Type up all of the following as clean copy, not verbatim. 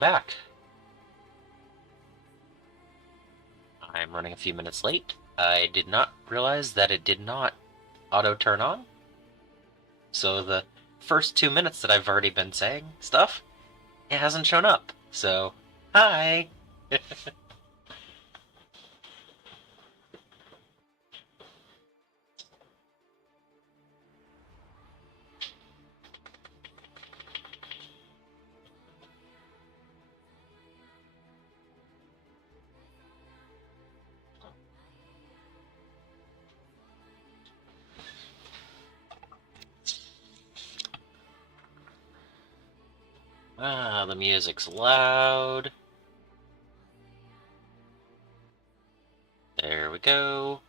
Back. I'm running a few minutes late. I did not realize that it did not auto turn on. So the first 2 minutes that I've already been saying stuff, it hasn't shown up. So, hi! The music's loud. There we go.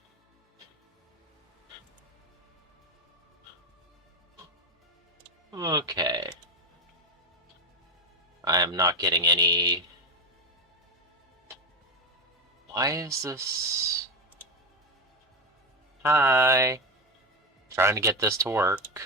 Okay. I am not getting any... Why is this... Hi! Trying to get this to work.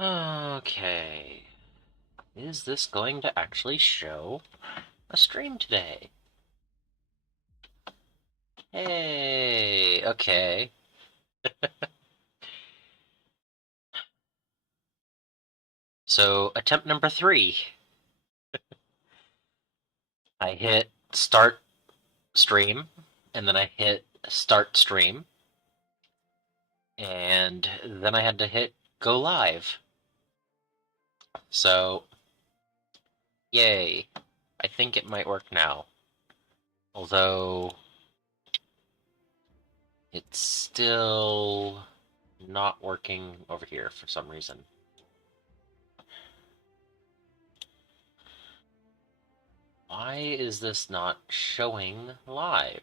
Okay. Is this going to actually show a stream today? Hey, okay. So, attempt number 3. I hit start stream, and then I hit start stream, and then I had to hit go live. So, yay. I think it might work now. Although, it's still not working over here for some reason. Why is this not showing live?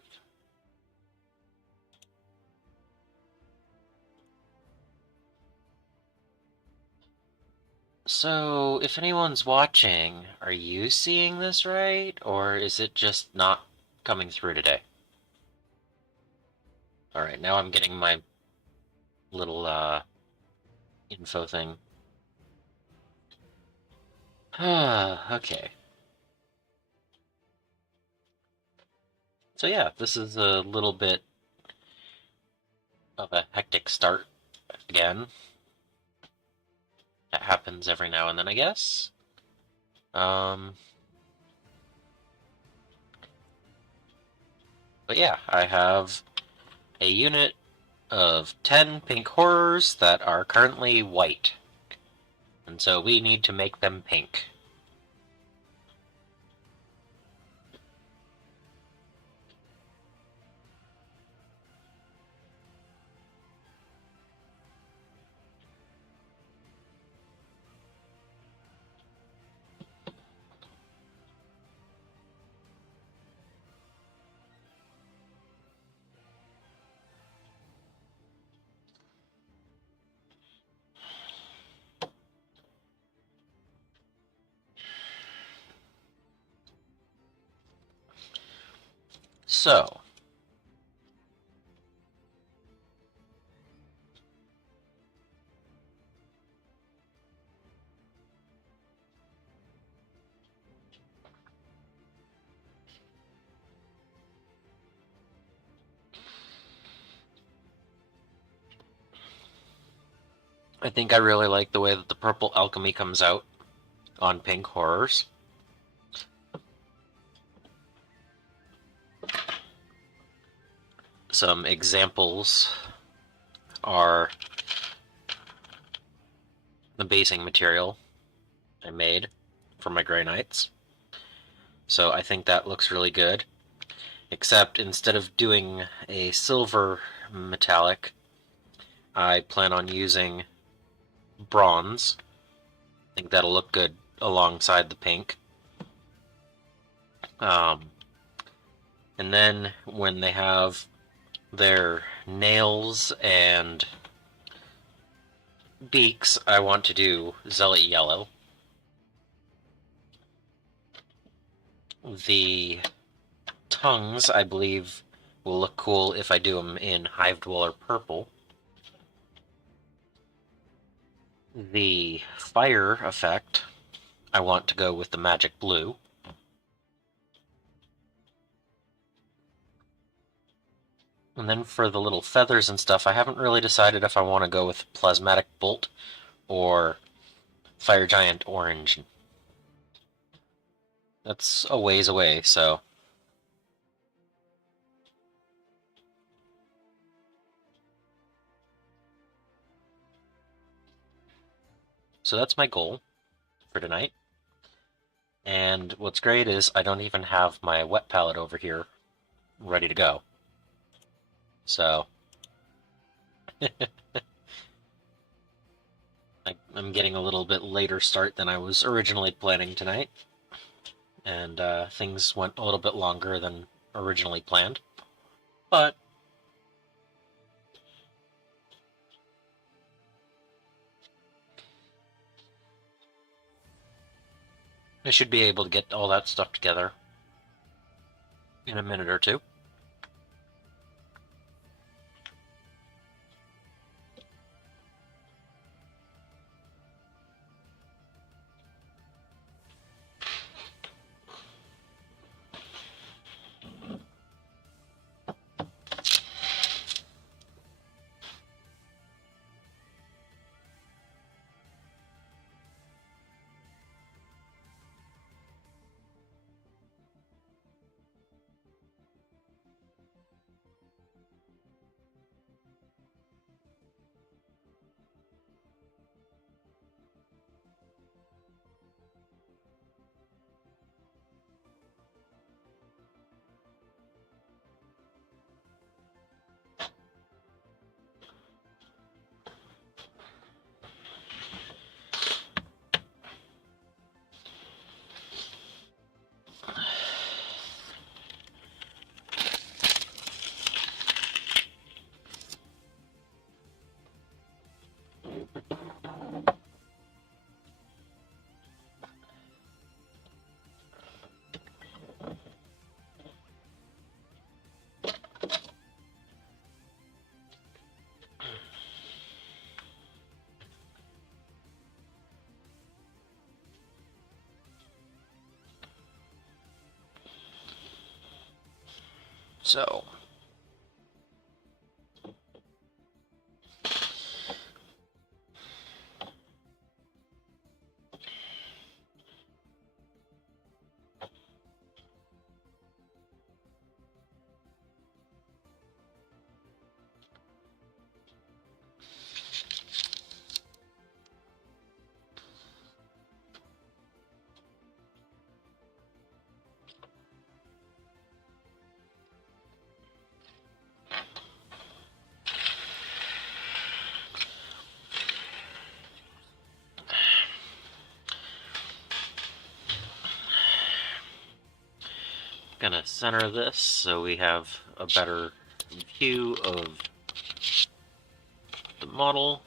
So, if anyone's watching, are you seeing this right? Or is it just not coming through today? Alright, now I'm getting my little, info thing. Okay. So yeah, this is a little bit of a hectic start again. That happens every now and then, I guess. But yeah, I have a unit of 10 pink horrors that are currently white. And so we need to make them pink. So, I think I really like the way that the purple alchemy comes out on pink horrors. Some examples are the basing material I made for my Grey Knights. So I think that looks really good. Except instead of doing a silver metallic, I plan on using bronze. I think that'll look good alongside the pink. And then when they have their nails and beaks, I want to do Zealot Yellow. The tongues, I believe, will look cool if I do them in Hive Dweller Purple. The fire effect, I want to go with the Magic Blue. And then for the little feathers and stuff, I haven't really decided if I want to go with Plasmatic Bolt or Fire Giant Orange. That's a ways away, so... So that's my goal for tonight. And what's great is I don't even have my wet palette over here ready to go. So I'm getting a little bit later start than I was originally planning tonight. And things went a little bit longer than originally planned. But I should be able to get all that stuff together in a minute or two. So gonna center this so we have a better view of the model.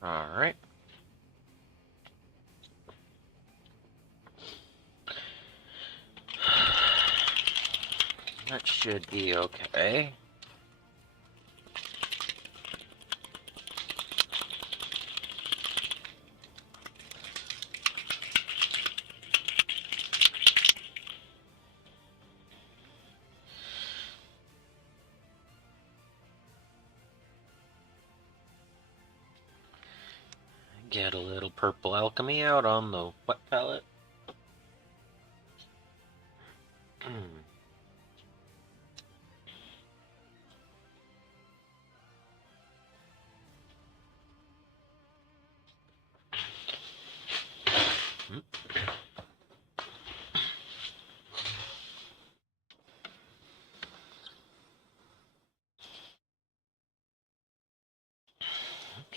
Alright. That should be okay. Get a little purple alchemy out on the wet palette.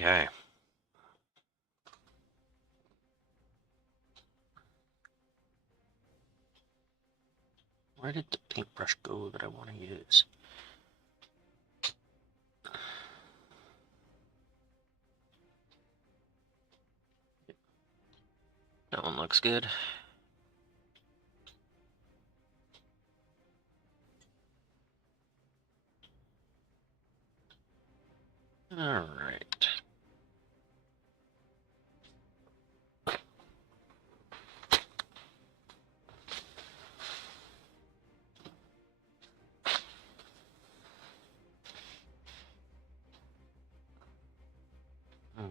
Okay. Where did the paintbrush go that I want to use? That one looks good. All right.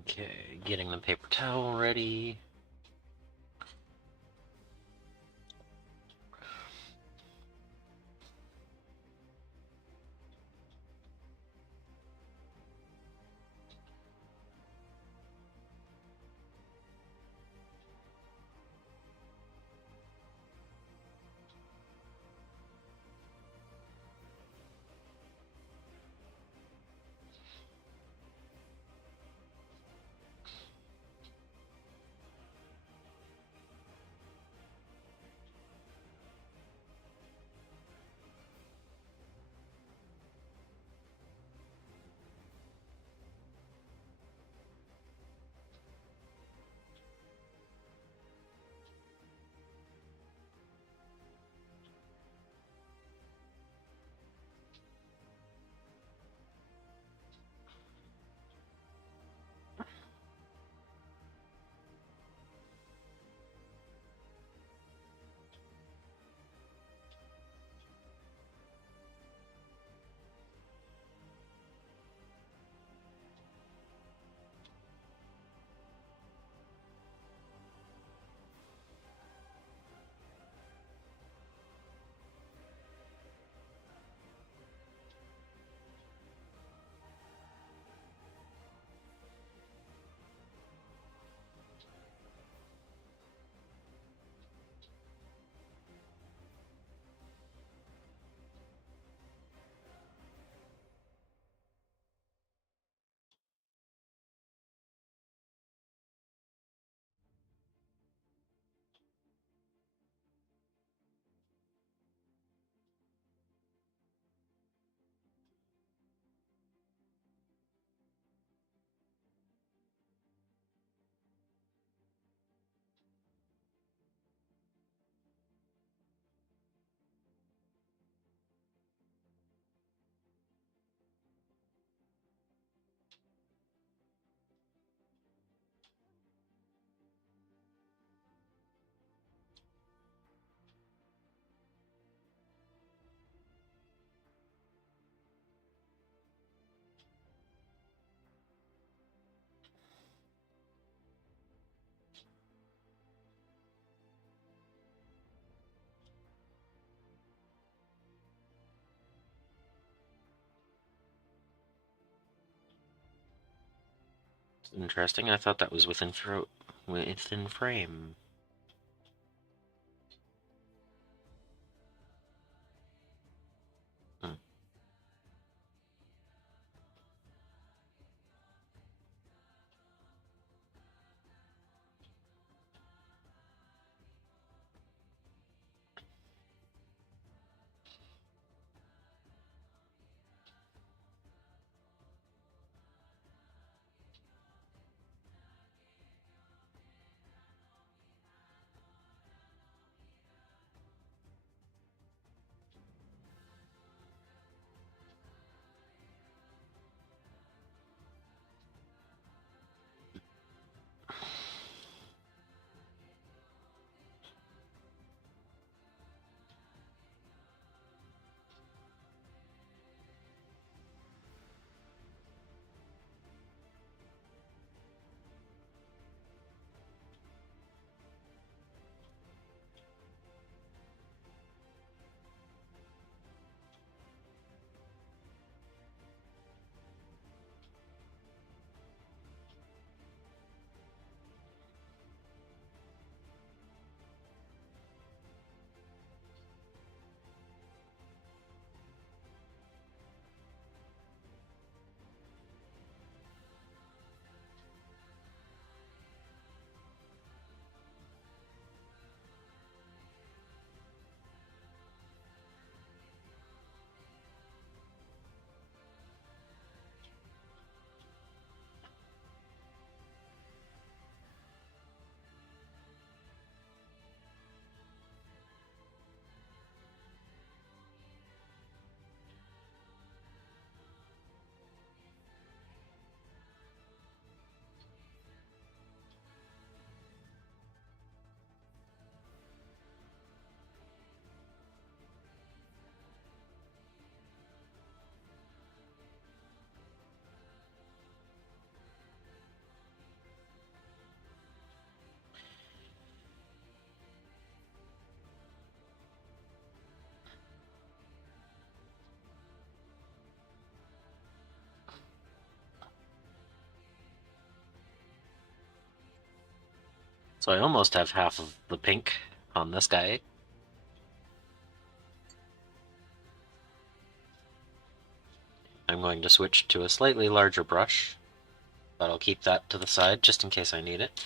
Okay, getting the paper towel ready. Interesting. I thought that was within frame. Hmm. So I almost have half of the pink on this guy. I'm going to switch to a slightly larger brush, but I'll keep that to the side just in case I need it.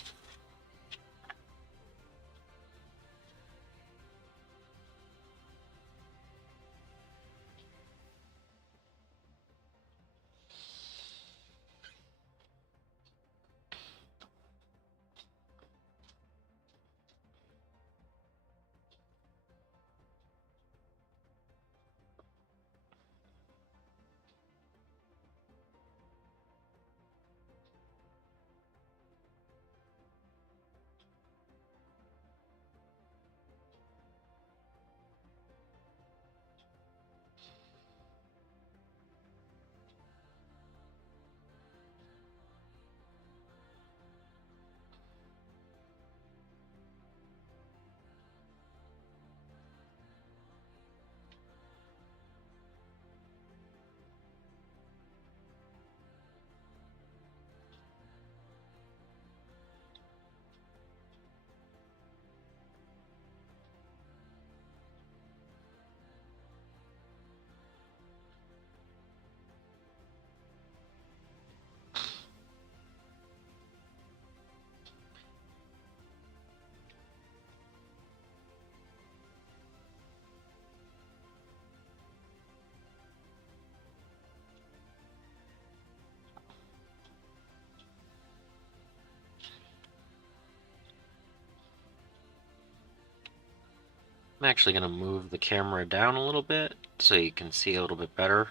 I'm actually going to move the camera down a little bit so you can see a little bit better.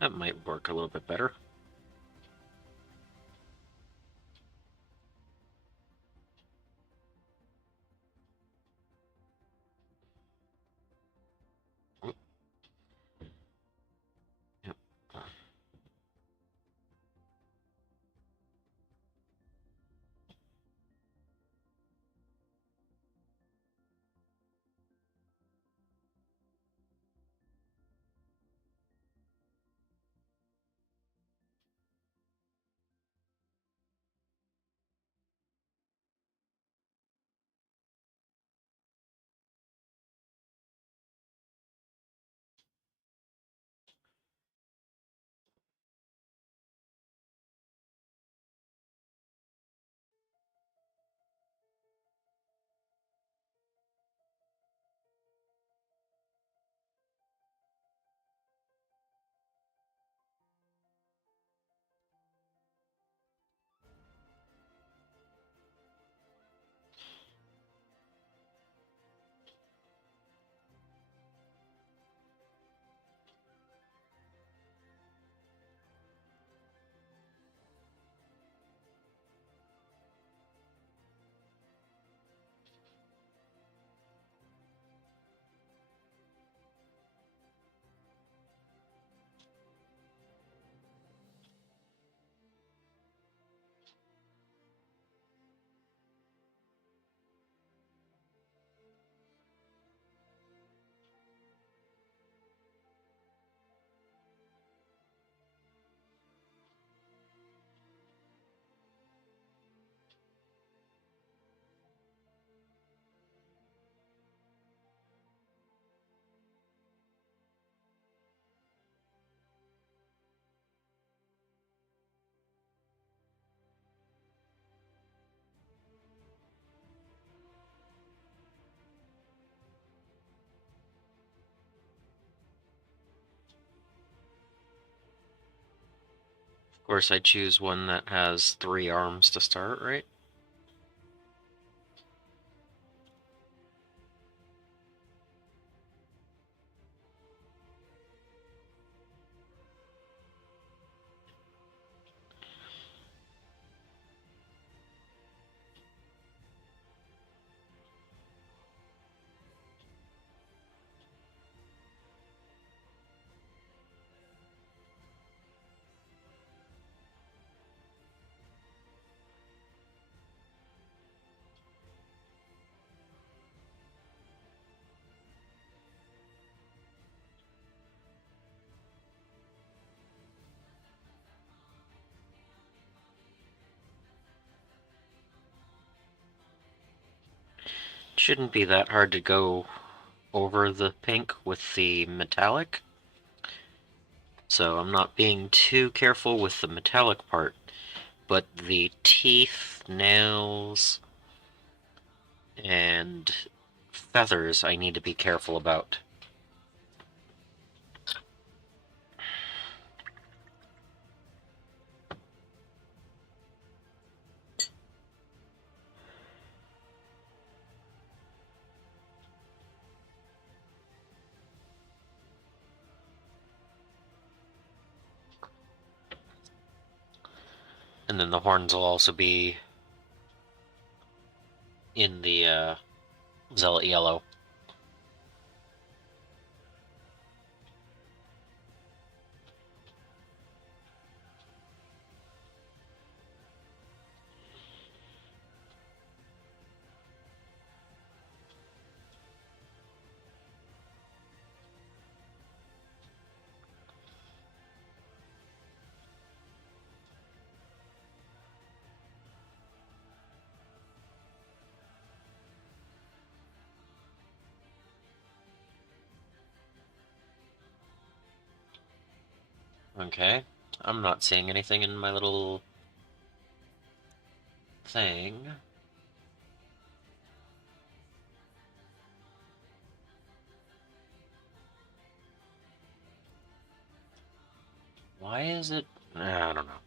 That might work a little bit better. Yep. Of course, I choose one that has 3 arms to start, right? Shouldn't be that hard to go over the pink with the metallic. So I'm not being too careful with the metallic part, but the teeth, nails, and feathers I need to be careful about. And then the horns will also be in the Zealot Yellow. Okay, I'm not seeing anything in my little thing. Why is it? I don't know.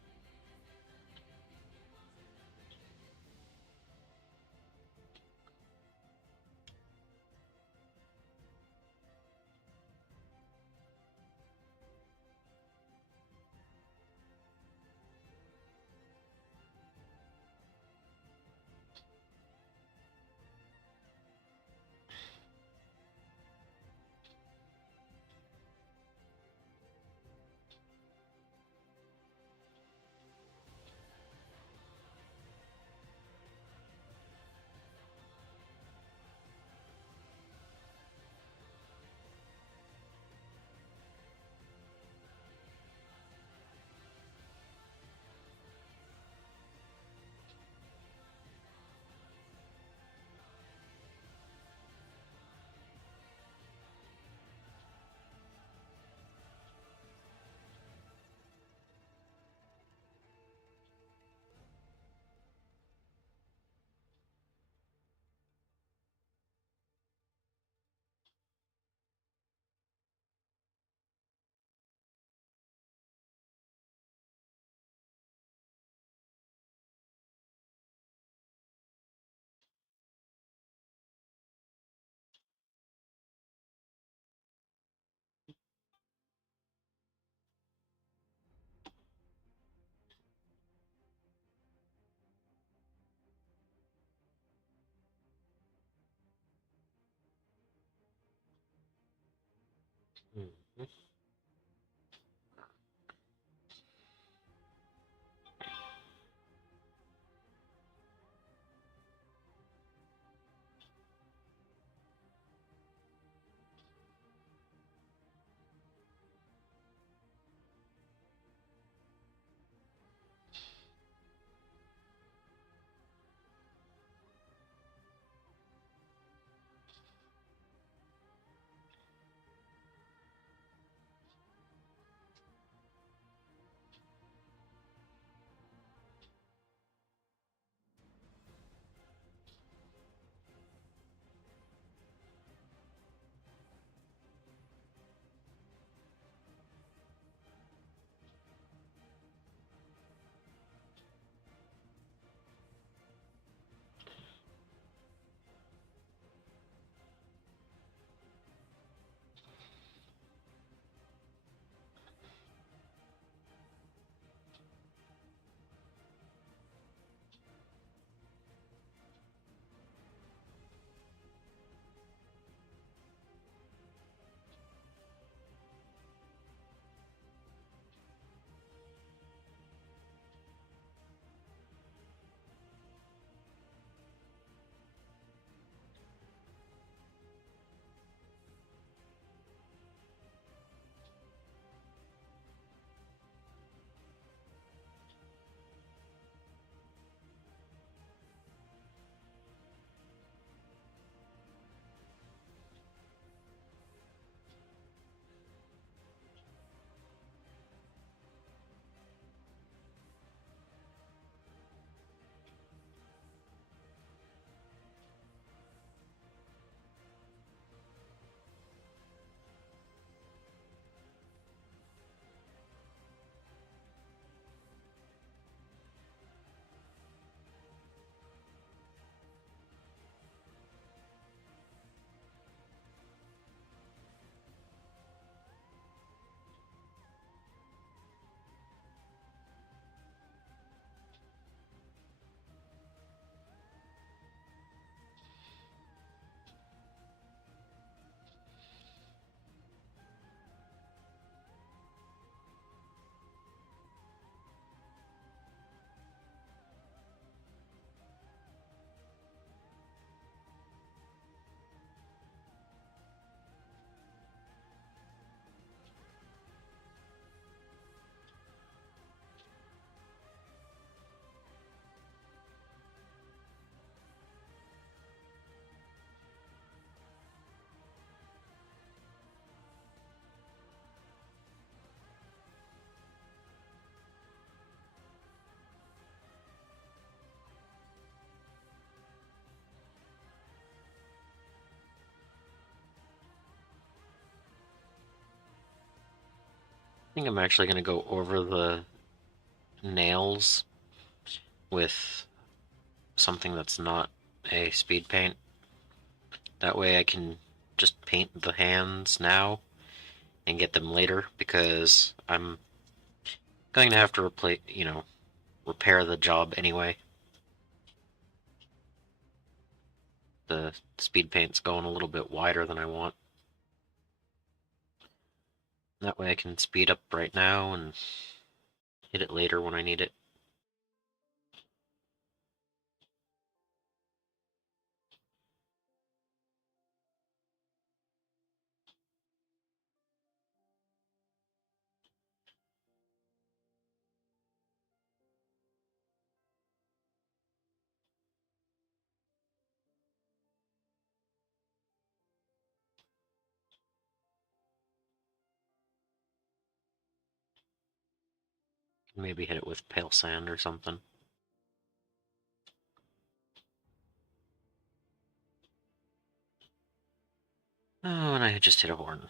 Mhm. think I'm actually going to go over the nails with something that's not a speed paint. That way I can just paint the hands now and get them later, because I'm going to have to repair the job anyway. The speed paint's going a little bit wider than I want. That way I can speed up right now and hit it later when I need it. Maybe hit it with pale sand or something. Oh, and I just hit a horn.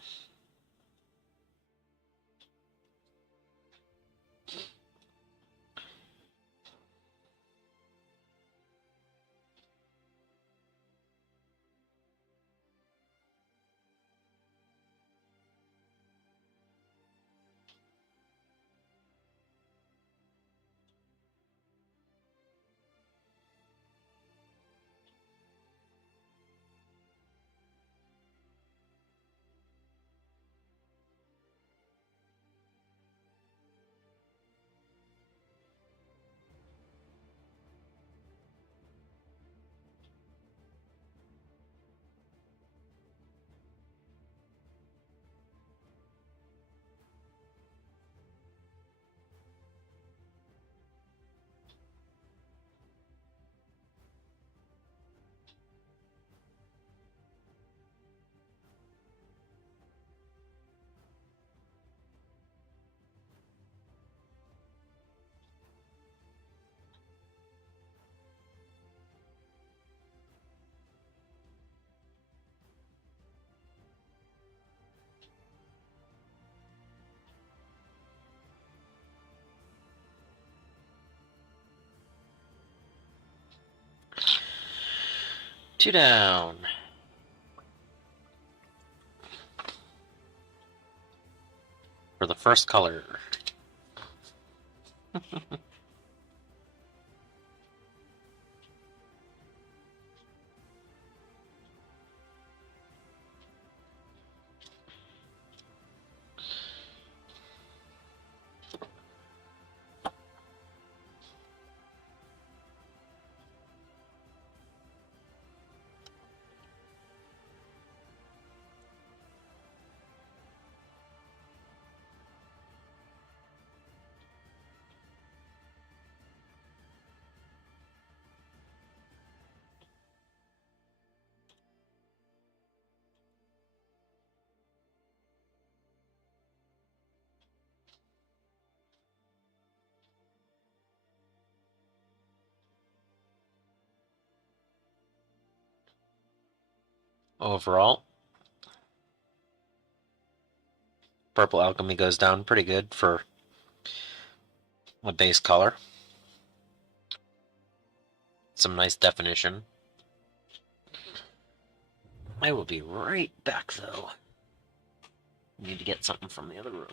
Two down. For the first color. Overall, purple alchemy goes down pretty good for a base color. Some nice definition. I will be right back, though. Need to get something from the other room.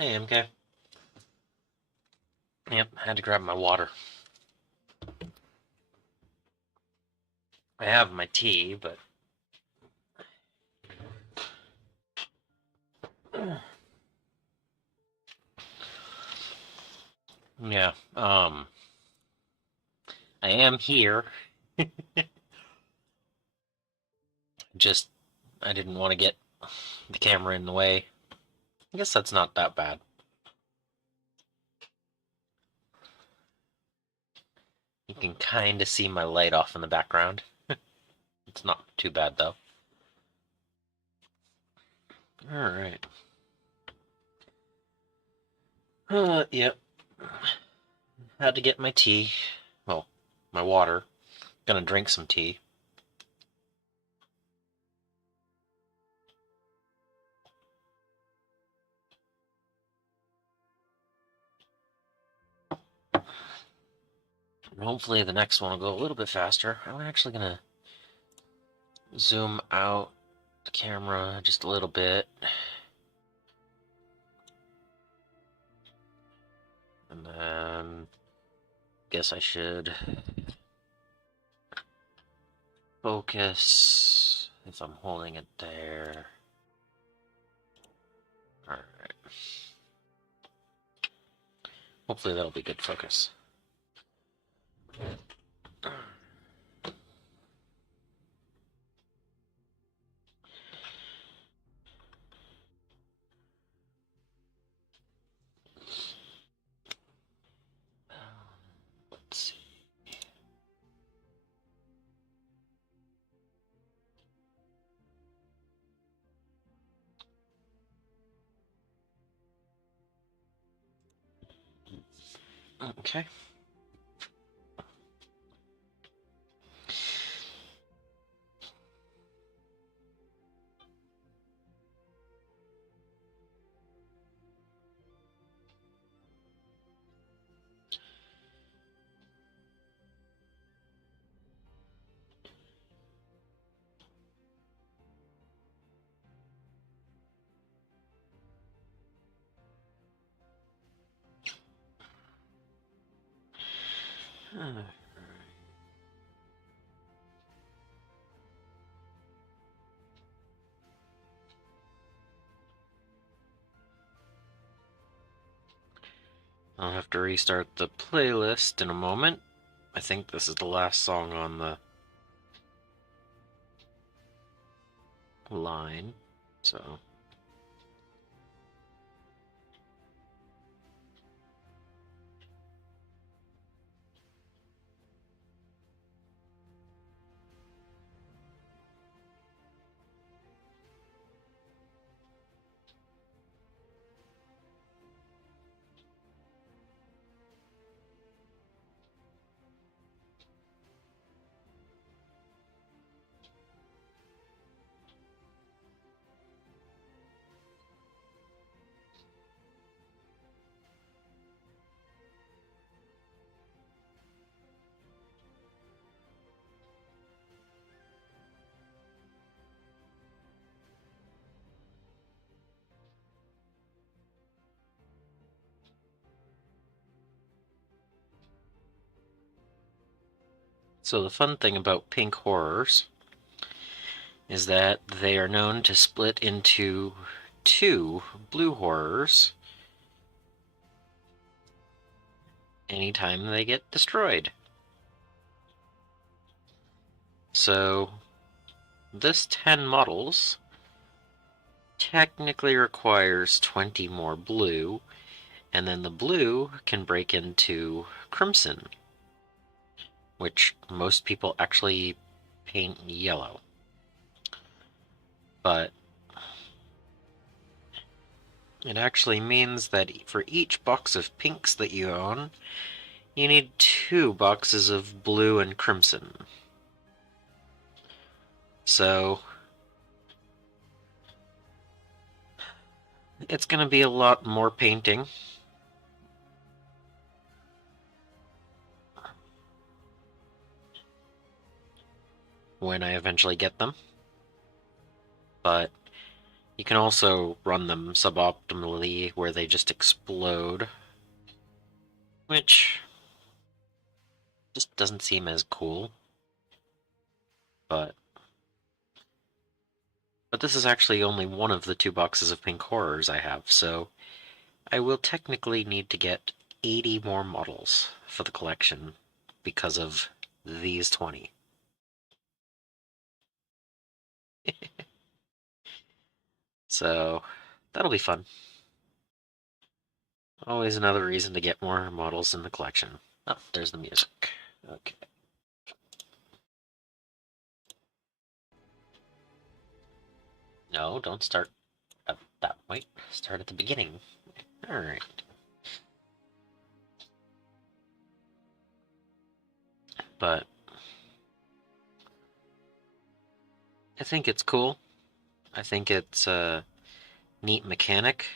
Hey, MK. Yep, had to grab my water. I have my tea, but yeah, I am here. Just I didn't want to get the camera in the way. I guess that's not that bad. You can kind of see my light off in the background. It's not too bad though. All right. Yep. Had to get my tea. Well, my water. Gonna drink some tea. And hopefully the next one will go a little bit faster. I'm actually gonna zoom out the camera just a little bit. And then guess I should focus if I'm holding it there. Alright. Hopefully that'll be good focus. Let's see. Okay. I'll have to restart the playlist in a moment. I think this is the last song on the line, so. So the fun thing about pink horrors is that they are known to split into two blue horrors anytime they get destroyed. So this 10 models technically requires 20 more blue, and then the blue can break into crimson, which most people actually paint yellow. But it actually means that for each box of pinks that you own, you need 2 boxes of blue and crimson. So it's going to be a lot more painting. When I eventually get them. But You can also run them suboptimally where they just explode, which just doesn't seem as cool. But this is actually only one of the 2 boxes of pink horrors I have, so I will technically need to get 80 more models for the collection because of these 20. So that'll be fun. Always another reason to get more models in the collection. Oh, there's the music. Okay. No, don't start at that point. Start at the beginning. Alright. But I think it's cool. I think it's a neat mechanic.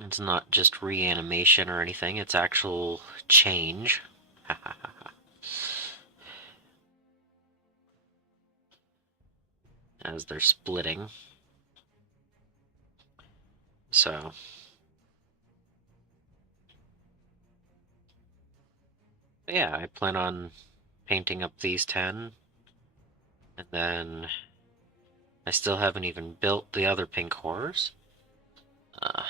It's not just reanimation or anything, it's actual change. As they're splitting. So yeah, I plan on painting up these 10, and then I still haven't even built the other pink horrors. Uh,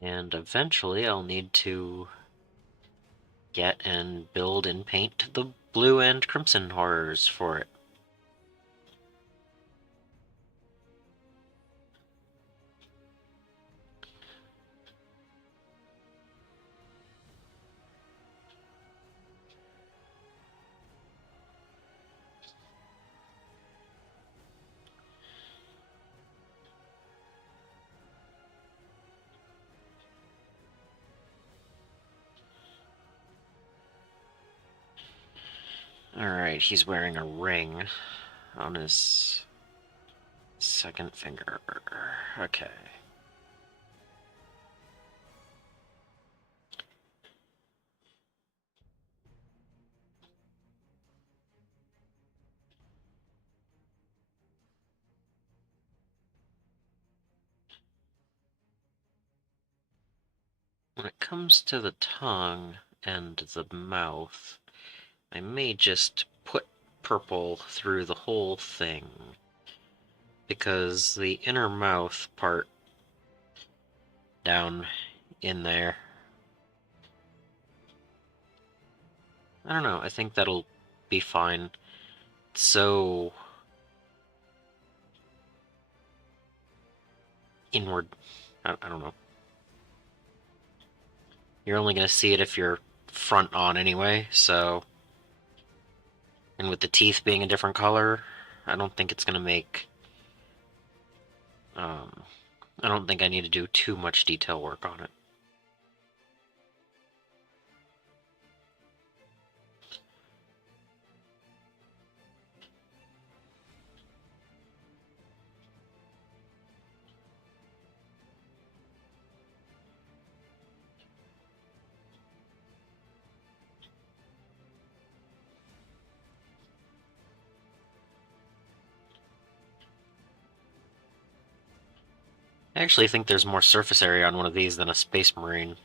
and eventually I'll need to get and build and paint the blue and crimson horrors for it. Alright, he's wearing a ring on his second finger. Okay. When it comes to the tongue and the mouth, I may just put purple through the whole thing, because the inner mouth part down in there, I don't know, I think that'll be fine. It's so inward. I don't know. You're only going to see it if you're front on anyway, so... And with the teeth being a different color, I don't think it's going to make... I don't think I need to do too much detail work on it. I actually think there's more surface area on one of these than a Space Marine.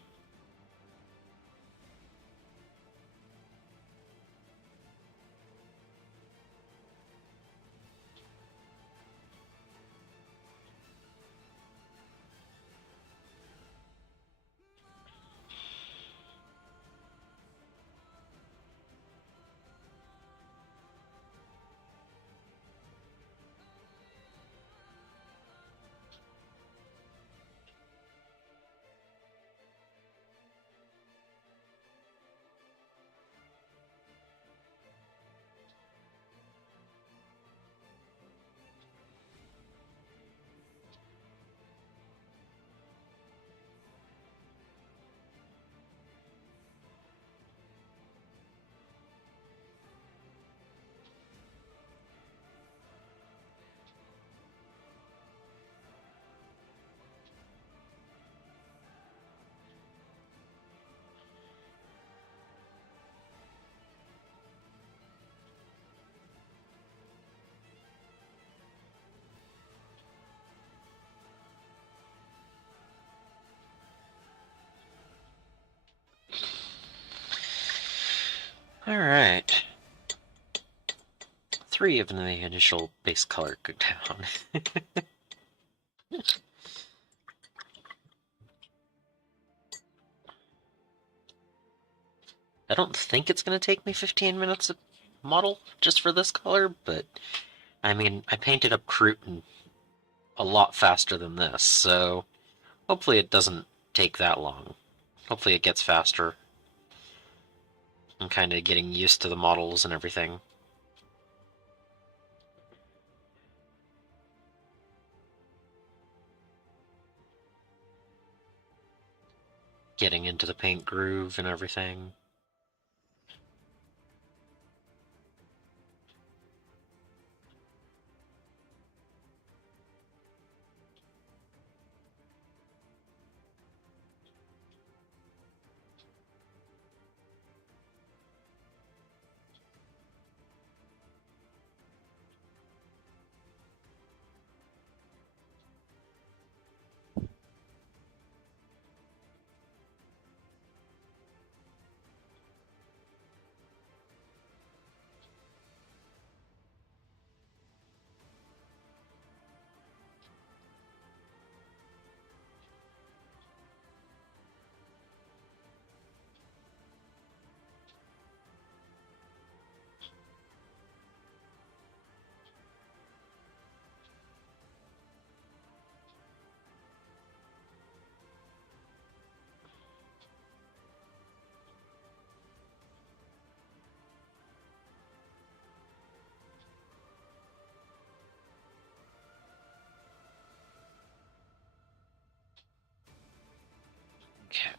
Alright. 3 of the initial base color go down. I don't think it's going to take me 15 minutes to model just for this color, but I mean, I painted up Cruton a lot faster than this, so hopefully it doesn't take that long. Hopefully it gets faster. I'm kind of getting used to the models and everything. Getting into the paint groove and everything. Okay.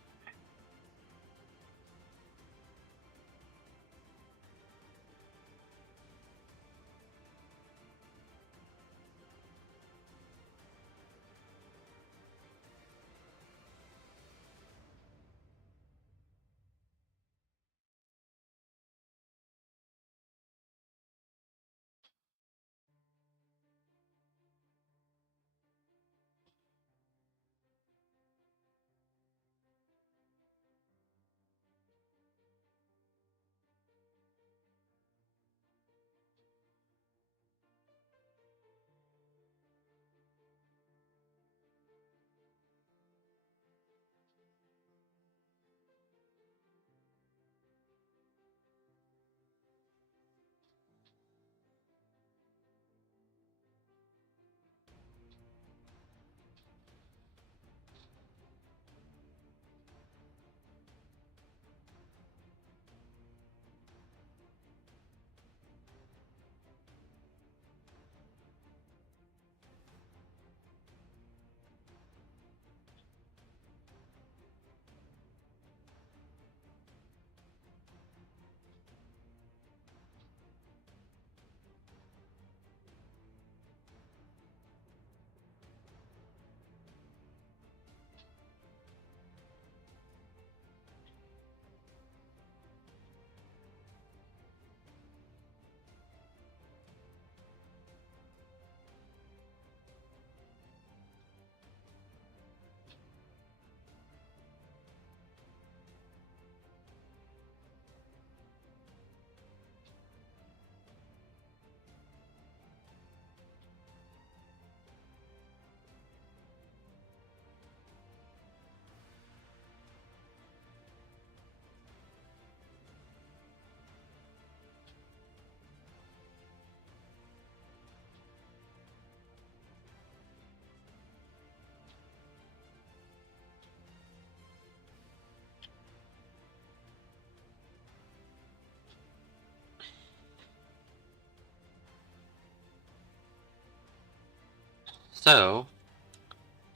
So,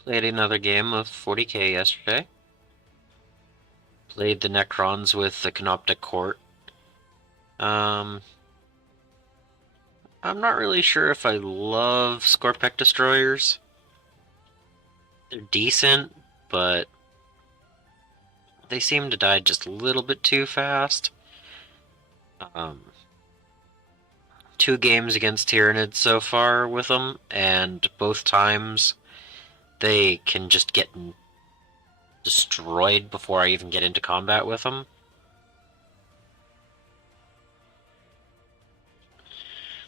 played another game of 40k yesterday. Played the Necrons with the Canoptic Court. I'm not really sure if I love Scorpec Destroyers. They're decent, but they seem to die just a little bit too fast. 2 games against Tyranids so far with them, and both times they can just get destroyed before I even get into combat with them.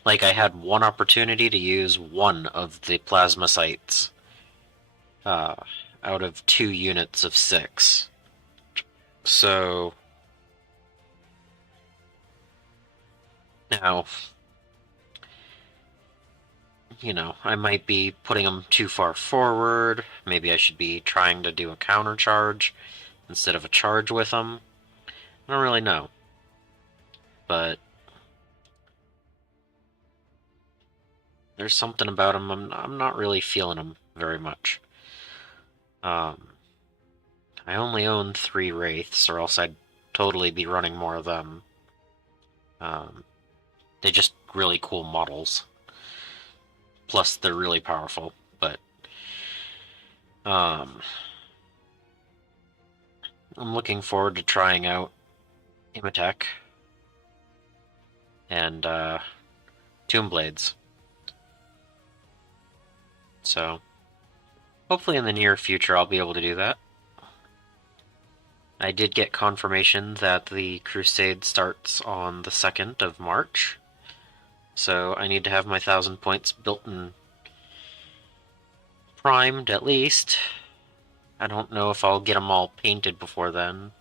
Like, I had one opportunity to use one of the plasma sights uh, out of 2 units of 6. So now, I might be putting them too far forward. Maybe I should be trying to do a counter charge instead of a charge with them. I don't really know. But there's something about them. I'm not really feeling them very much. I only own 3 Wraiths, or else I'd totally be running more of them. Um, they just really cool models. Plus, they're really powerful. But I'm looking forward to trying out Imatech and Tomb Blades. So hopefully in the near future I'll be able to do that. I did get confirmation that the Crusade starts on the 2nd of March. So I need to have my 1,000 points built and primed at least. I don't know if I'll get them all painted before then.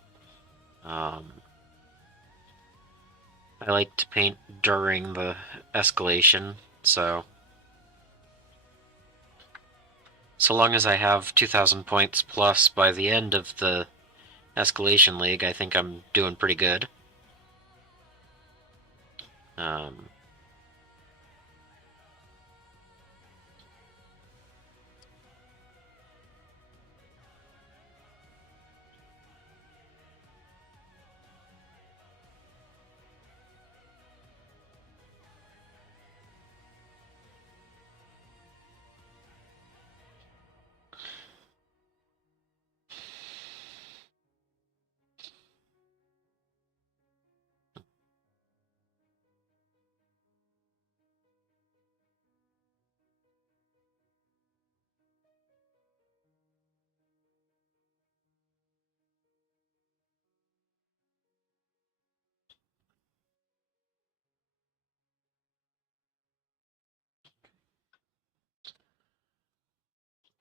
I like to paint during the escalation, so long as I have 2,000 points plus by the end of the escalation league, I think I'm doing pretty good. Um,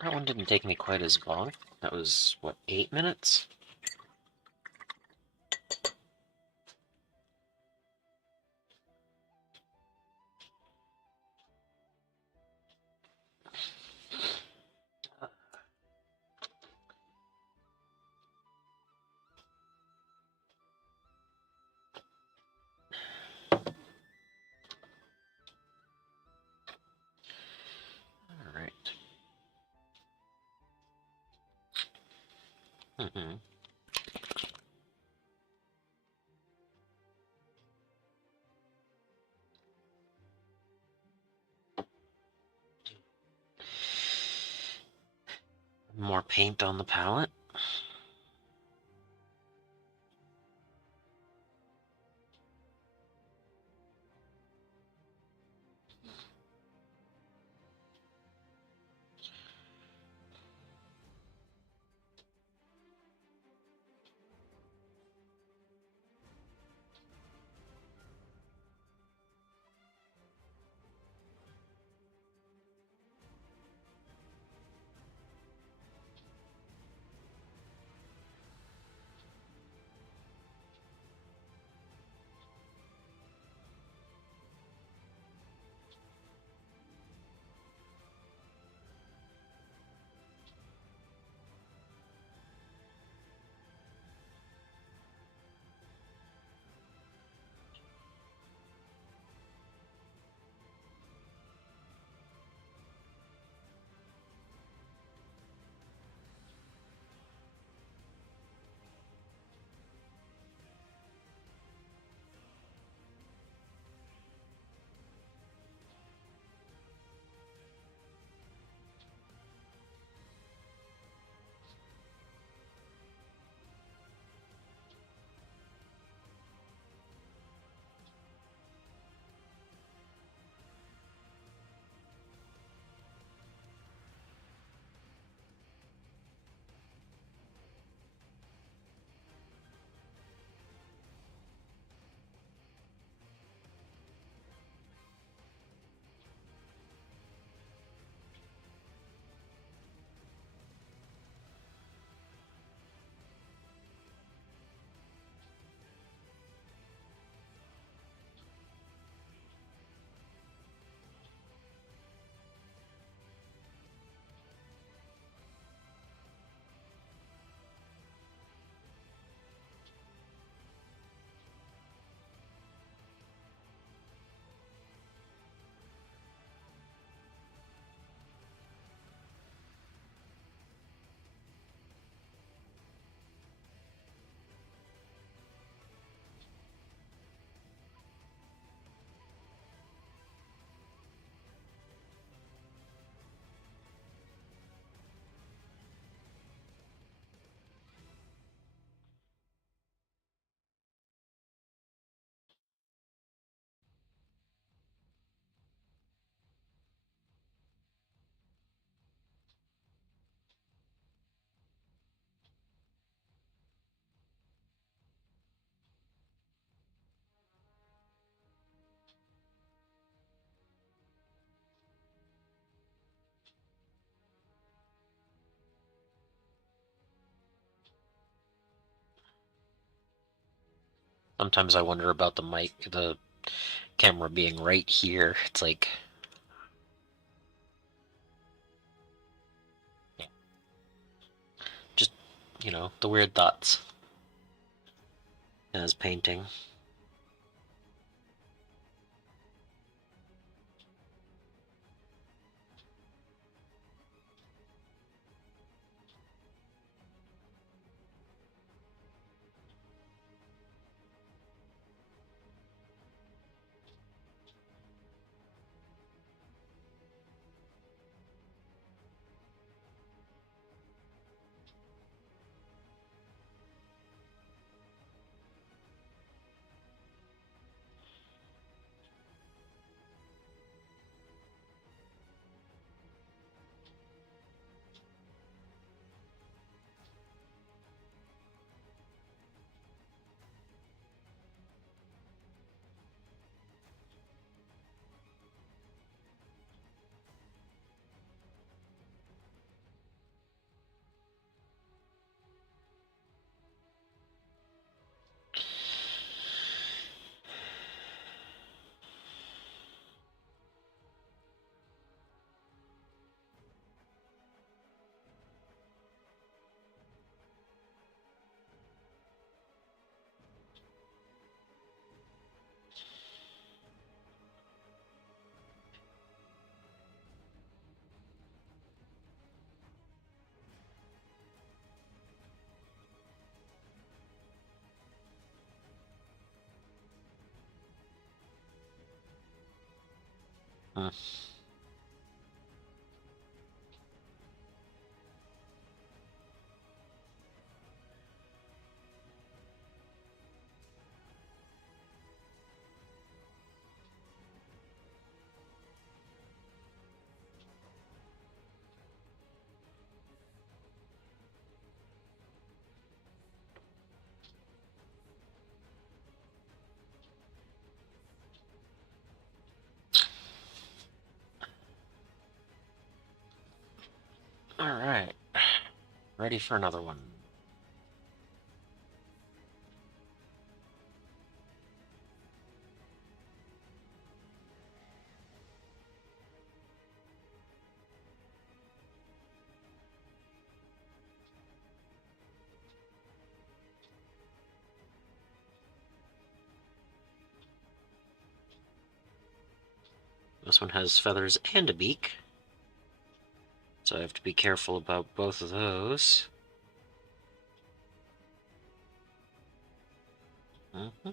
that one didn't take me quite as long. That was, what, 8 minutes? Alright. More paint on the palette. Sometimes I wonder about the camera being right here. It's like, just, the weird thoughts as painting. Hmm. Alright. Ready for another one. This one has feathers and a beak, so I have to be careful about both of those. Mm-hmm.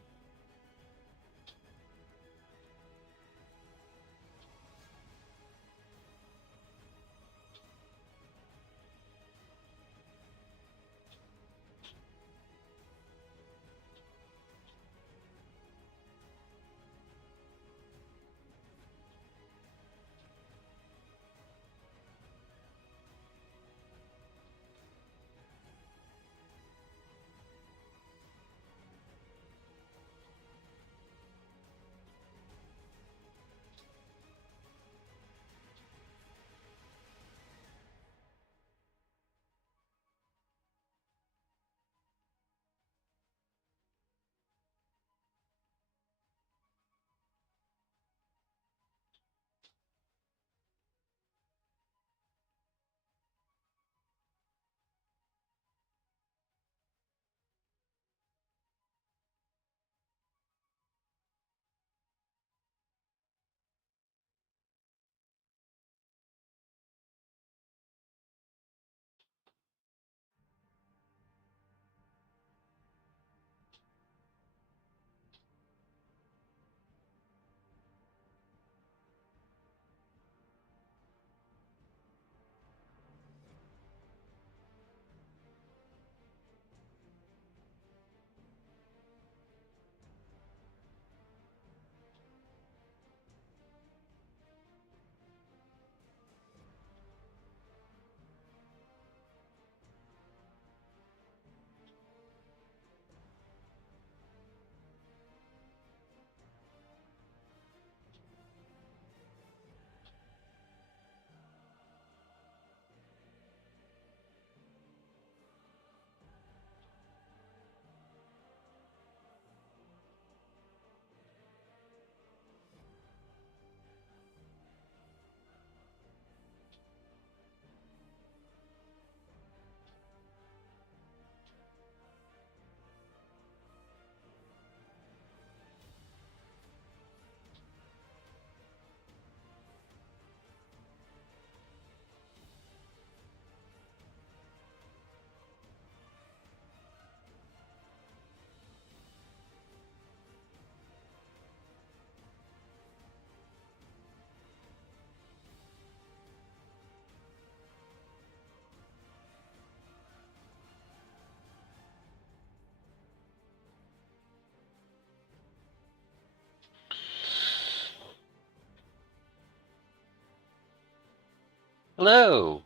Hello!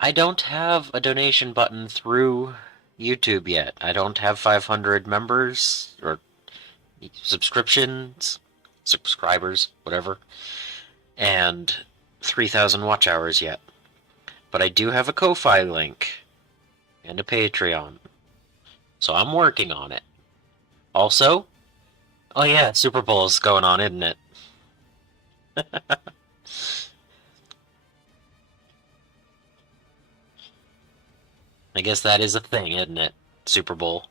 I don't have a donation button through YouTube yet. I don't have 500 members or subscribers, whatever, and 3,000 watch hours yet. But I do have a Ko-Fi link and a Patreon, so I'm working on it. Also, oh yeah, Super Bowl is going on, isn't it? I guess that is a thing, isn't it? Super Bowl.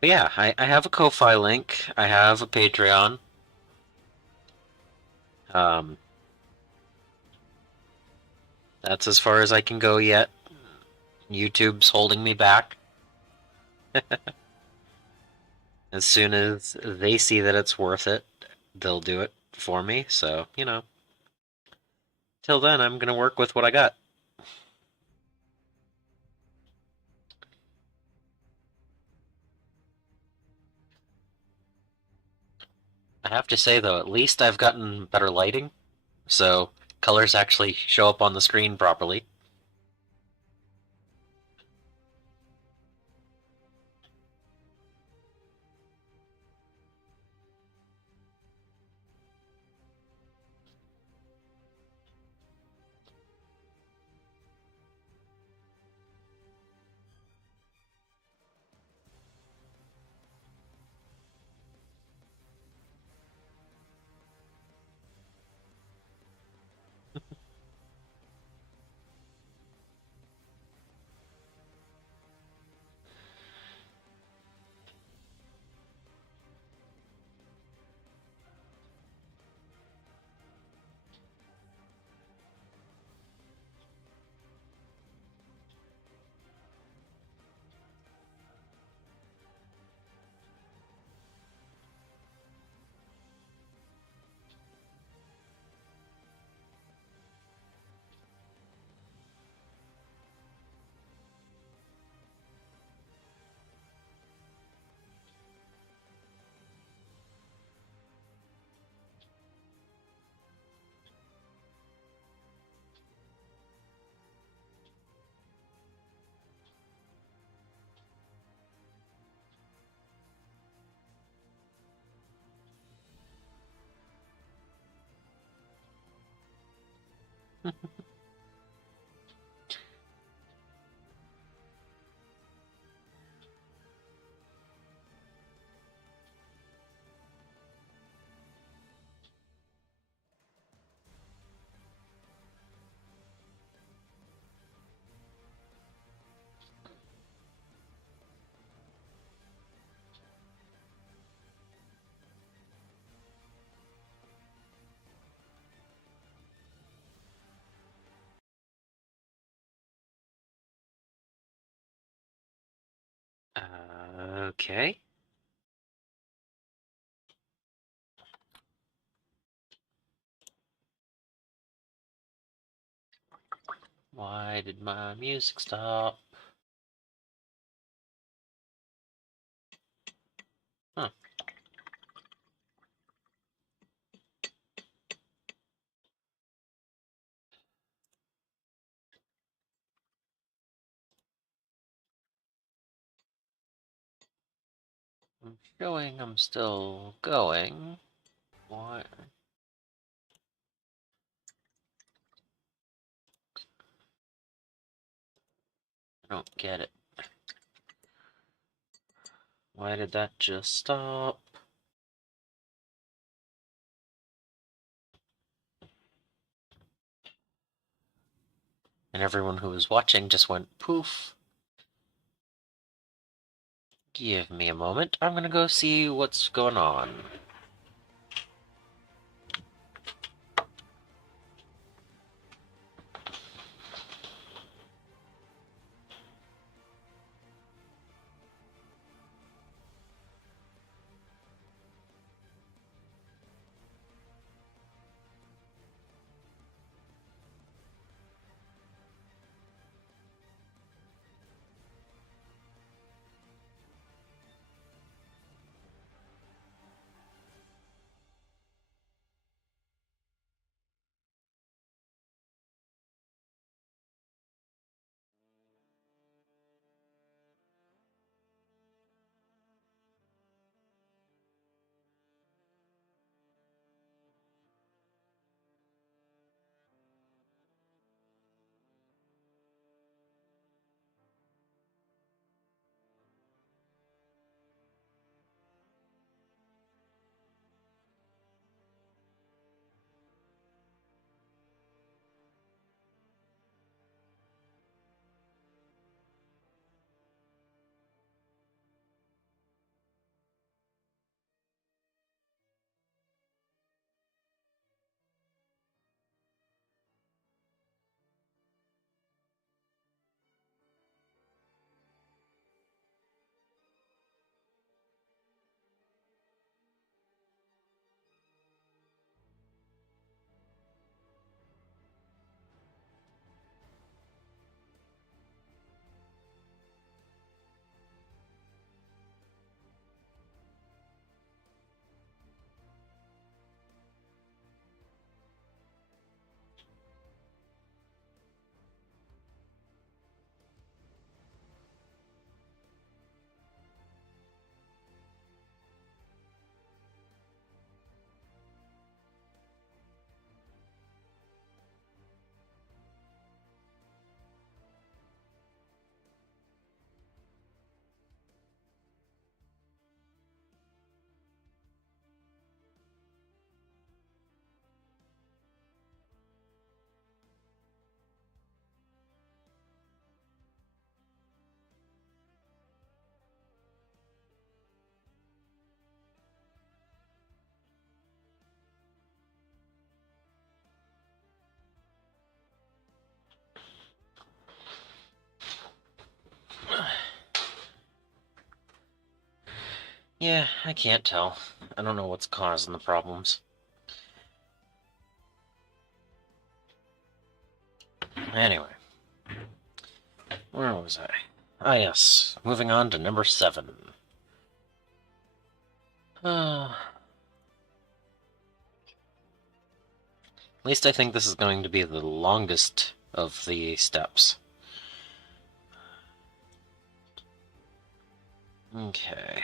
But yeah, I have a Ko-Fi link. I have a Patreon. Um, that's as far as I can go yet. YouTube's holding me back. As soon as they see that it's worth it, they'll do it for me. So, till then, I'm gonna work with what I got. I have to say, though, at least I've gotten better lighting, so colors actually show up on the screen properly. Okay. Why did my music stop? Huh. I'm showing I'm still going. Why? I don't get it. Why did that just stop? And everyone who was watching just went poof. Give me a moment. I'm gonna go see what's going on. Yeah, I can't tell. I don't know what's causing the problems. Anyway, where was I? Ah, yes. Moving on to number 7. At least I think this is going to be the longest of the steps. Okay.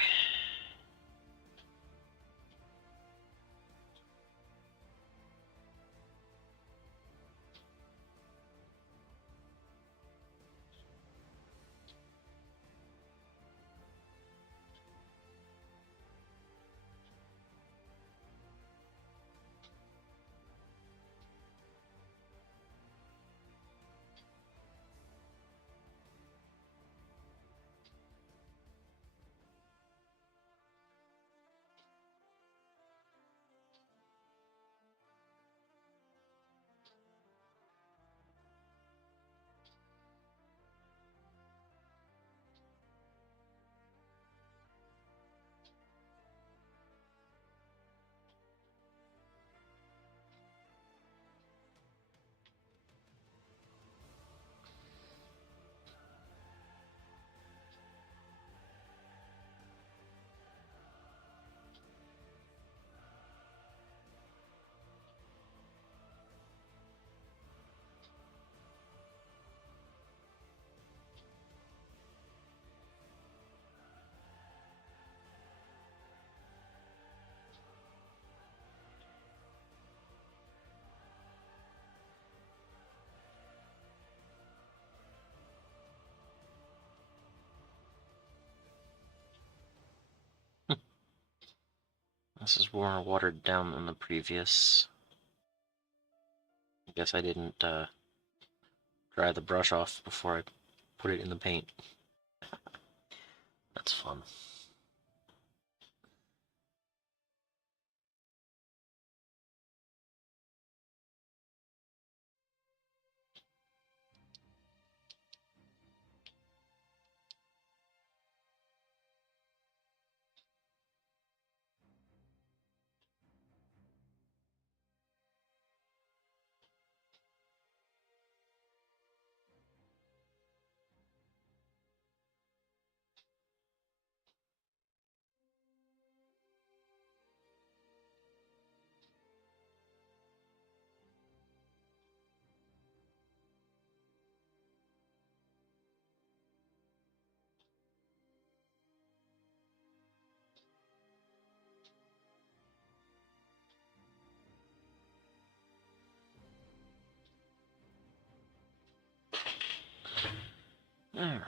This is more watered down than the previous. I guess I didn't dry the brush off before I put it in the paint. That's fun. Alright.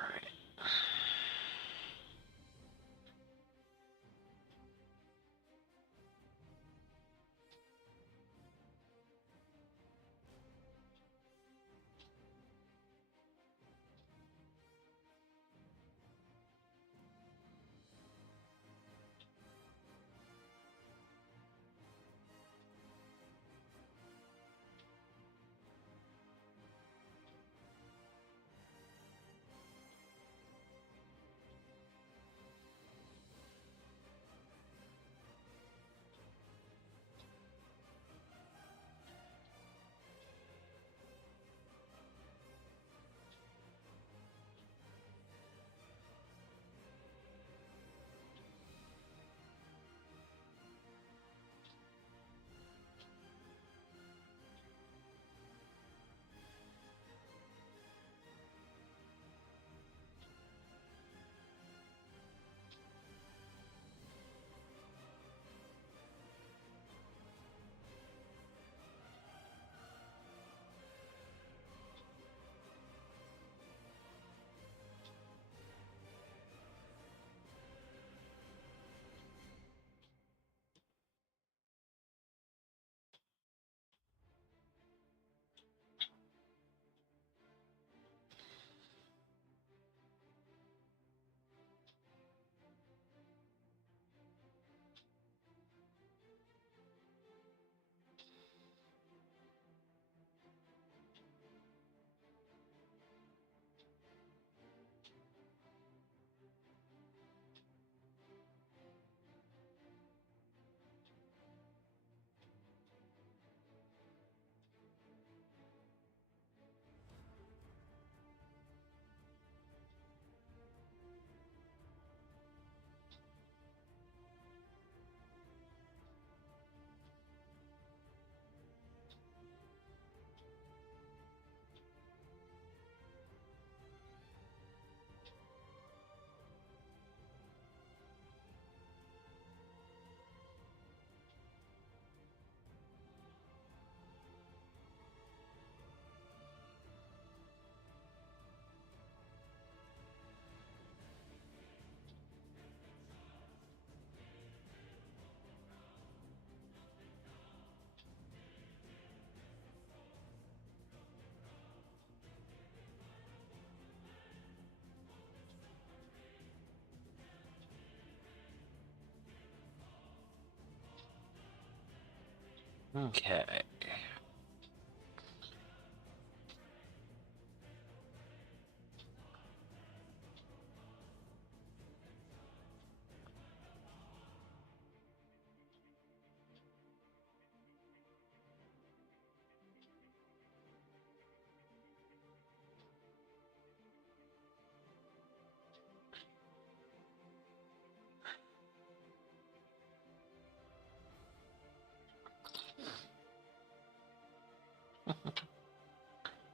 Okay.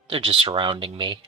They're just surrounding me.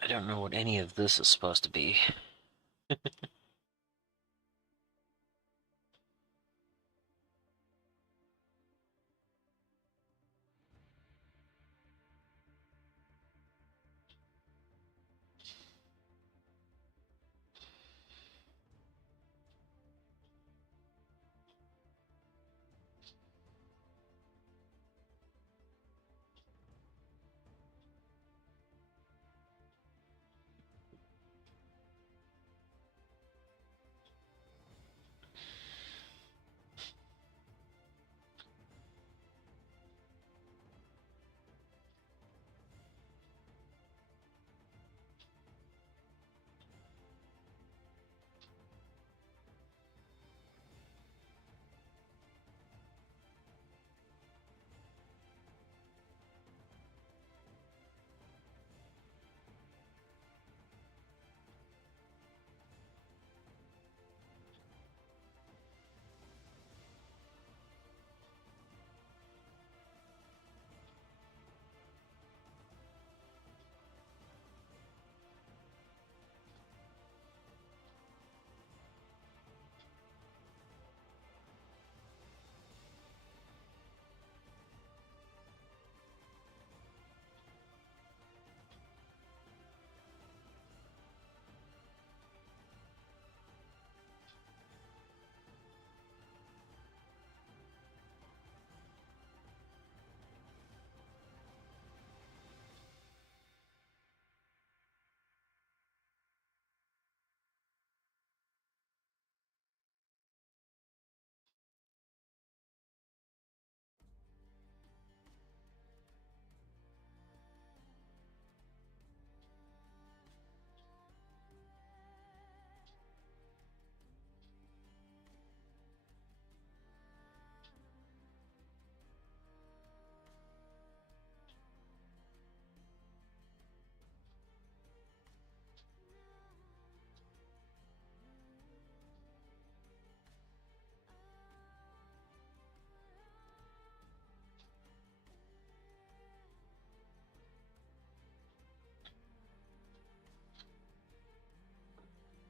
I don't know what any of this is supposed to be.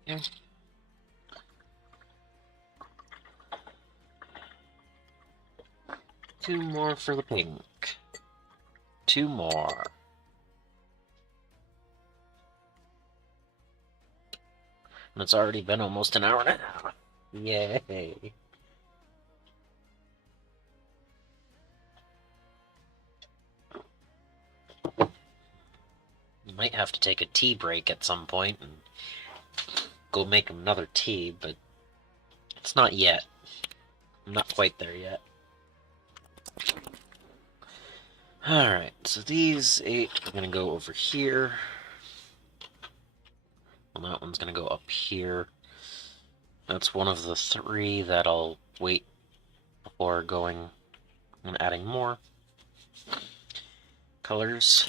Yeah. Two more for the pink. Two more. And it's already been almost an hour and a half. Yay. You might have to take a tea break at some point and go make another tea, but it's not yet. I'm not quite there yet. Alright, so these 8 are going to go over here. Well, that one's going to go up here. That's one of the 3 that I'll wait before going and adding more colors.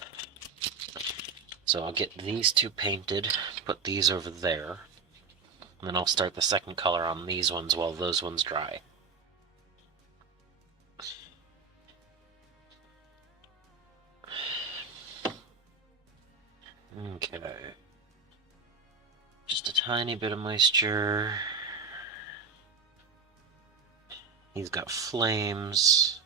So I'll get these 2 painted, put these over there, and then I'll start the second color on these ones while those ones dry. Okay. Just a tiny bit of moisture. He's got flames.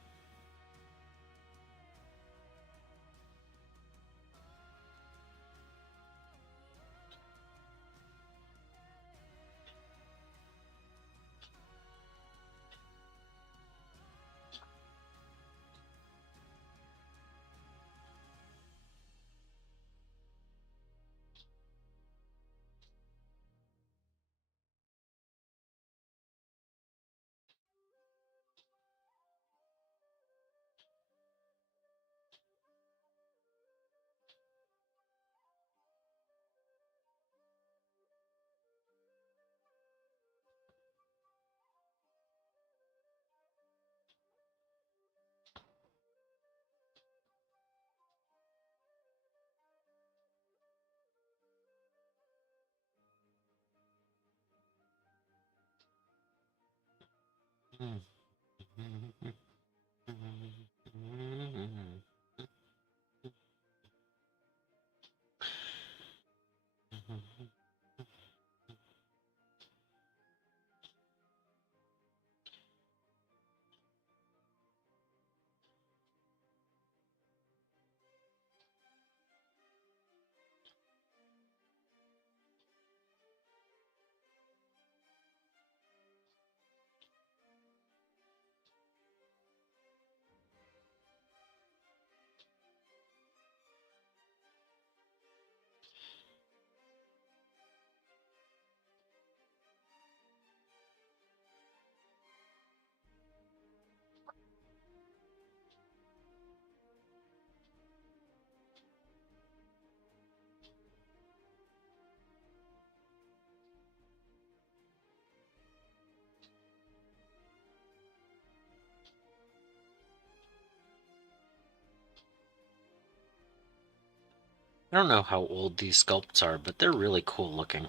I don't know how old these sculpts are, but they're really cool looking.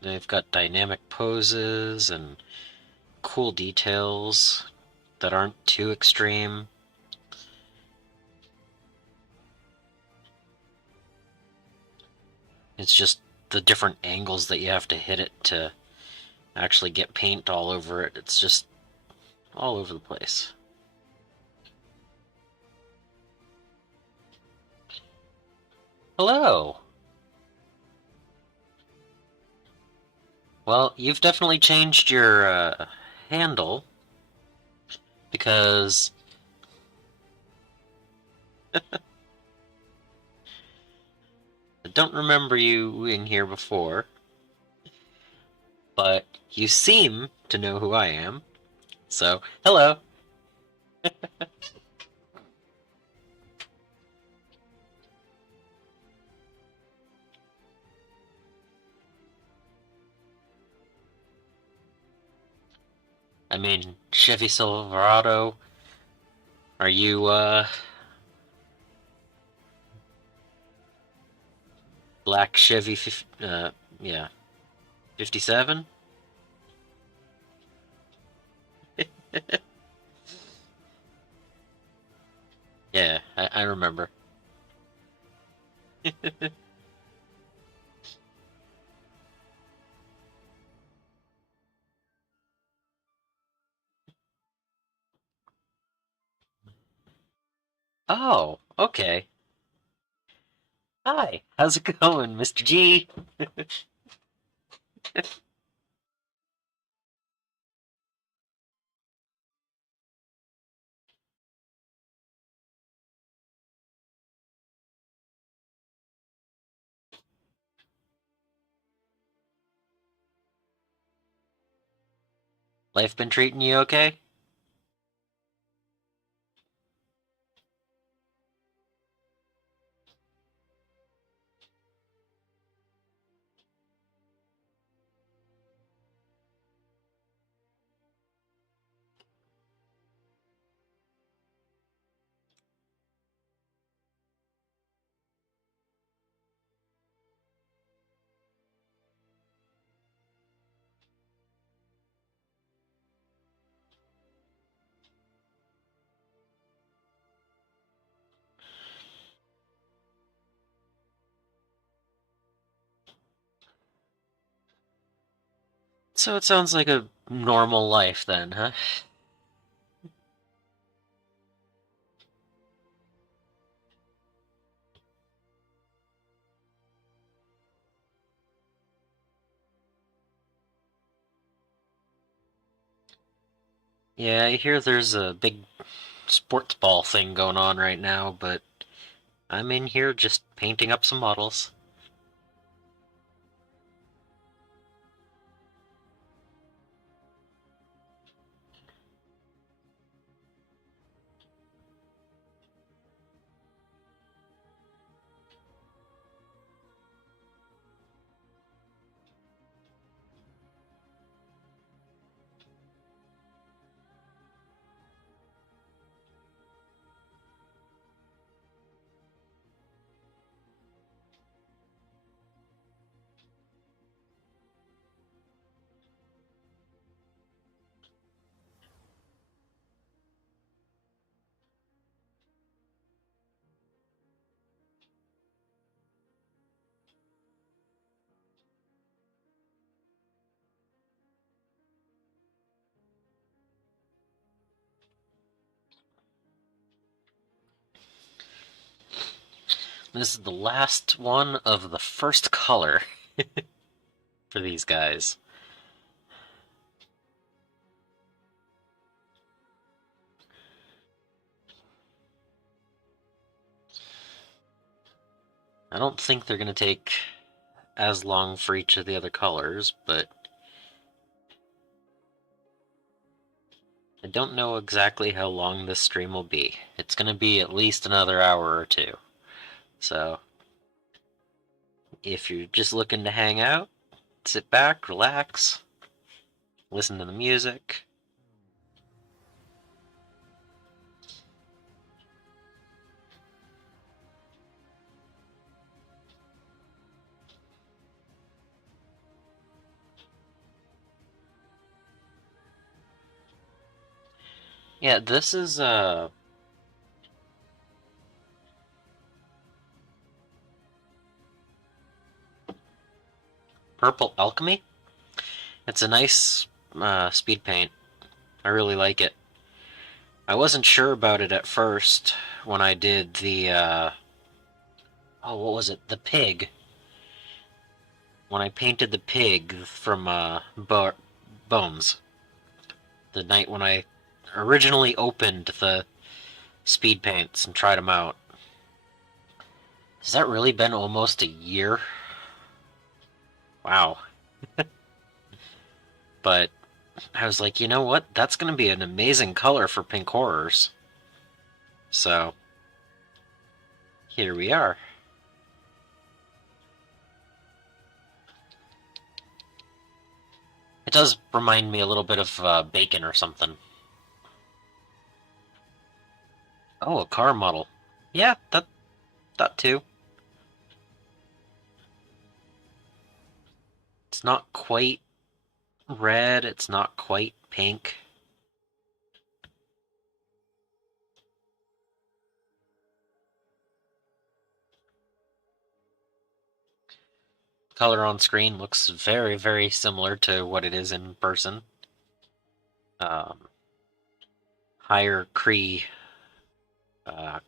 They've got dynamic poses and cool details that aren't too extreme. It's just the different angles that you have to hit it to actually get paint all over it. It's just all over the place. Hello! Well, you've definitely changed your handle, because I don't remember you in here before, but you seem to know who I am, so hello! I mean, Chevy Silverado, are you, black Chevy, yeah, 57? I remember. Oh, okay. Hi, how's it going, Mr. G? Life been treating you okay? So it sounds like a normal life then, huh? Yeah, I hear there's a big sports ball thing going on right now, but I'm in here just painting up some models. This is the last one of the first color for these guys. I don't think they're going to take as long for each of the other colors, but I don't know exactly how long this stream will be. It's going to be at least another hour or two. So, if you're just looking to hang out, sit back, relax, listen to the music. Yeah, this is Purple Alchemy. It's a nice speed paint. I really like it. I wasn't sure about it at first when I did the oh, what was it? The pig. When I painted the pig from Bones, the night when I originally opened the speed paints and tried them out. Has that really been almost a year? Wow. But I was like, you know what? That's going to be an amazing color for Pink Horrors. So, here we are. It does remind me a little bit of bacon or something. Oh, a car model. Yeah, that too. It's not quite red, it's not quite pink. color on screen looks very, very similar to what it is in person. Um, higher Cree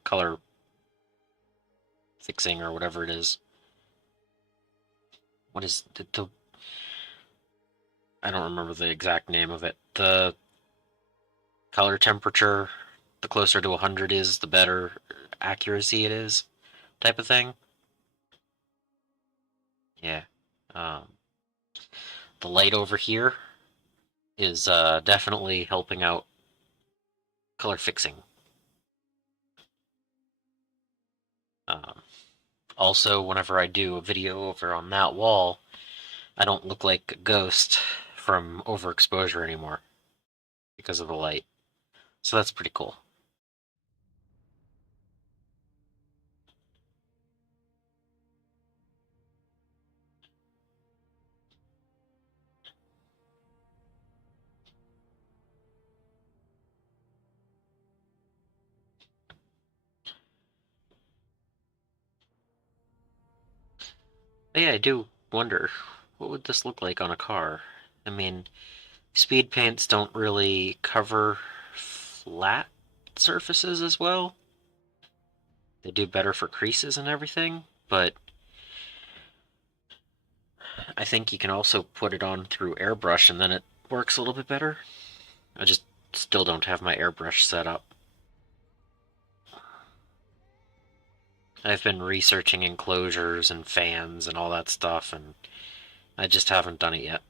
color fixing or whatever it is. What is the I don't remember the exact name of it. The color temperature, the closer to 100 is, the better accuracy it is, type of thing. Yeah. Um, the light over here is definitely helping out color fixing. Um, also, whenever I do a video over on that wall, I don't look like a ghost from overexposure anymore because of the light. So that's pretty cool. But yeah, I do wonder, what would this look like on a car? I mean, speed paints don't really cover flat surfaces as well. They do better for creases and everything, but I think you can also put it on through airbrush and then it works a little bit better. I just still don't have my airbrush set up. I've been researching enclosures and fans and all that stuff, and I just haven't done it yet.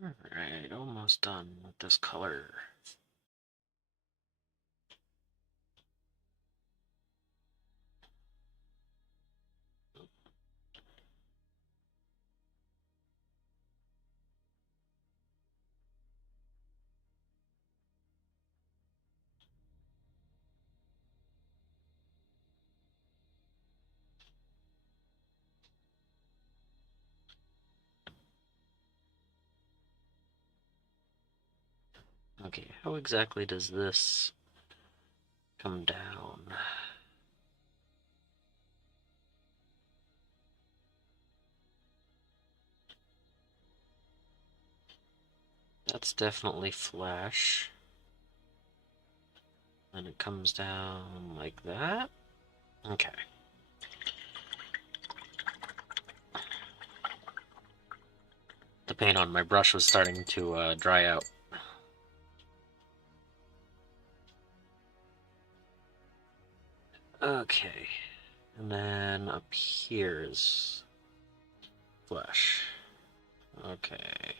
Alright, almost done with this color. Okay, how exactly does this come down? That's definitely flash. And it comes down like that. Okay. The paint on my brush was starting to dry out. Okay. And then up here is flesh. Okay.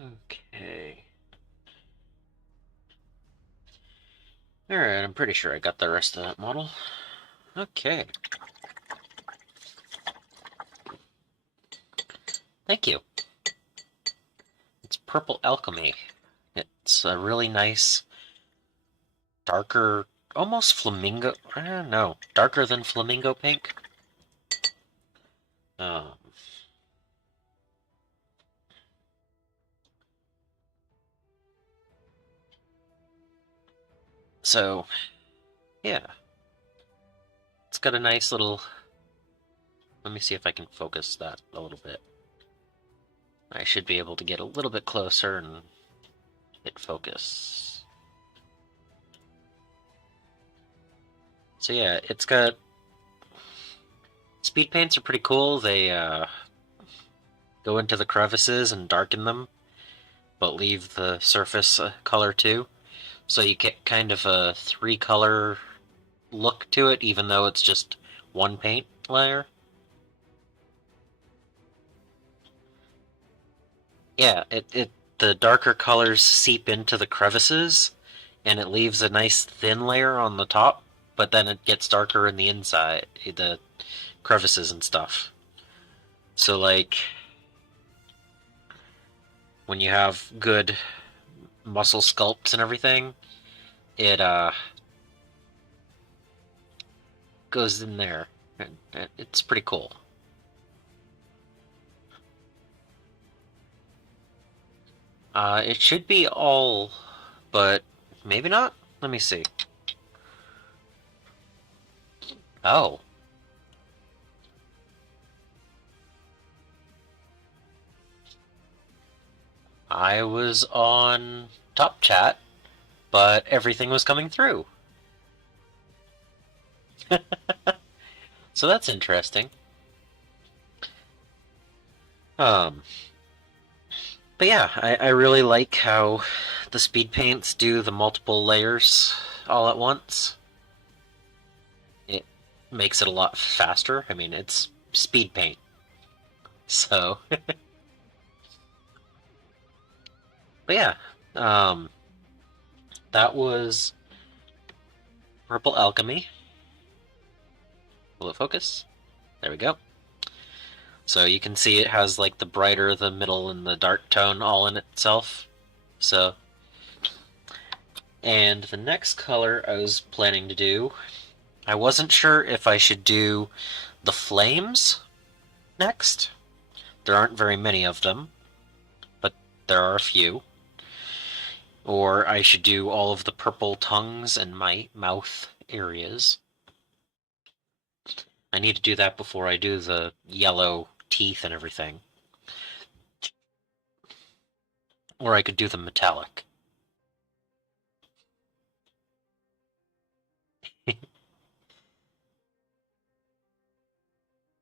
Okay. Alright, I'm pretty sure I got the rest of that model. Okay. Thank you. It's Purple Alchemy. It's a really nice, darker, almost flamingo. I don't know, darker than flamingo pink. Um, so, yeah. It's got a nice little. Let me see if I can focus that a little bit. I should be able to get a little bit closer and hit focus. So yeah, it's got. Speed paints are pretty cool. They go into the crevices and darken them, but leave the surface color too. So you get kind of a three-color look to it, even though it's just one paint layer. Yeah, the darker colors seep into the crevices, and it leaves a nice thin layer on the top, but then it gets darker in the inside, the crevices and stuff. So like when you have good muscle sculpts and everything, it goes in there. It's pretty cool. It should be all, but maybe not. Let me see. Oh. I was on Top Chat, but everything was coming through. So that's interesting. Um, but yeah, I really like how the speed paints do the multiple layers all at once. It makes it a lot faster. I mean, it's speed paint. So, but yeah, um, that was Purple Alchemy. Will it focus? There we go. So you can see it has like the brighter, the middle, and the dark tone all in itself. So, and the next color I was planning to do, I wasn't sure if I should do the flames next. There aren't very many of them, but there are a few. Or I should do all of the purple tongues and my mouth areas. I need to do that before I do the yellow teeth and everything. Or I could do the metallic.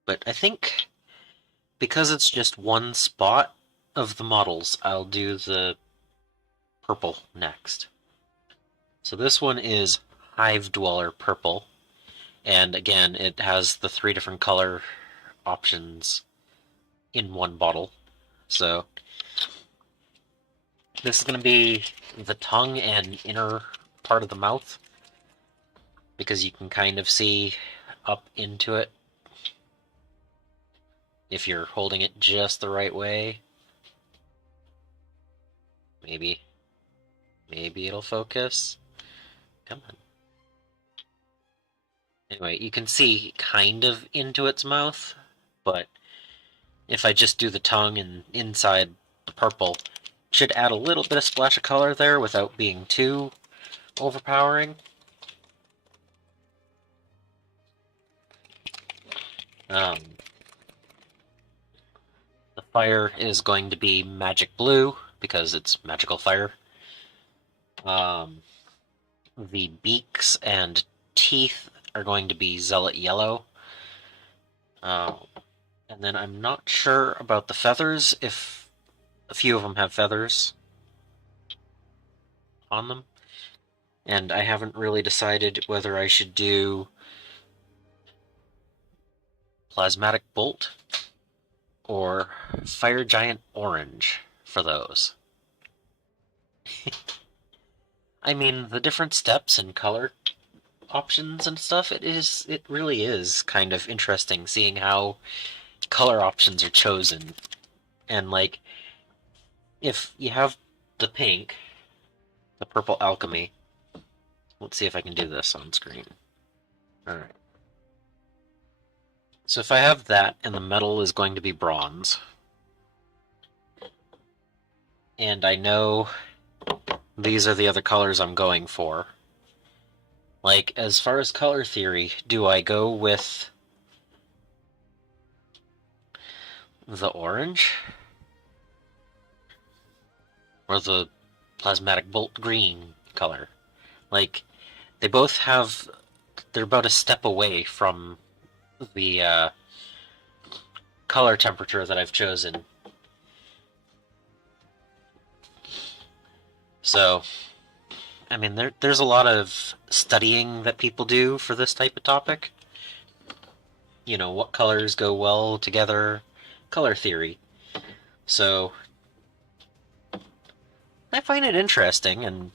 But I think because it's just one spot of the models, I'll do the purple next. So this one is Hive Dweller Purple. And again, it has the three different color options in one bottle. So this is going to be the tongue and inner part of the mouth, because you can kind of see up into it if you're holding it just the right way. Maybe it'll focus. Come on. Anyway, you can see kind of into its mouth, but if I just do the tongue and inside the purple, should add a little bit of splash of color there without being too overpowering. Um, the fire is going to be magic blue because it's magical fire. The beaks and teeth are going to be zealot yellow. And then I'm not sure about the feathers, if a few of them have feathers on them. And I haven't really decided whether I should do Plasmatic Bolt or Fire Giant Orange for those. I mean, the different steps and color options and stuff, it really is kind of interesting seeing how color options are chosen. And like, if you have the pink, the purple alchemy, let's see if I can do this on screen. Alright. So if I have that, and the metal is going to be bronze, and I know these are the other colors I'm going for, like, as far as color theory, do I go with the orange? Or the plasmatic bolt green color? Like, they both have... they're about a step away from the color temperature that I've chosen. So, I mean, there's a lot of studying that people do for this type of topic. You know, what colors go well together, color theory. So, I find it interesting, and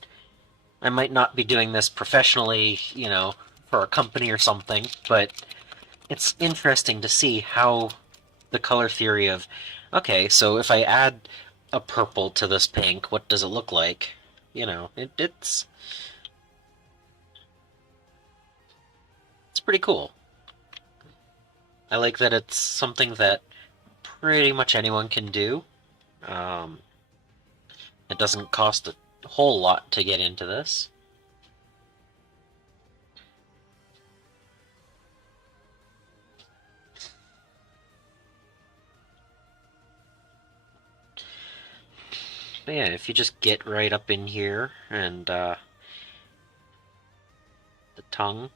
I might not be doing this professionally, you know, for a company or something, but it's interesting to see how the color theory of, okay, so if I add a purple to this pink, what does it look like? You know, it's pretty cool. I like that it's something that pretty much anyone can do. Um, it doesn't cost a whole lot to get into this. But yeah, if you just get right up in here and the tongue.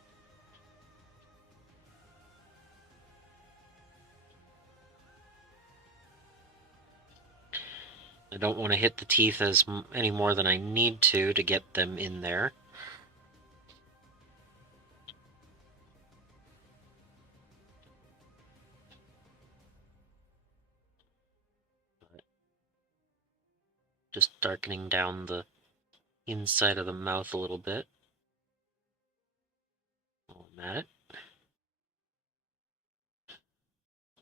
I don't want to hit the teeth any more than I need to get them in there. But just darkening down the inside of the mouth a little bit. While I'm at it.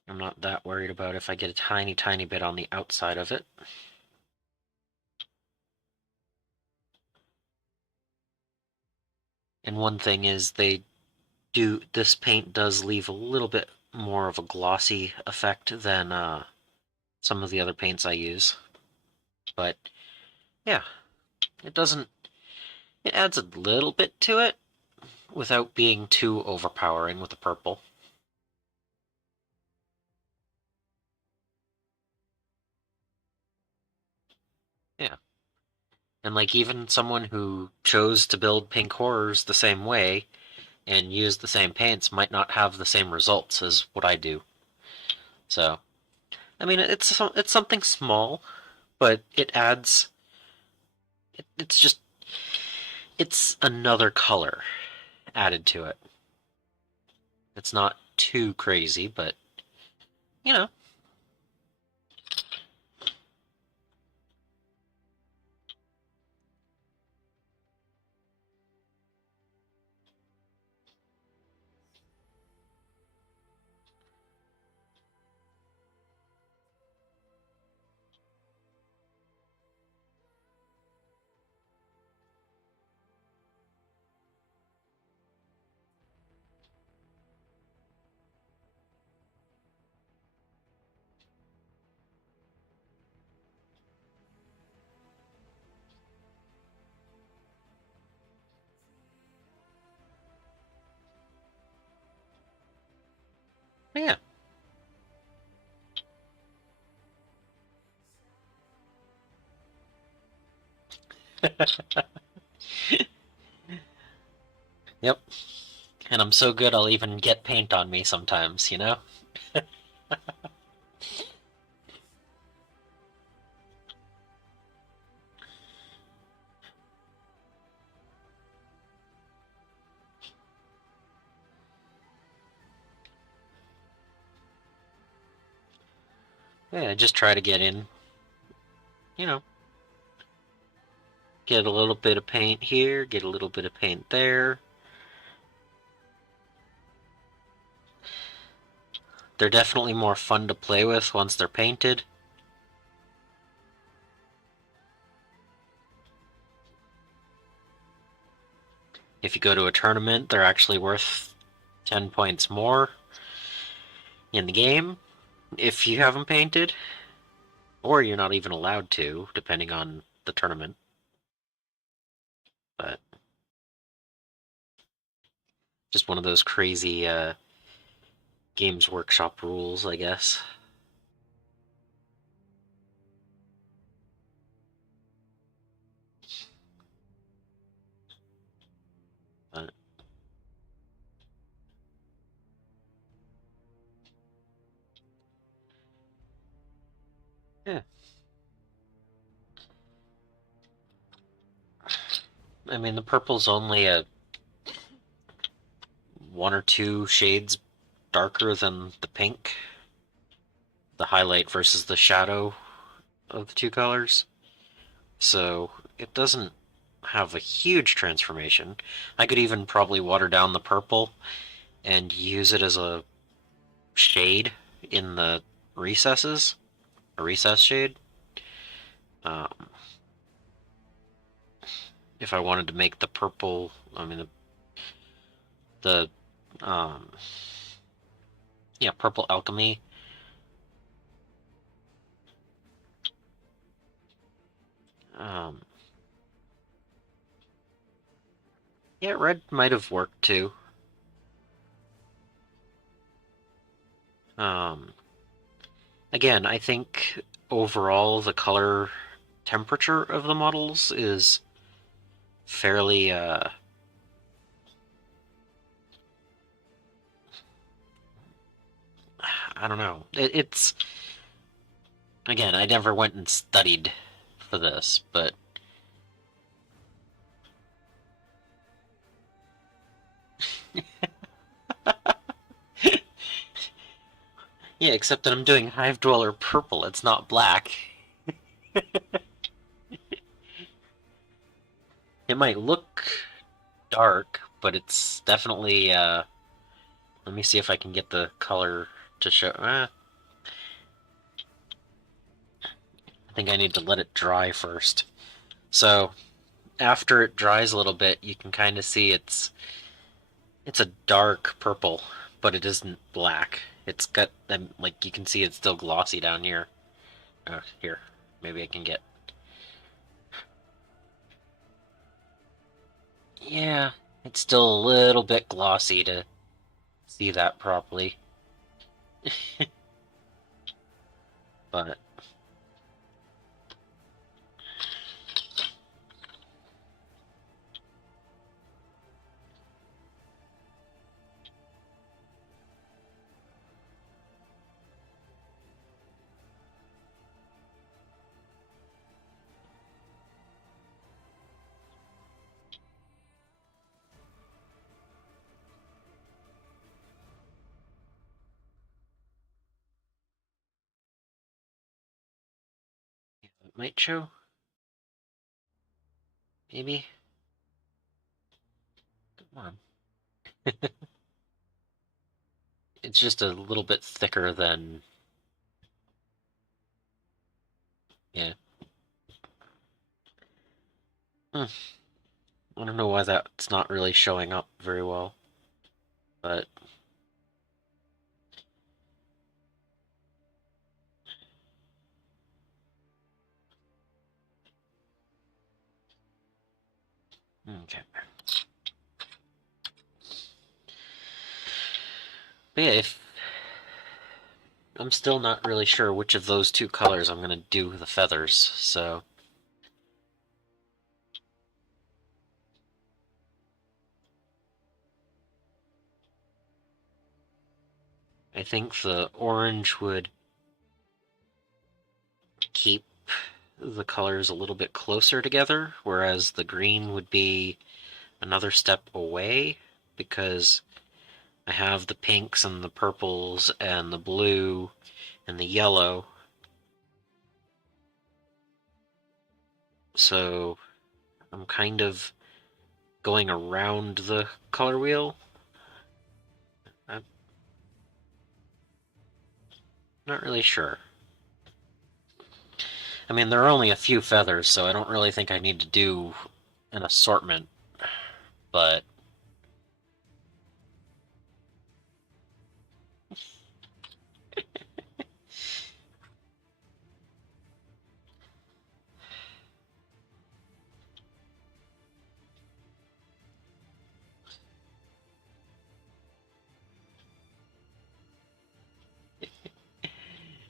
I'm not that worried about if I get a tiny, tiny bit on the outside of it. And one thing is this paint does leave a little bit more of a glossy effect than some of the other paints I use. But yeah, it adds a little bit to it without being too overpowering with the purple. Yeah. And like even someone who chose to build pink horrors the same way and use the same paints might not have the same results as what I do. So, I mean, it's something small, but it adds. It's just it's another color added to it. It's not too crazy, but you know, yeah. Yep. And I'm so good I'll even get paint on me sometimes, you know? Yeah, I just try to get in, you know. Get a little bit of paint here, get a little bit of paint there. They're definitely more fun to play with once they're painted. If you go to a tournament, they're actually worth 10 points more in the game if you have them painted. Or you're not even allowed to, depending on the tournament. But just one of those crazy Games Workshop rules, I guess. But yeah, I mean the purple's only a 1 or 2 shades darker than the pink, the highlight versus the shadow of the two colors. So it doesn't have a huge transformation. I could even probably water down the purple and use it as a shade in the recesses, a recess shade. Um, if I wanted to make the purple, I mean the um, yeah, purple alchemy. Um, yeah, red might have worked too. Um, Again, I think overall the color temperature of the models is fairly I don't know. It's again, I never went and studied for this, but yeah, except that I'm doing Hive Dweller purple. It's not black. It might look dark, but it's definitely let me see if I can get the color to show. I think I need to let it dry first. So after it dries a little bit, you can kind of see it's a dark purple, but it isn't black. It's got like you can see it's still glossy down here. Here, maybe I can get. Yeah, it's still a little bit glossy to see that properly, but it might show. Maybe. Come on. It's just a little bit thicker than. Yeah. Hmm. I don't know why that's not really showing up very well, but okay. But yeah, if I'm still not really sure which of those two colors I'm gonna do the feathers, so I think the orange would keep the colors a little bit closer together, whereas the green would be another step away because I have the pinks and the purples and the blue and the yellow. So I'm kind of going around the color wheel. I'm not really sure. I mean, there are only a few feathers, so I don't really think I need to do an assortment, but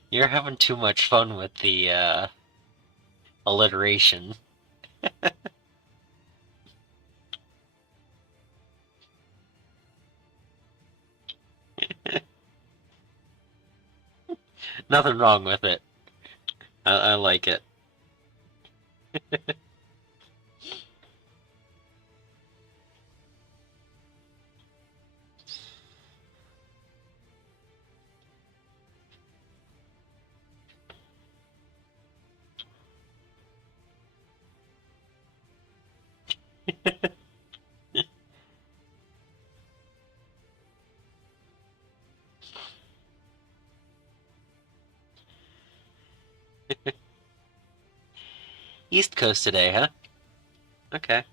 you're having too much fun with the alliteration. Nothing wrong with it. I like it. East Coast today, huh? Okay.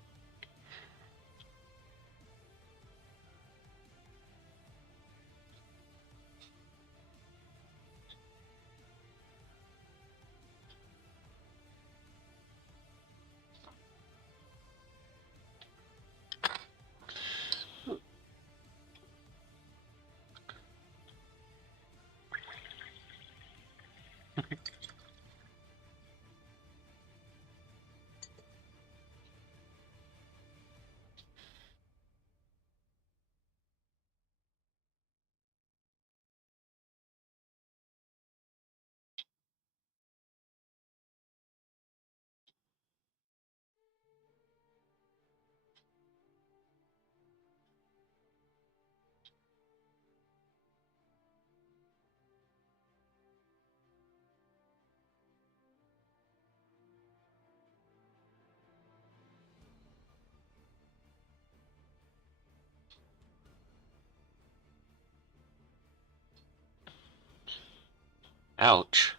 Ouch.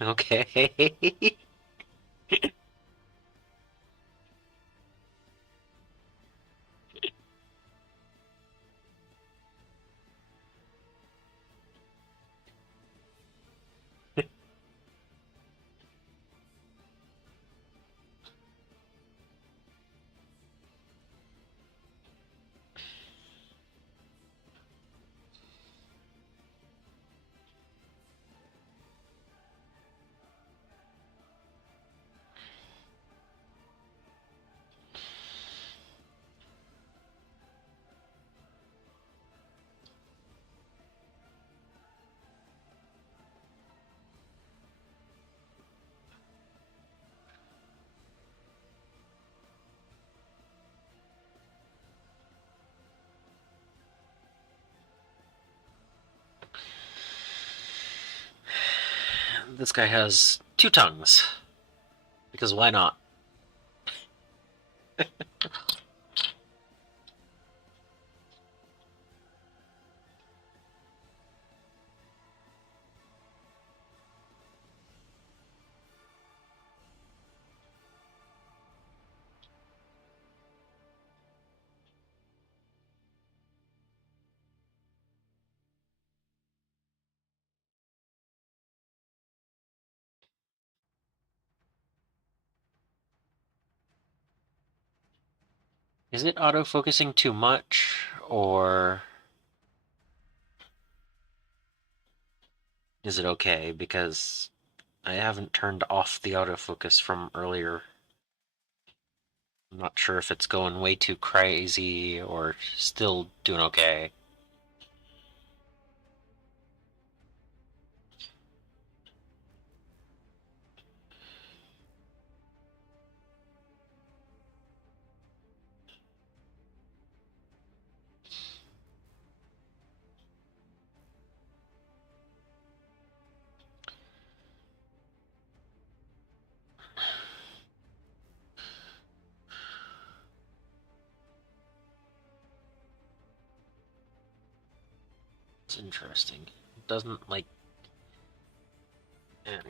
Okay. This guy has two tongues. Because why not? Is it autofocusing too much, or... is it okay? Because I haven't turned off the autofocus from earlier. I'm not sure if it's going way too crazy or still doing okay. It's interesting. It doesn't like. Anyway.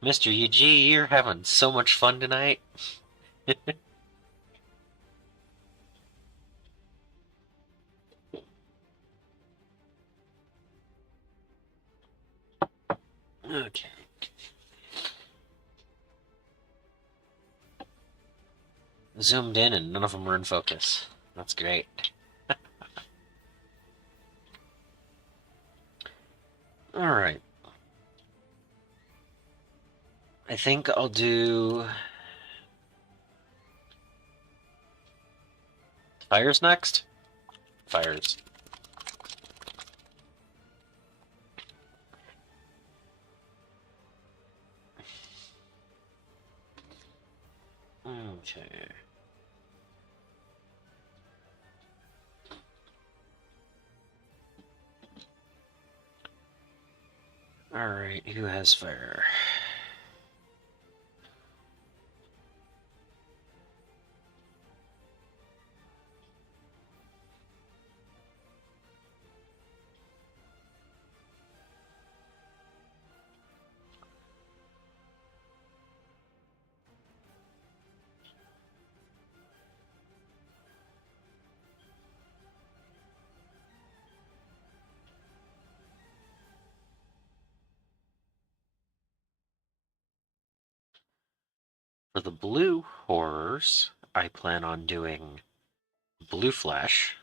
Mr. UG, you're having so much fun tonight. Okay. Zoomed in and none of them were in focus. That's great. Alright. I think I'll do fires next? Fires. Okay. Alright, who has fire? For the blue horrors, I plan on doing blue flesh,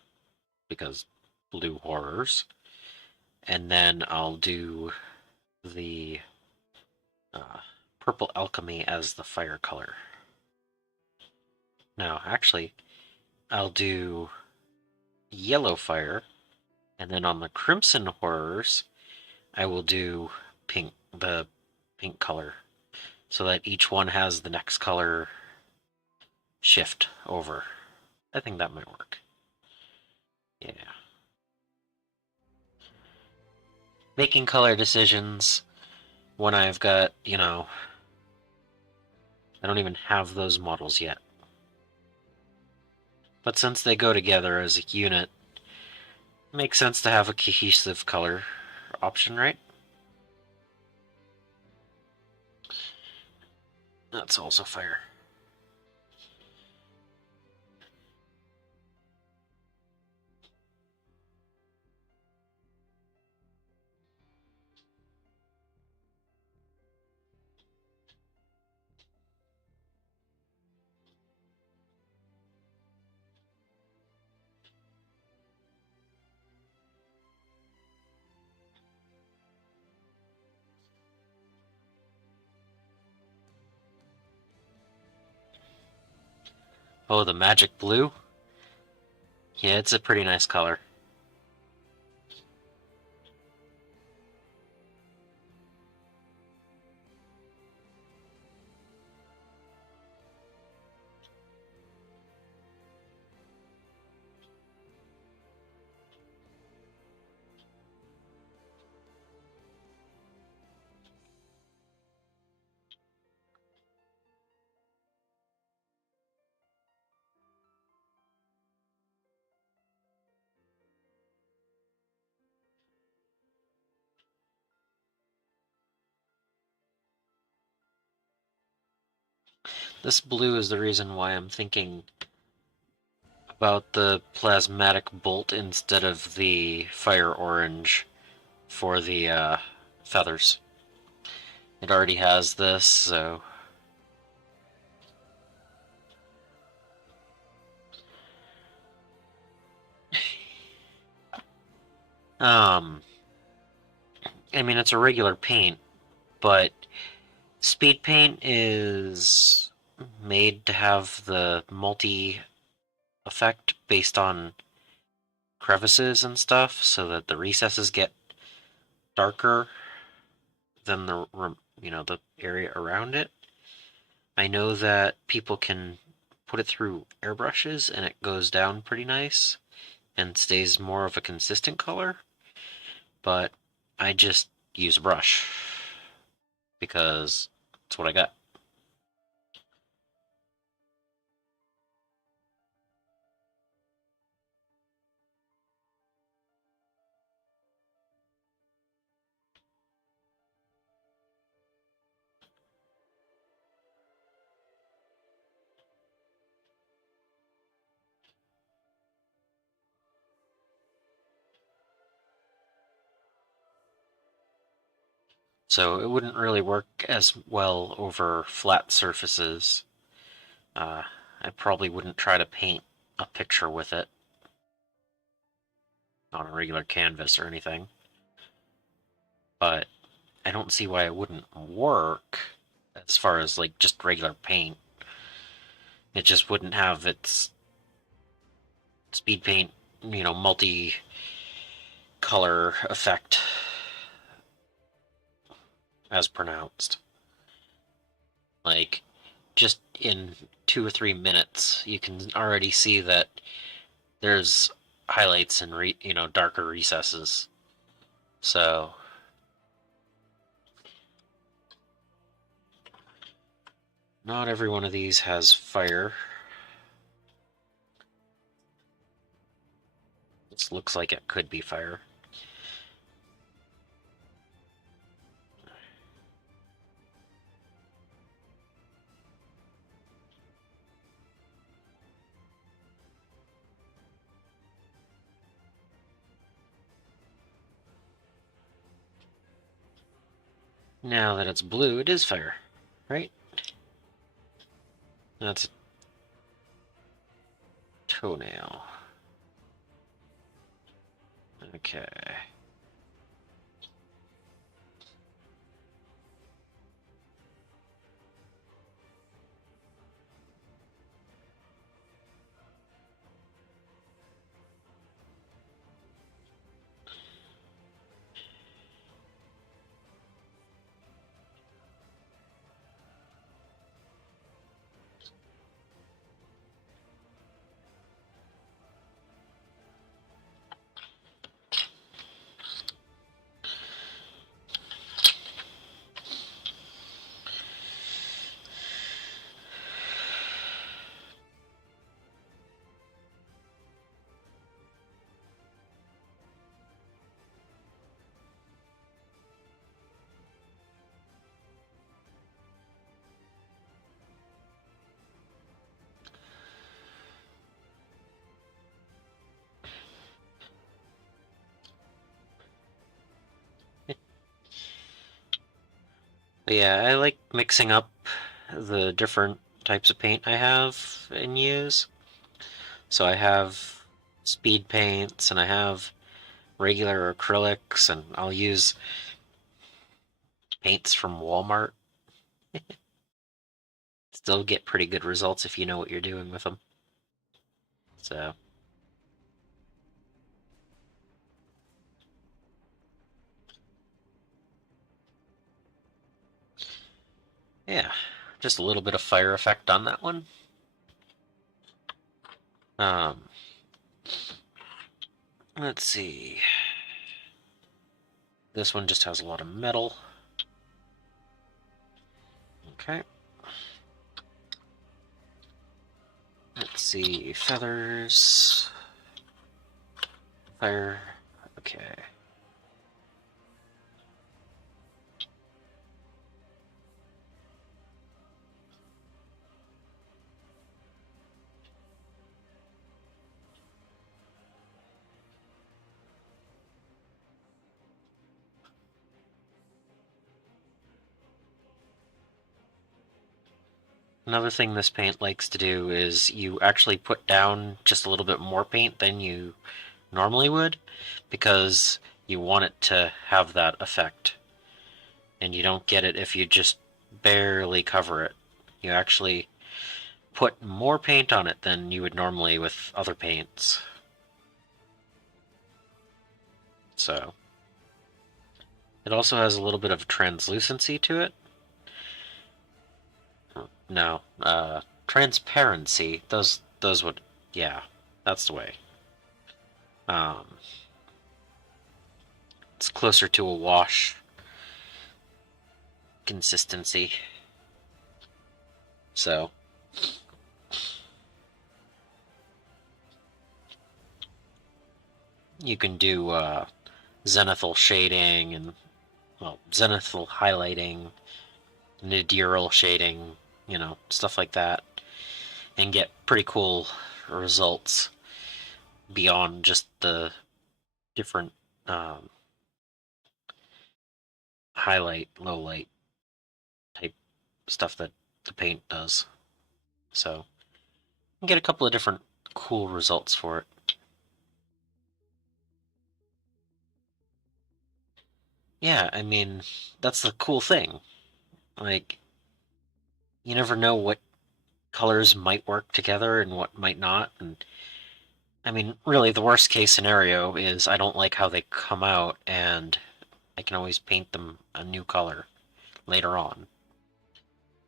because blue horrors, and then I'll do the purple alchemy as the fire color. No, actually, I'll do yellow fire, and then on the crimson horrors, I will do the pink color, so that each one has the next color shift over. I think that might work. Yeah. Making color decisions when I've got, I don't even have those models yet. But since they go together as a unit, it makes sense to have a cohesive color option, right? That's also fire. Oh, the magic blue? Yeah, it's a pretty nice color. This blue is the reason why I'm thinking about the plasmatic bolt instead of the fire orange for the feathers. It already has this, so... I mean, it's a regular paint, but speed paint is made to have the multi effect based on crevices and stuff, so that the recesses get darker than the area around it. I know that people can put it through airbrushes and it goes down pretty nice and stays more of a consistent color, but I just use a brush because that's what I got. So it wouldn't really work as well over flat surfaces. I probably wouldn't try to paint a picture with it on a regular canvas or anything, but I don't see why it wouldn't work as far as like just regular paint. It just wouldn't have its speed paint, multi color effect as pronounced. Like, just in 2 or 3 minutes, you can already see that there's highlights and darker recesses. So not every one of these has fire. This looks like it could be fire. Now that it's blue, it is fire, right? That's a toenail. Okay. But yeah, I like mixing up the different types of paint I have and use. So I have speed paints and I have regular acrylics, and I'll use paints from Walmart. Still get pretty good results if you know what you're doing with them. So yeah, just a little bit of fire effect on that one. Um, let's see. This one just has a lot of metal. Okay. Let's see, feathers, fire, okay. Another thing this paint likes to do is you actually put down just a little bit more paint than you normally would, because you want it to have that effect. And you don't get it if you just barely cover it. You actually put more paint on it than you would normally with other paints. So it also has a little bit of translucency to it. No, transparency. Those would, yeah, that's the way. Um, it's closer to a wash consistency. So you can do zenithal shading and, well, zenithal highlighting, nadiral shading, you know, stuff like that, and get pretty cool results beyond just the different um, highlight, low light type stuff that the paint does. So you can get a couple of different cool results for it. Yeah, I mean, that's the cool thing. Like, you never know what colors might work together and what might not. And I mean, really, the worst case scenario is I don't like how they come out, and I can always paint them a new color later on.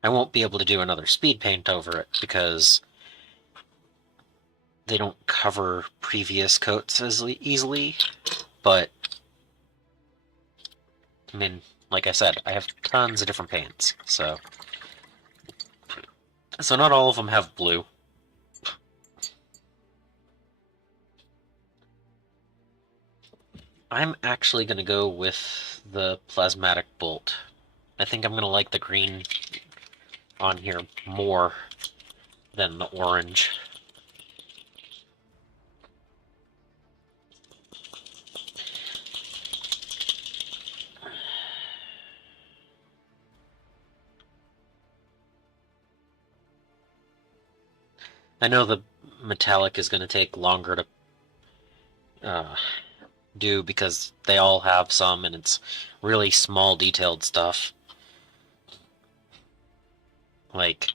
I won't be able to do another speed paint over it because they don't cover previous coats as easily, but I mean, like I said, I have tons of different paints, so not all of them have blue. I'm actually going to go with the plasmatic bolt. I think I'm going to like the green on here more than the orange. I know the metallic is going to take longer to do because they all have some and it's really small detailed stuff. Like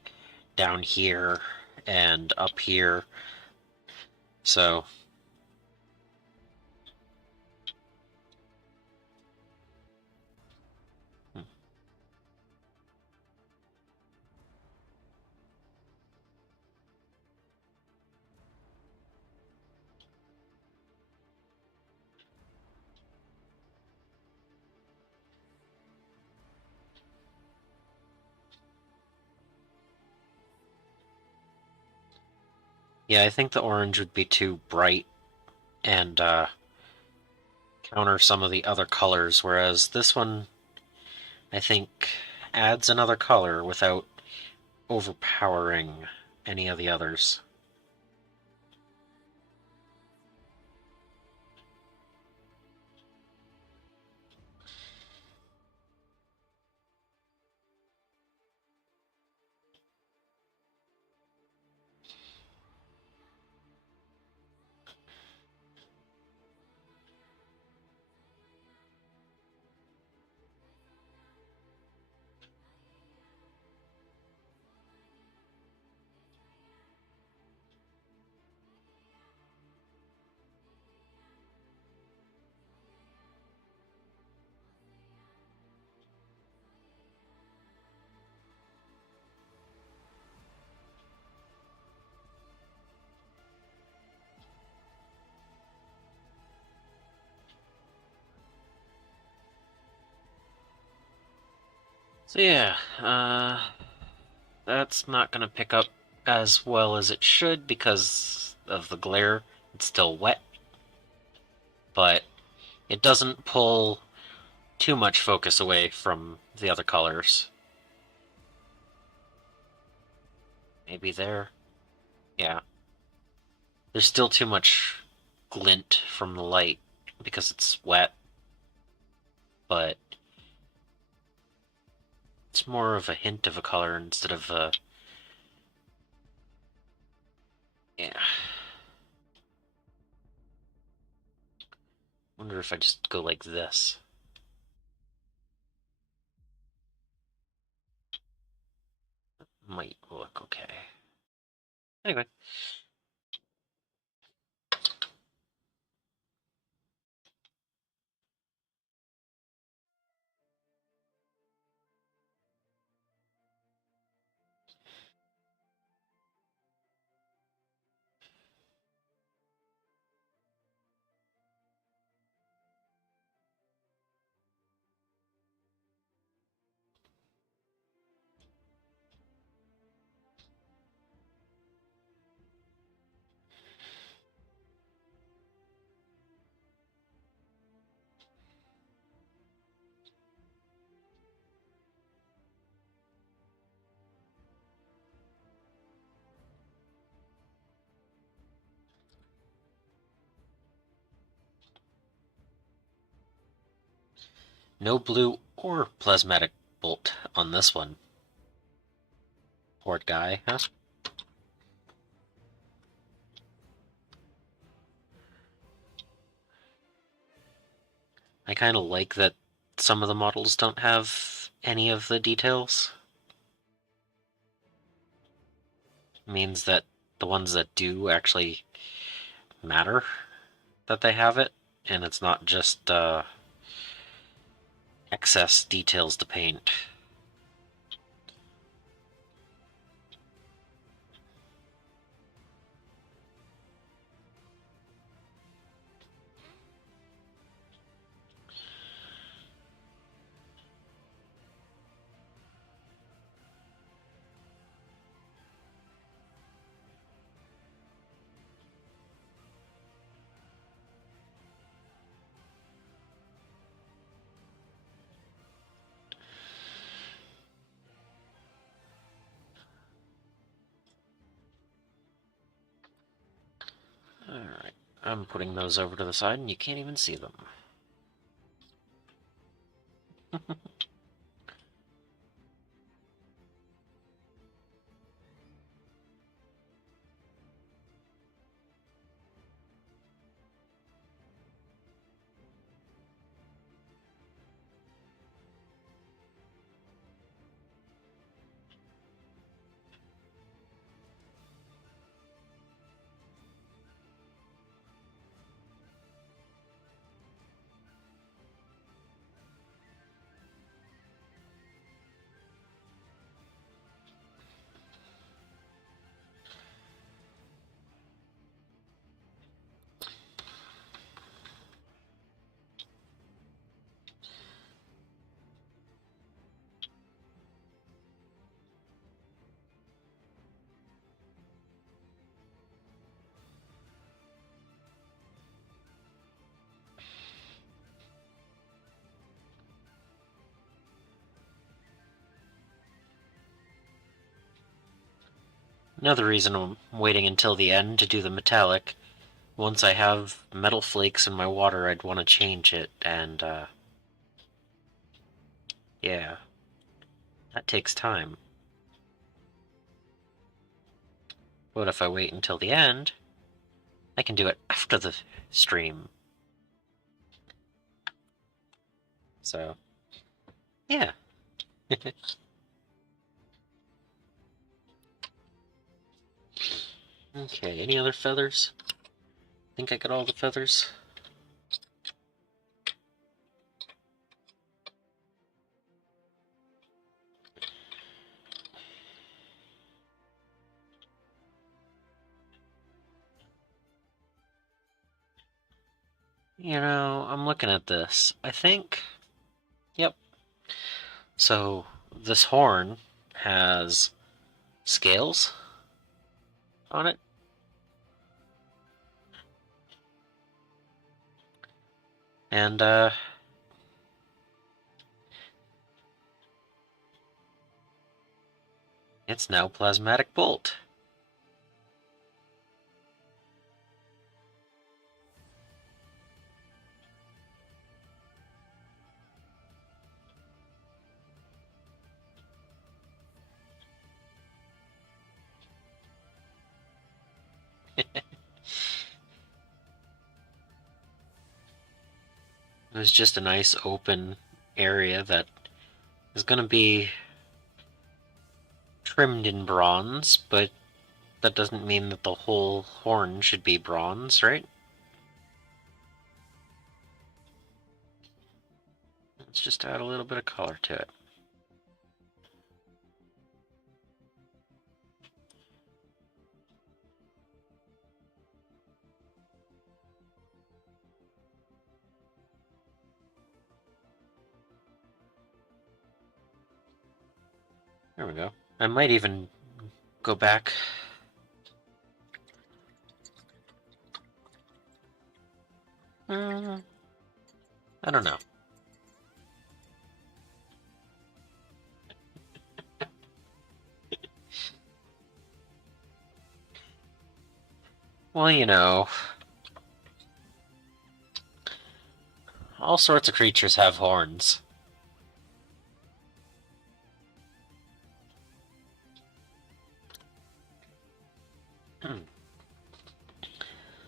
down here and up here. So yeah, I think the orange would be too bright and counter some of the other colors, whereas this one, I think, adds another color without overpowering any of the others. So yeah, that's not going to pick up as well as it should because of the glare. It's still wet, but it doesn't pull too much focus away from the other colors. Maybe there. Yeah. There's still too much glint from the light because it's wet, but it's more of a hint of a color instead of a wonder if I just go like this. Might look okay. Anyway. No blue or plasmatic bolt on this one. Poor guy, huh? I kind of like that some of the models don't have any of the details. It means that the ones that do actually matter that they have it, and it's not just excess details to paint. Alright, I'm putting those over to the side and you can't even see them. Another reason I'm waiting until the end to do the metallic. Once I have metal flakes in my water, I'd want to change it, and yeah, that takes time. But if I wait until the end, I can do it after the stream. So, yeah. Okay, any other feathers? Think I got all the feathers? You know, I'm looking at this. I think, yep. So, this horn has scales on it. And, it's now Plasmatic Bolt. It was just a nice open area that is going to be trimmed in bronze, but that doesn't mean that the whole horn should be bronze, right? Let's just add a little bit of color to it. There we go. I might even go back. I don't know. Well, you know, all sorts of creatures have horns.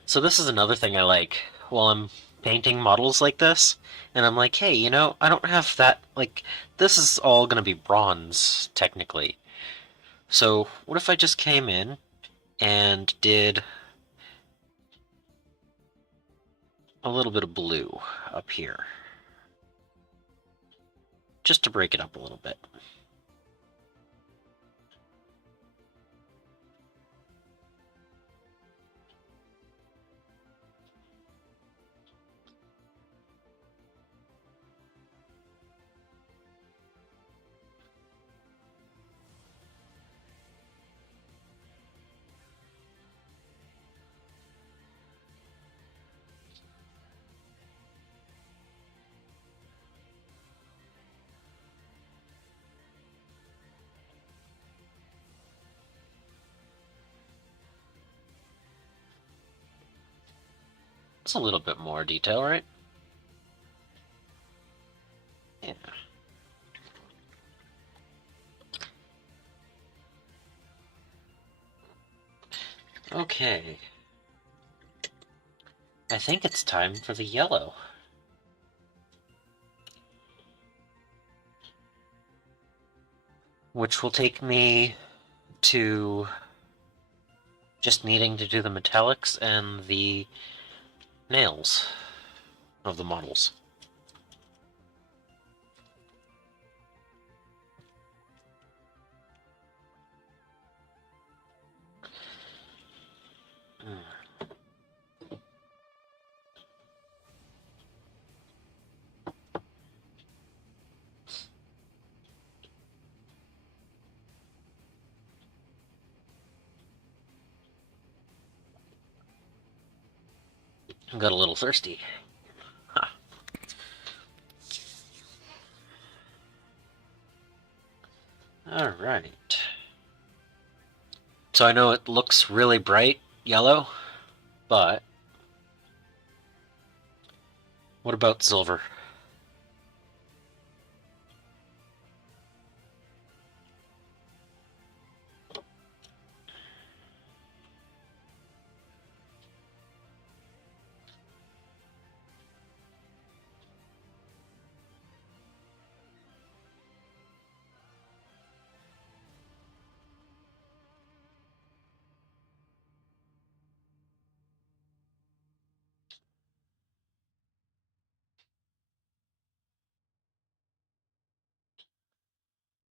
So this is another thing I like while I'm painting models like this, and I'm like, hey, you know, I don't have that, like, this is all gonna be bronze, technically. So what if I just came in and did a little bit of blue up here, just to break it up a little bit. It's a little bit more detail, right? Yeah. Okay. I think it's time for the yellow. Which will take me to just needing to do the metallics and the nails of the models. I got a little thirsty. Huh. Alright. So I know it looks really bright yellow, but what about silver?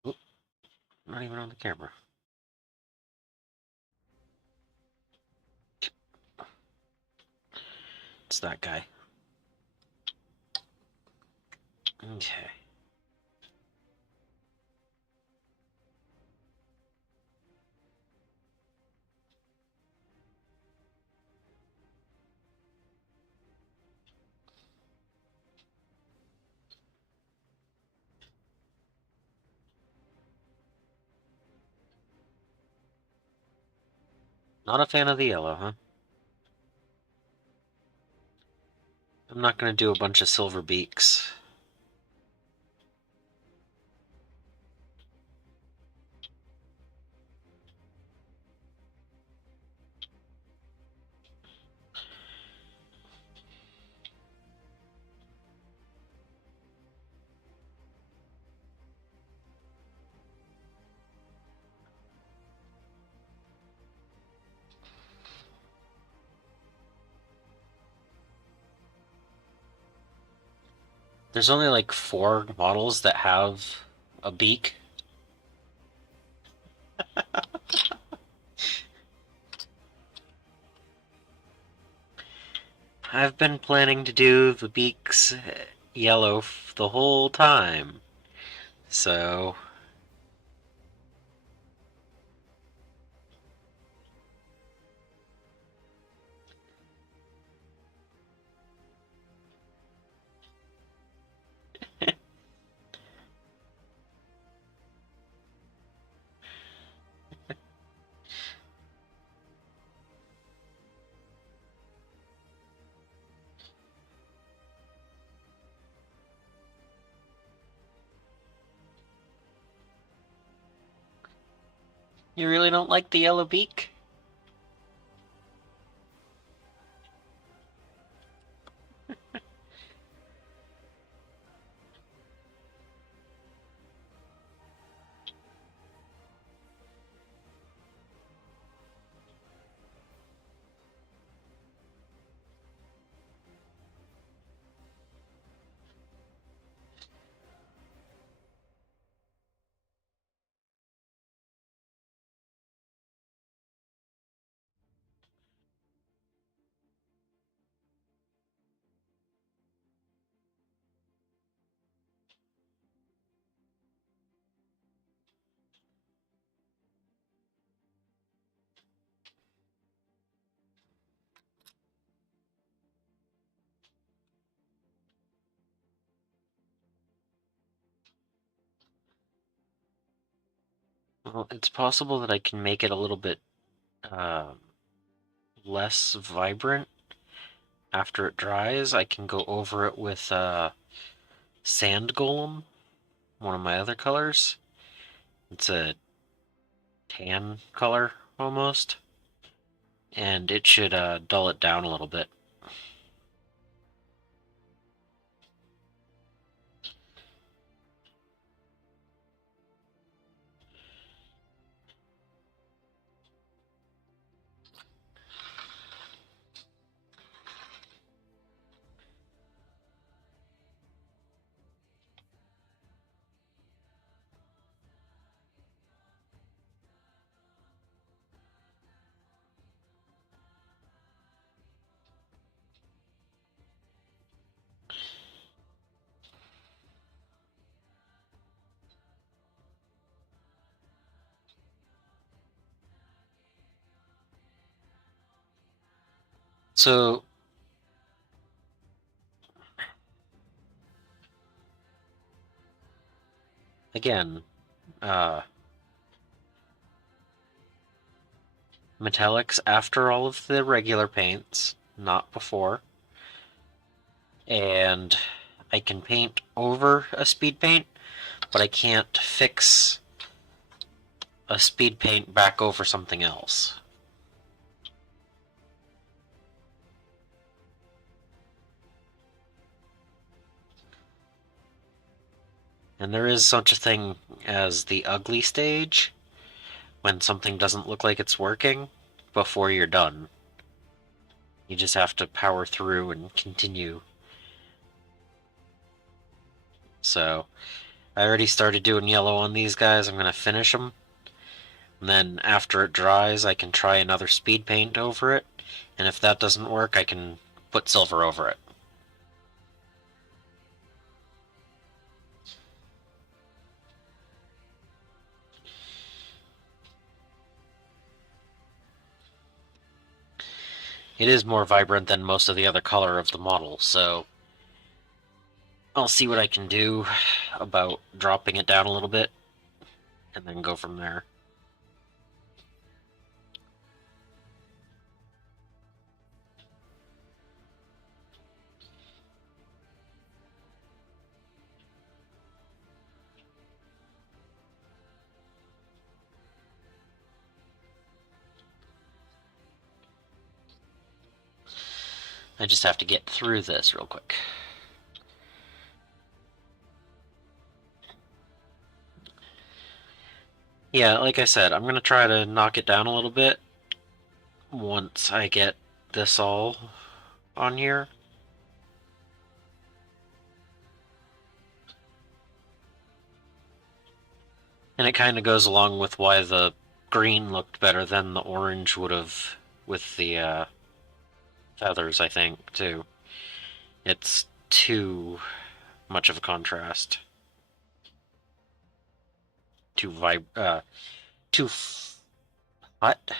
Oop, not even on the camera. It's that guy. Okay. Not a fan of the yellow, huh? I'm not gonna do a bunch of silver beaks. There's only like 4 models that have a beak. I've been planning to do the beaks yellow the whole time. So, you really don't like the yellow beak? Well, it's possible that I can make it a little bit um, less vibrant after it dries. I can go over it with Sand Golem, one of my other colors. It's a tan color almost, and it should dull it down a little bit. So, again, uh, metallics after all of the regular paints, not before. And I can paint over a speed paint, but I can't fix a speed paint back over something else. And there is such a thing as the ugly stage, when something doesn't look like it's working before you're done. You just have to power through and continue. So, I already started doing yellow on these guys. I'm going to finish them. And then after it dries, I can try another speed paint over it. And if that doesn't work, I can put silver over it. It is more vibrant than most of the other color of the model, so I'll see what I can do about dropping it down a little bit and then go from there. I just have to get through this real quick. Yeah, like I said, I'm going to try to knock it down a little bit once I get this all on here. And it kind of goes along with why the green looked better than the orange would have with the feathers, I think, too. It's too much of a contrast. Too hot,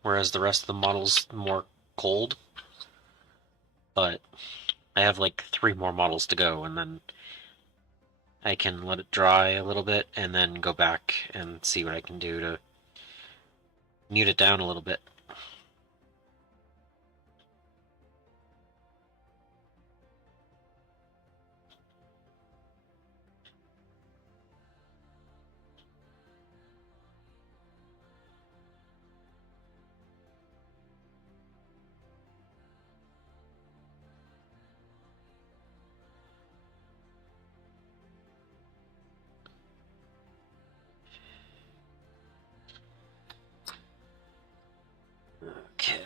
whereas the rest of the model's more cold. But I have like 3 more models to go, and then I can let it dry a little bit, and then go back and see what I can do to mute it down a little bit. Okay.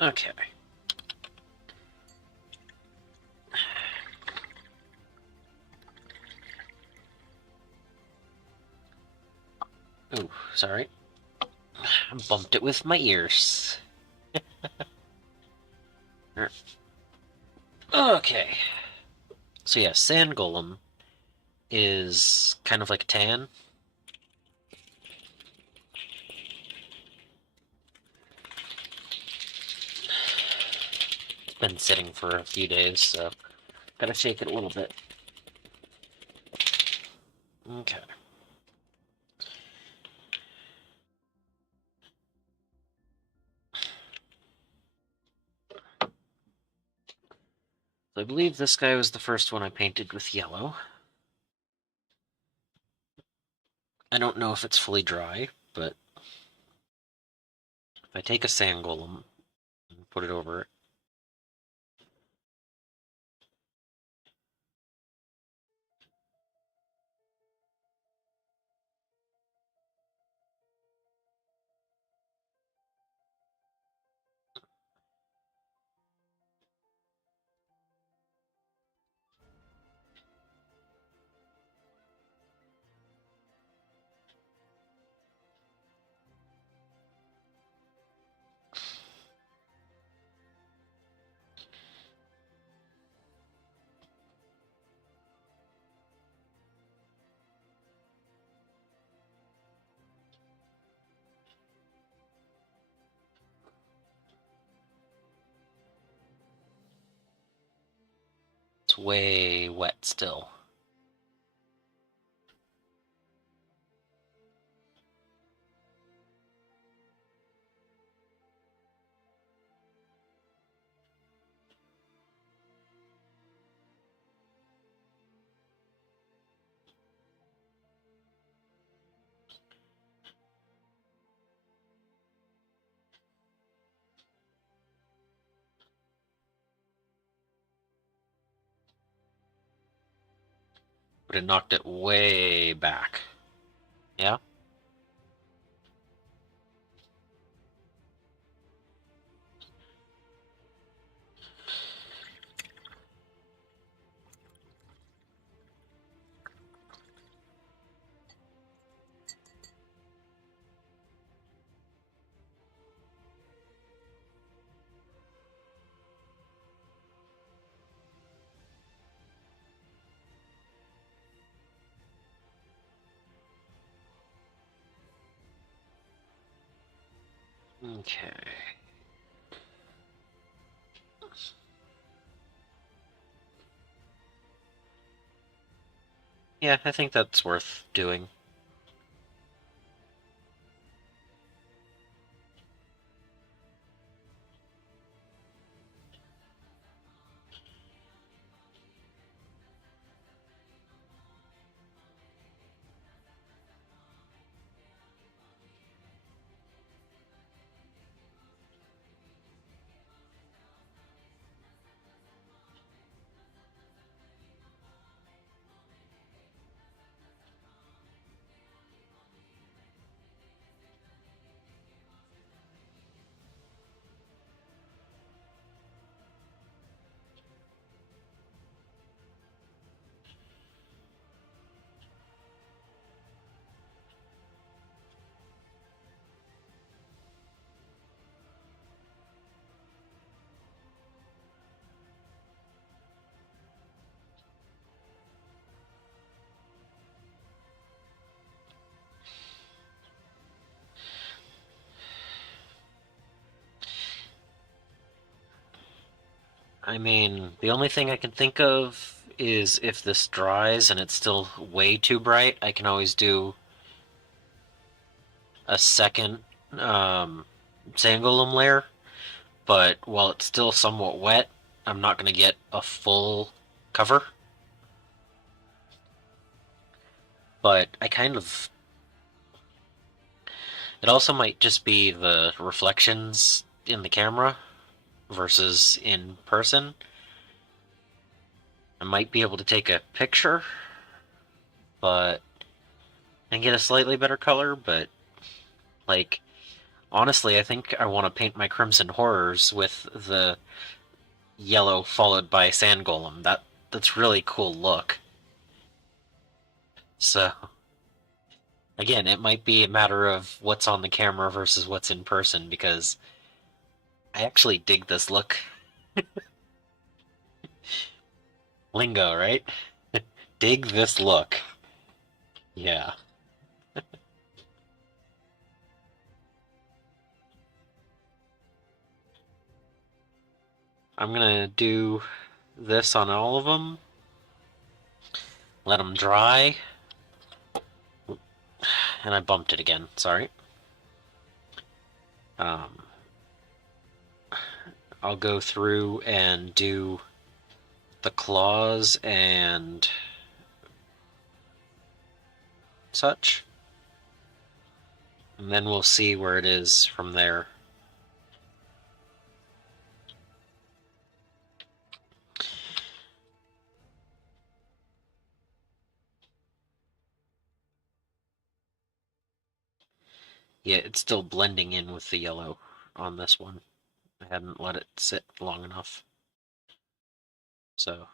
Okay. Ooh, sorry. I bumped it with my ears. Okay. So yeah, Sand Golem is kind of like a tan. It's been sitting for a few days, so gotta shake it a little bit. Okay. So I believe this guy was the first one I painted with yellow. I don't know if it's fully dry, but if I take a Sand Golem and put it over it, it's way wet still. But it knocked it way back. Yeah? Okay. Yeah, I think that's worth doing. I mean, the only thing I can think of is if this dries and it's still way too bright, I can always do a second sand golem layer. But while it's still somewhat wet, I'm not going to get a full cover. But I kind of... It also might just be the reflections in the camera versus in person. I might be able to take a picture, but and get a slightly better color, but like honestly, I think I want to paint my Crimson Horrors with the yellow followed by Sand Golem. That's really cool look. So again, it might be a matter of what's on the camera versus what's in person because I actually dig this look. Lingo, right? Dig this look. Yeah. I'm gonna do this on all of them. Let them dry. And I bumped it again, sorry. Um, I'll go through and do the claws and such. And then we'll see where it is from there. Yeah, it's still blending in with the yellow on this one. I hadn't let it sit long enough. So,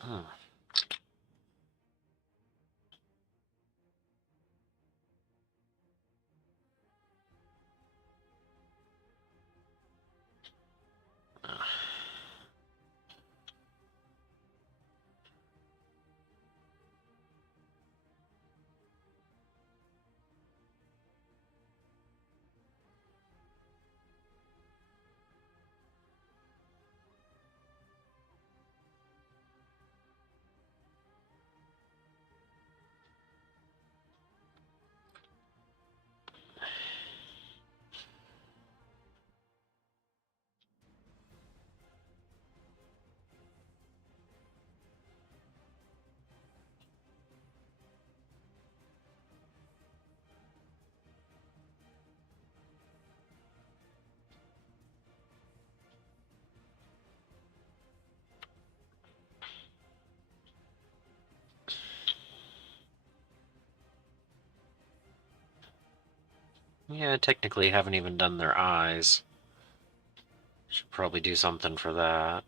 hmm. Yeah, I technically haven't even done their eyes. Should probably do something for that.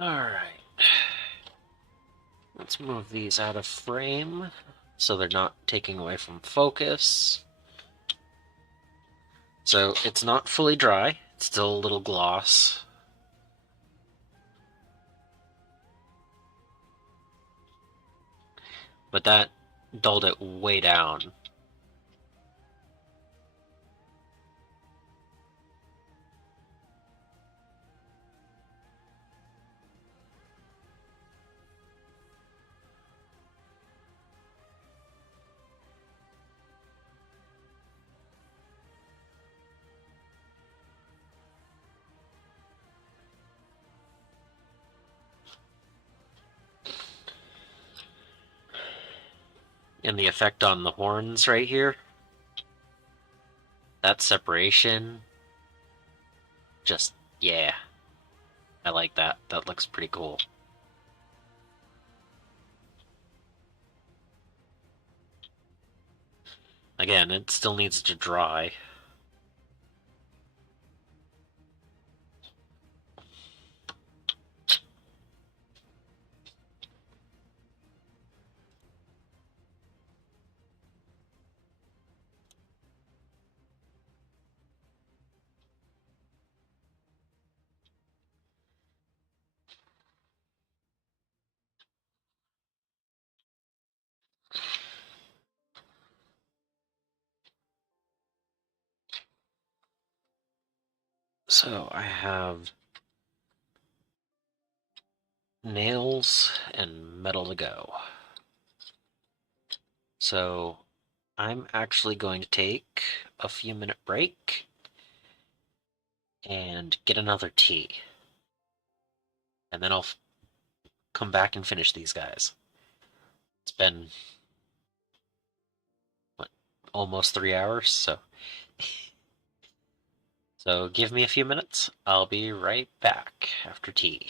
Alright. Let's move these out of frame so they're not taking away from focus. So it's not fully dry, it's still a little gloss. but that dulled it way down. And the effect on the horns right here, that separation, just, yeah, I like that. That looks pretty cool. Again, it still needs to dry. So I have nails and metal to go. So I'm actually going to take a few minute break and get another tea. And then I'll come back and finish these guys. It's been, what, almost 3 hours, so give me a few minutes. I'll be right back after tea.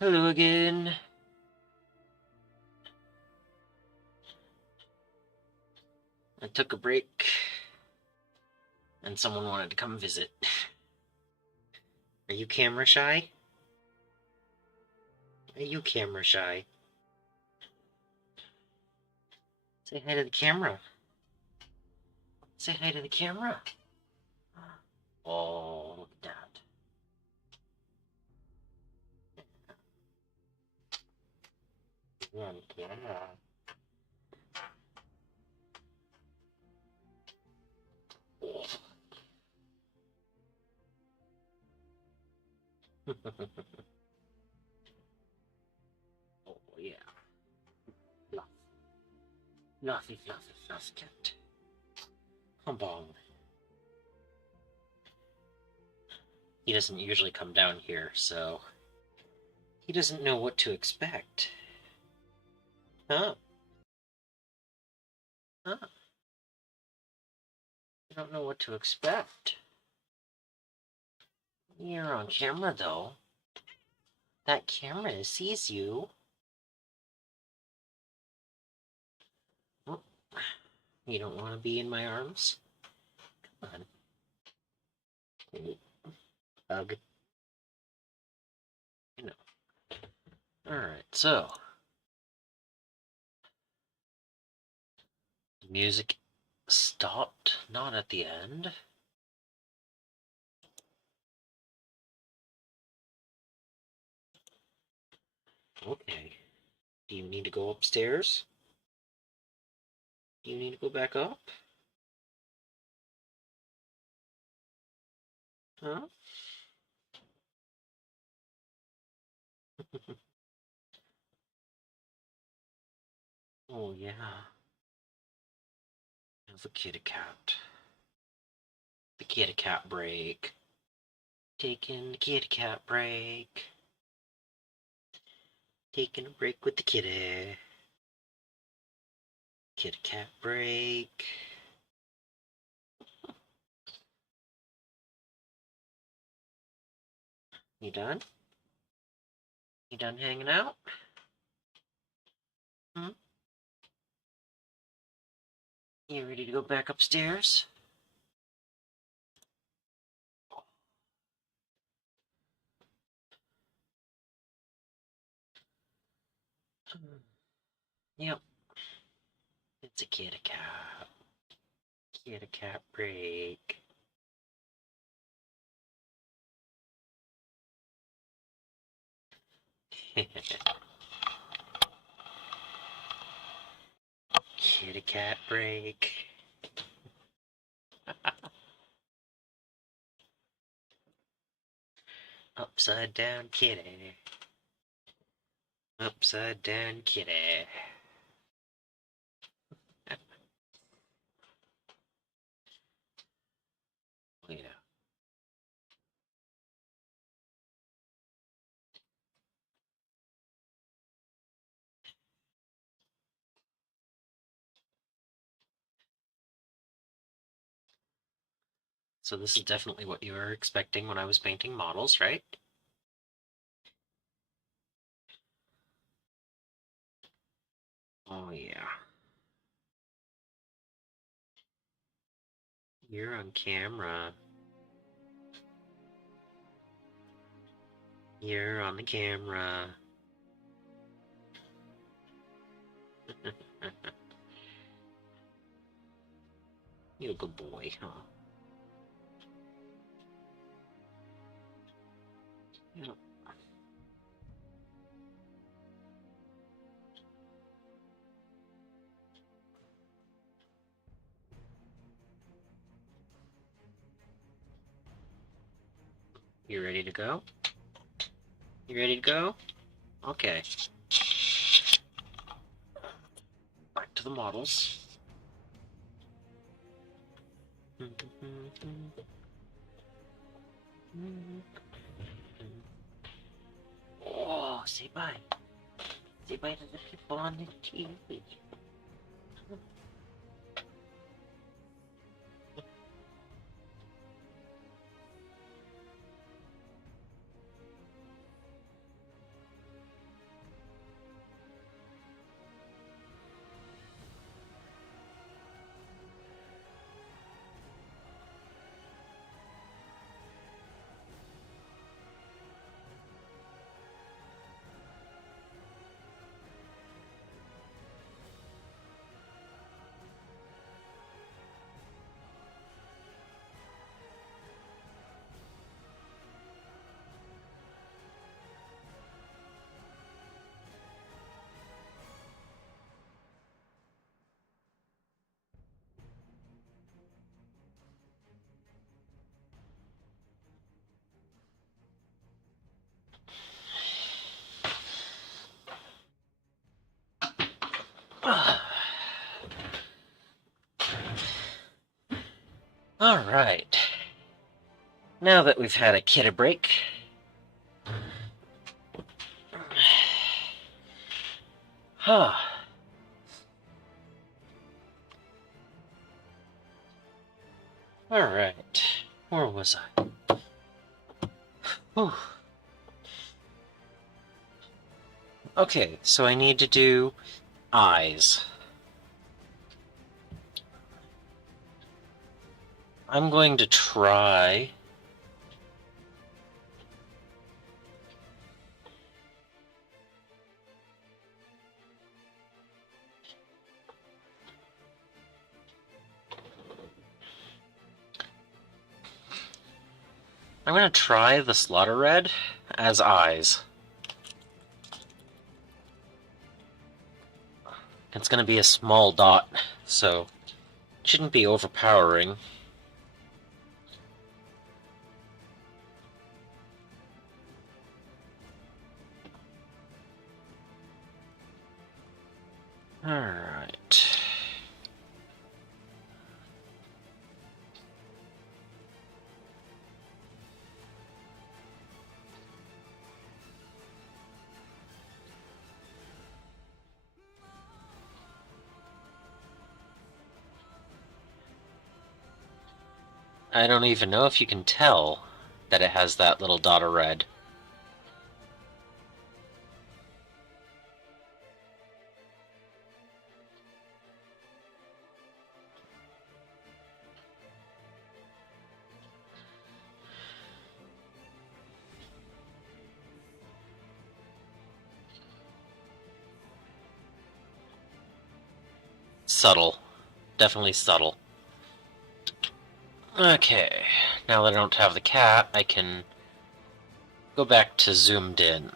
Hello again. I took a break and someone wanted to come visit. Are you camera shy? Are you camera shy? Say hi to the camera. Say hi to the camera. Oh, look at that. You're on camera. Oh, yeah. Fluff. Fluffy, fluffy, fluffy cat. Humbong. He doesn't usually come down here, so he doesn't know what to expect. Huh? Huh? You don't know what to expect. You're on camera, though. That camera sees you. Oh, you don't want to be in my arms? Come on. Hug. You know. Alright, so. The music stopped, not at the end. Okay. Do you need to go upstairs? Do you need to go back up? Huh? Oh, yeah. Have a kitty cat. The kitty cat break. Taking the kitty cat break. Taking a break with the kitty. Kitty cat break. You done? You done hanging out? Hmm? You ready to go back upstairs? Yep. It's a kitty cat. Kitty cat break. Kitty cat break. Upside down kitty. Upside down kitty. Oh, yeah. So this is definitely what you were expecting when I was painting models, right? Oh, yeah. You're on camera. You're on the camera. You're a good boy, huh? Yep. You ready to go? You ready to go? Okay. Back to the models. Oh, say bye. Say bye to the people on the TV. Alright. Now that we've had a kidda break, Alright. Where was I? Whew. Okay, so I need to do eyes. I'm going to try... I'm going to try the Slaughter Red as eyes. It's going to be a small dot, so it shouldn't be overpowering. Alright. I don't even know if you can tell that it has that little dot of red. Subtle. Definitely subtle. Okay, now that I don't have the cat, I can go back to zoomed in.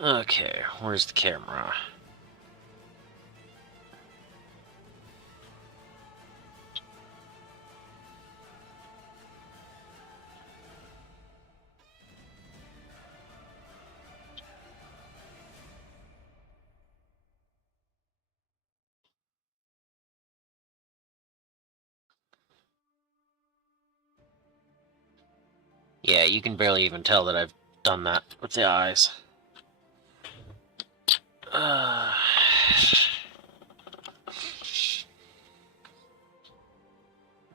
Okay, where's the camera? Yeah, you can barely even tell that I've done that with the eyes.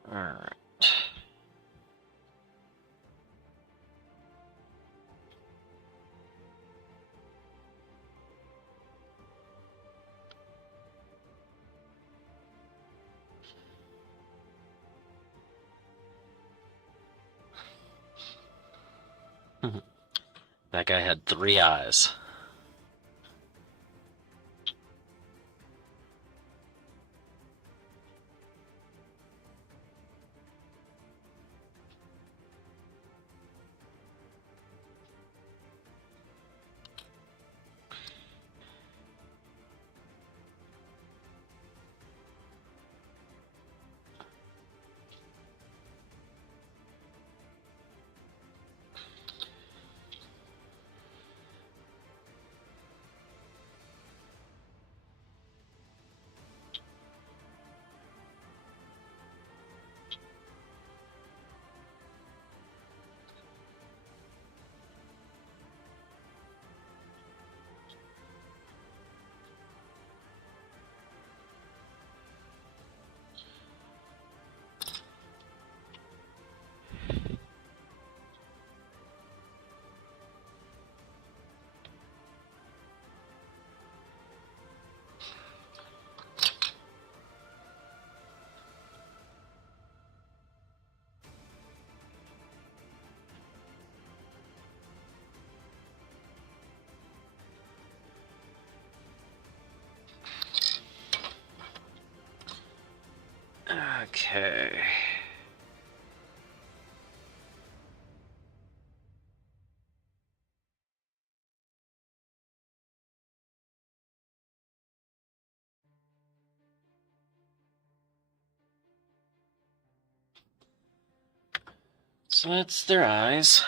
Alright. That guy had 3 eyes. Okay. So that's their eyes.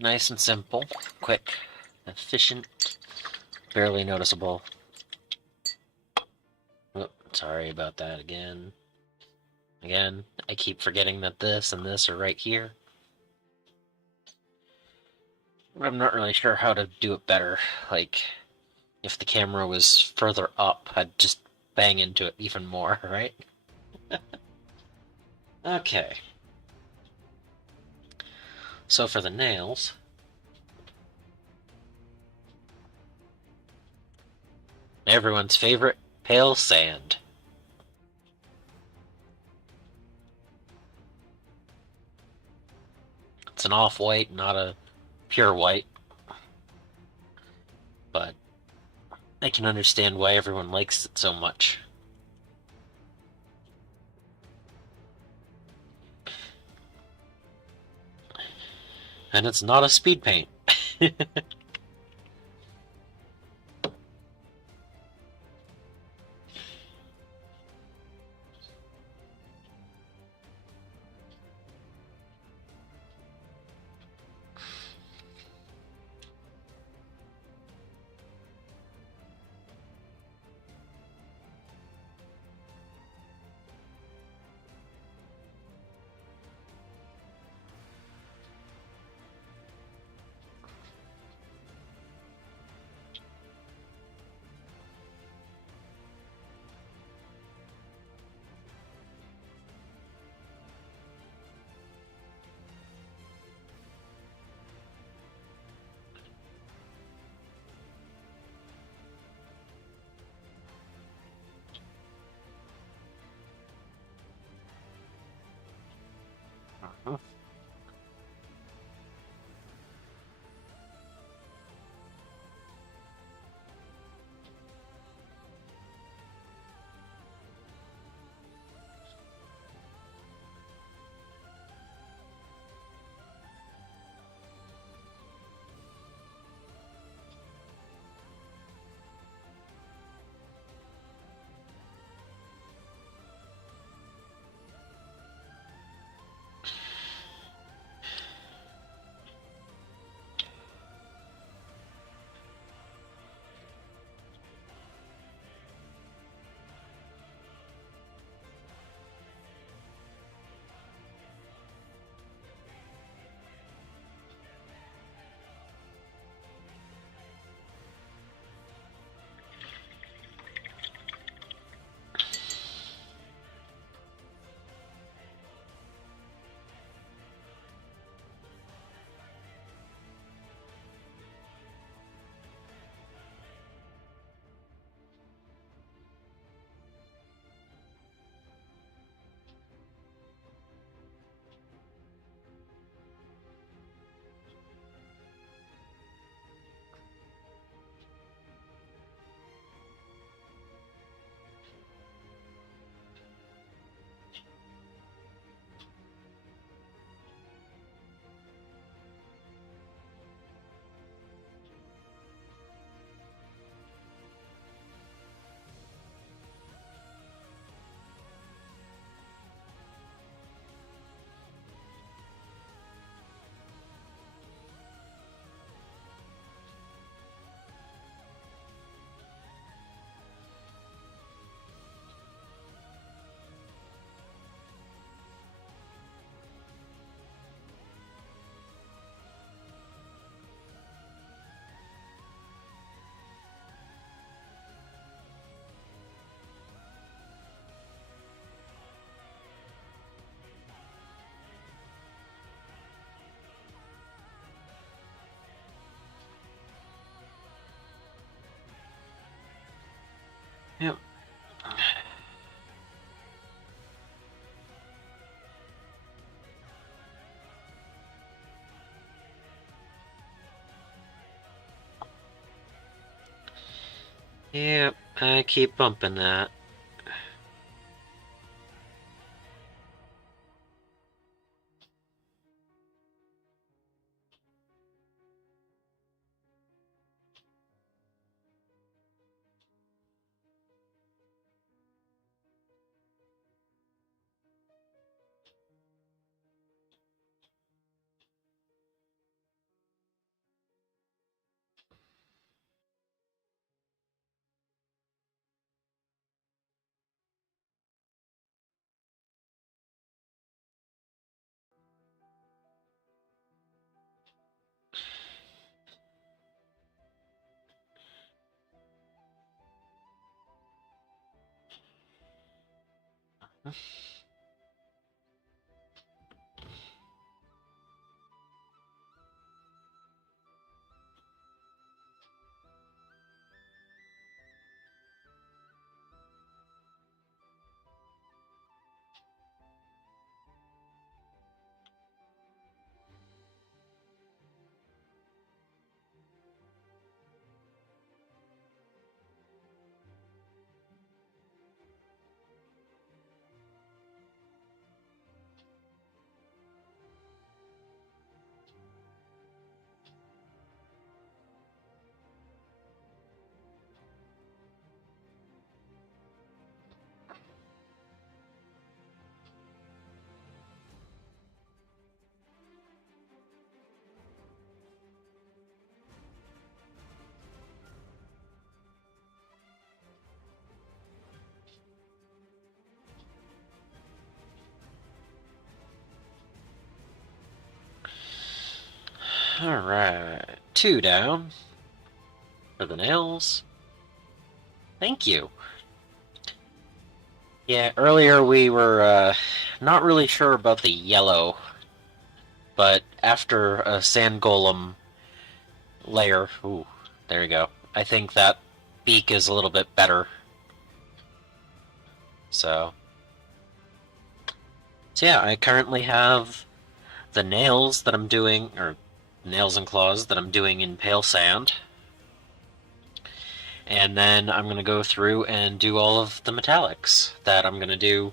Nice and simple, quick, efficient. Barely noticeable. Oh, sorry about that again. Again, I keep forgetting that this and this are right here. But I'm not really sure how to do it better. Like, if the camera was further up, I'd just bang into it even more, right? Okay. So for the nails, everyone's favorite, pale sand. It's an off-white, not a pure white, but I can understand why everyone likes it so much. And it's not a speed paint. Yep. Yep, I keep bumping that. Alright, 2 down for the nails. Thank you. Yeah, earlier we were not really sure about the yellow, but after a sand golem layer, ooh, there you go. I think that beak is a little bit better. So yeah, I currently have the nails that I'm doing, or nails and claws that I'm doing in pale sand. And then I'm going to go through and do all of the metallics that I'm going to do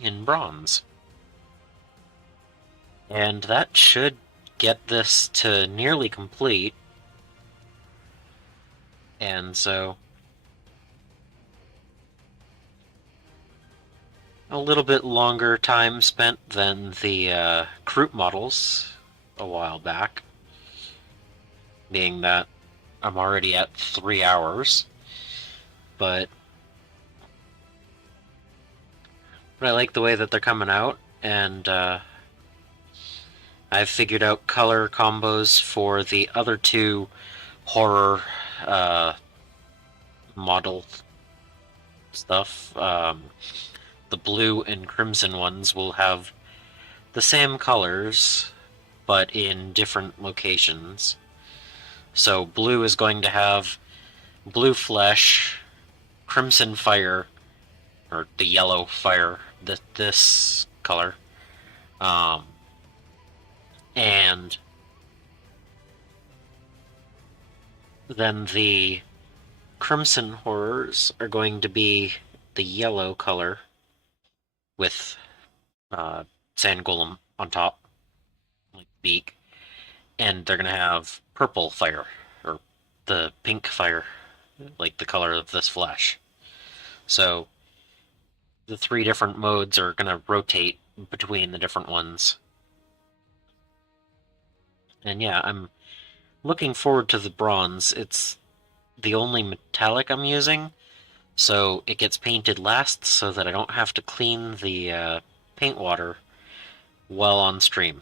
in bronze. And that should get this to nearly complete. And so a little bit longer time spent than the Kroot models a while back, being that I'm already at 3 hours. But I like the way that they're coming out, and I've figured out color combos for the other 2 horror model stuff. The blue and crimson ones will have the same colors, but in different locations. So blue is going to have blue flesh, crimson fire, or the yellow fire, this color, and then the crimson horrors are going to be the yellow color with sand golem on top, like beak, and they're going to have purple fire, or the pink fire, like the color of this flesh. So the 3 different modes are going to rotate between the different ones. And yeah, I'm looking forward to the bronze. It's the only metallic I'm using, so it gets painted last so that I don't have to clean the paint water while on stream.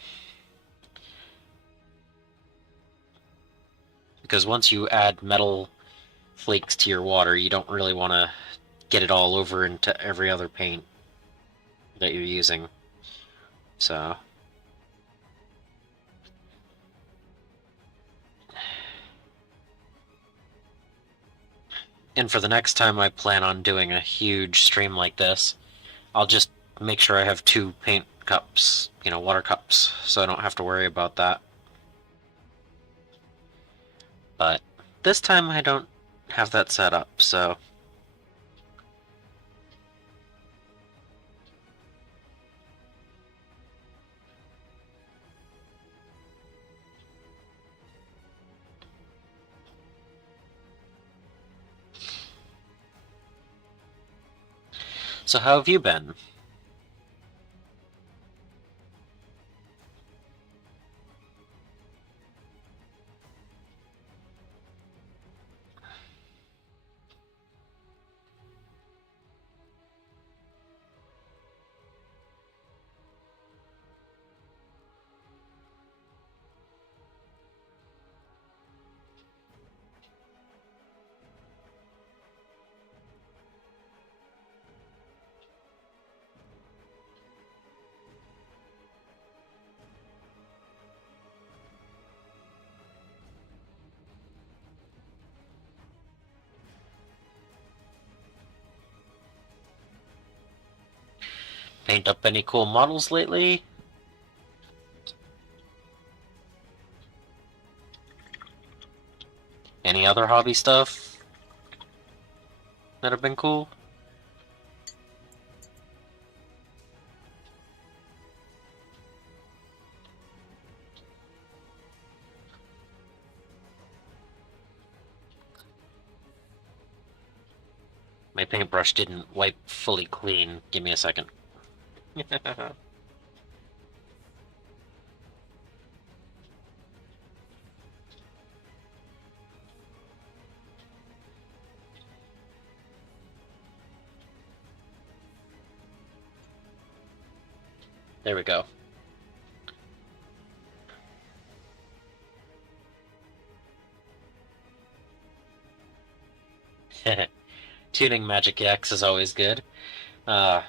Because once you add metal flakes to your water, you don't really want to get it all over into every other paint that you're using. So and for the next time I plan on doing a huge stream like this, I'll just make sure I have 2 paint cups, water cups, so I don't have to worry about that. But this time I don't have that set up, so how have you been? paint up any cool models lately? Any other hobby stuff that have been cool? My paintbrush didn't wipe fully clean. Give me a second. There we go. Tuning Magic X is always good. I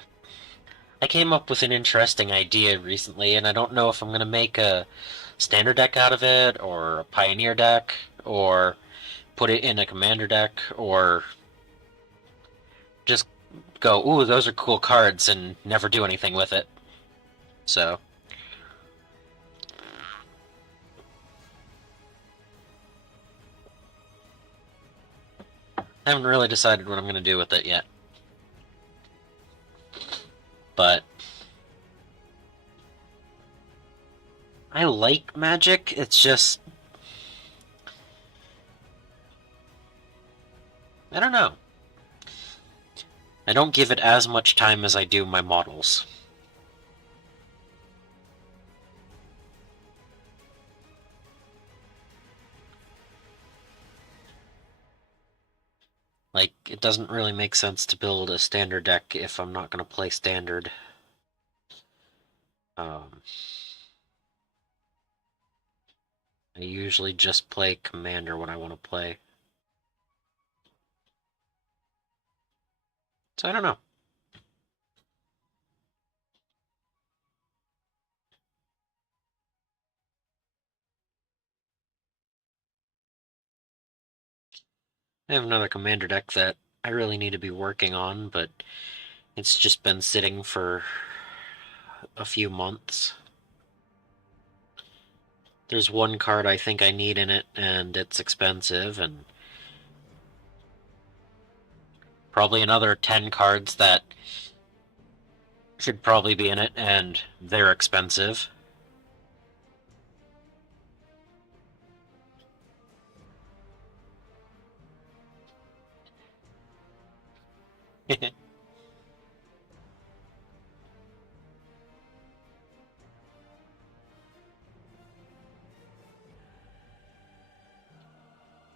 came up with an interesting idea recently, and I don't know if I'm going to make a standard deck out of it, or a pioneer deck, or put it in a commander deck, or just go, ooh, those are cool cards, and never do anything with it. So, I haven't really decided what I'm going to do with it yet. But I like Magic, it's just... I don't know. I don't give it as much time as I do my models. Like, it doesn't really make sense to build a standard deck if I'm not going to play standard. I usually just play commander when I want to play. So I don't know. I have another commander deck that I really need to be working on, but it's just been sitting for a few months. There's one card I think I need in it, and it's expensive, and probably another 10 cards that should probably be in it, and they're expensive.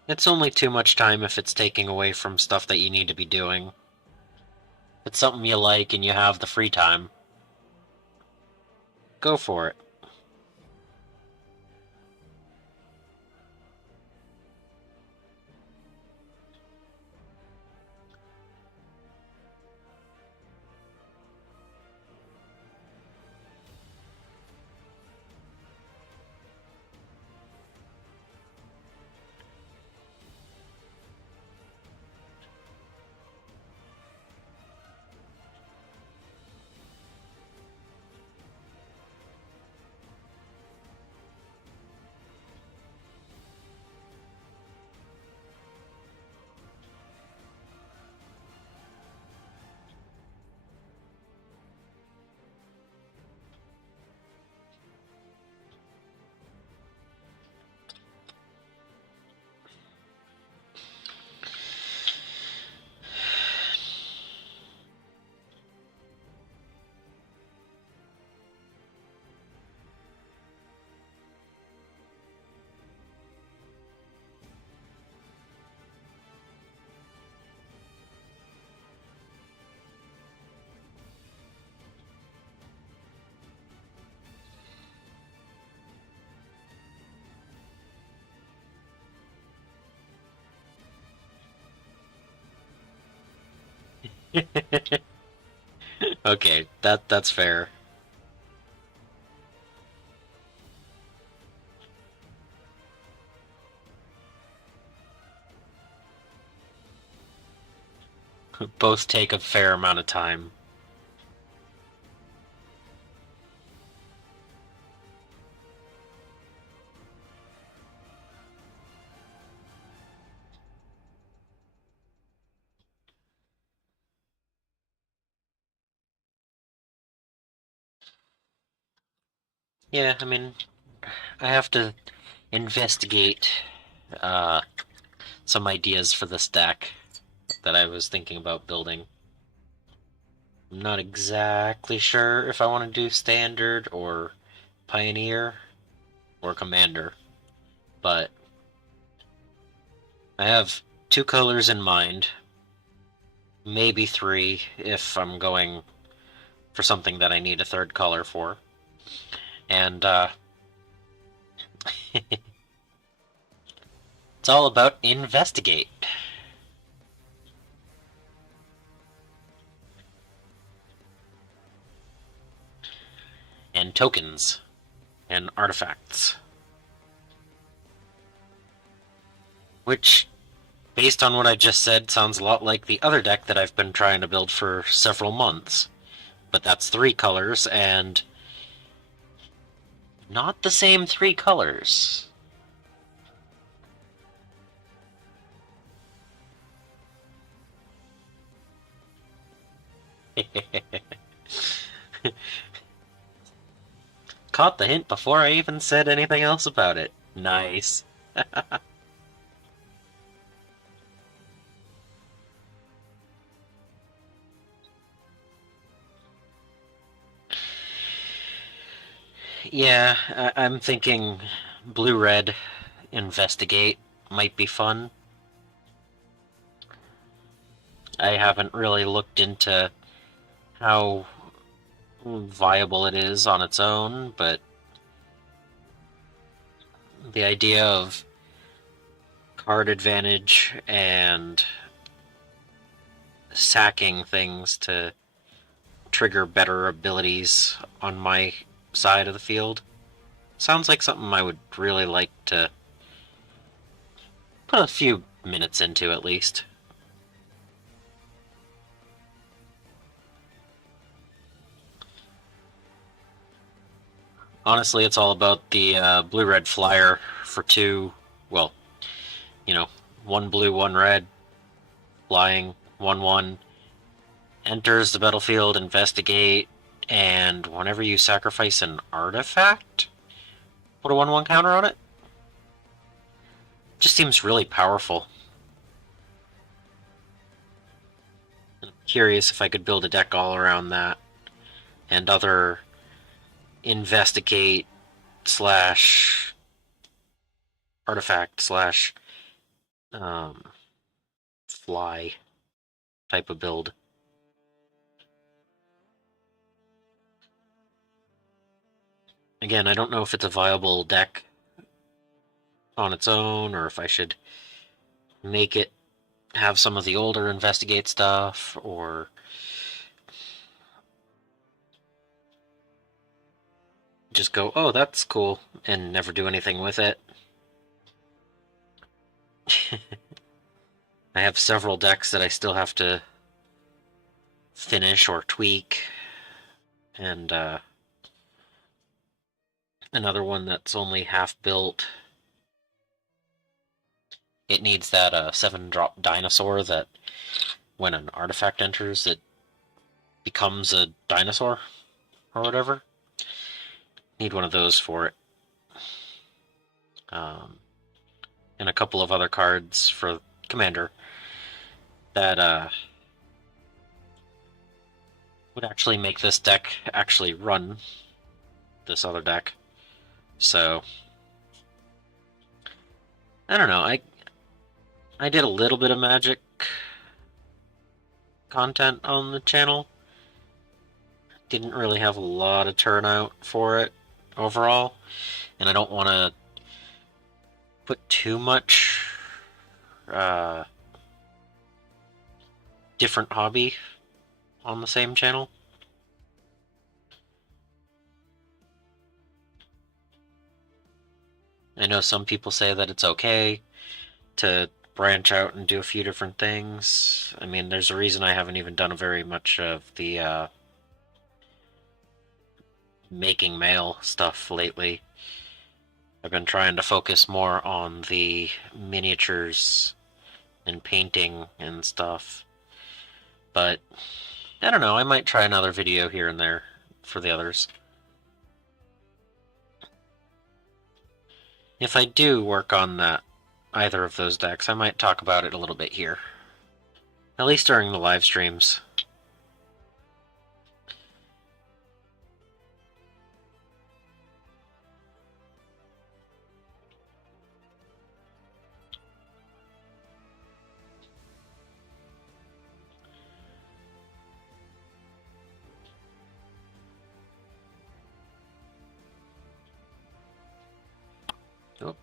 It's only too much time if it's taking away from stuff that you need to be doing. If it's something you like and you have the free time, go for it. Okay, that's fair. Both take a fair amount of time. Yeah, I mean, I have to investigate uh, some ideas for this deck that I was thinking about building. I'm not exactly sure if I want to do standard or pioneer or commander, but I have two colors in mind, maybe three if I'm going for something that I need a third color for. And it's all about investigate and tokens and artifacts. Which, based on what I just said, sounds a lot like the other deck that I've been trying to build for several months. But that's three colors, and not the same three colors. Caught the hint before I even said anything else about it. Nice. Yeah, I'm thinking blue-red investigate might be fun. I haven't really looked into how viable it is on its own, but the idea of card advantage and sacking things to trigger better abilities on my side of the field sounds like something I would really like to put a few minutes into at least. Honestly, it's all about the blue-red flyer for two, well, you know, one blue, one red, flying, 1/1, enters the battlefield, investigate, and whenever you sacrifice an artifact, put a 1/1 counter on it. Just seems really powerful. I'm curious if I could build a deck all around that and other investigate slash artifact slash um, fly type of build. Again, I don't know if it's a viable deck on its own or if I should make it have some of the older investigate stuff or just go, oh, that's cool, and never do anything with it. I have several decks that I still have to finish or tweak, and another one that's only half built. It needs that 7-drop dinosaur that when an artifact enters, it becomes a dinosaur or whatever. Need one of those for it. Um, and a couple of other cards for Commander that would actually make this deck actually run this other deck. So I don't know. I did a little bit of Magic content on the channel. Didn't really have a lot of turnout for it overall, and I don't want to put too much different hobby on the same channel. I know some people say that it's okay to branch out and do a few different things. I mean, there's a reason I haven't even done very much of the making mail stuff lately. I've been trying to focus more on the miniatures and painting and stuff. But I don't know, I might try another video here and there for the others. If I do work on that, either of those decks, I might talk about it a little bit here. At least during the live streams. Oh.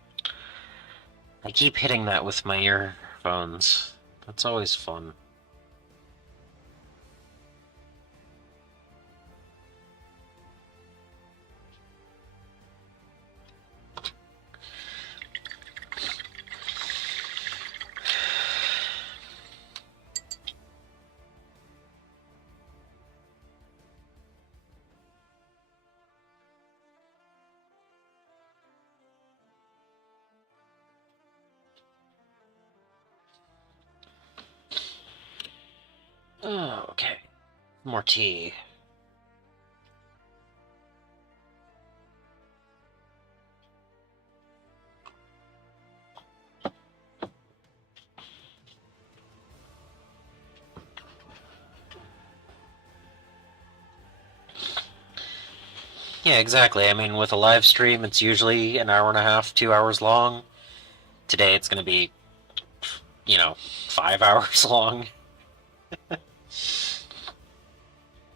I keep hitting that with my earphones. That's always fun. Oh, okay. More tea. Yeah, exactly. I mean, with a live stream, it's usually an hour and a half, 2 hours long. Today it's going to be, 5 hours long.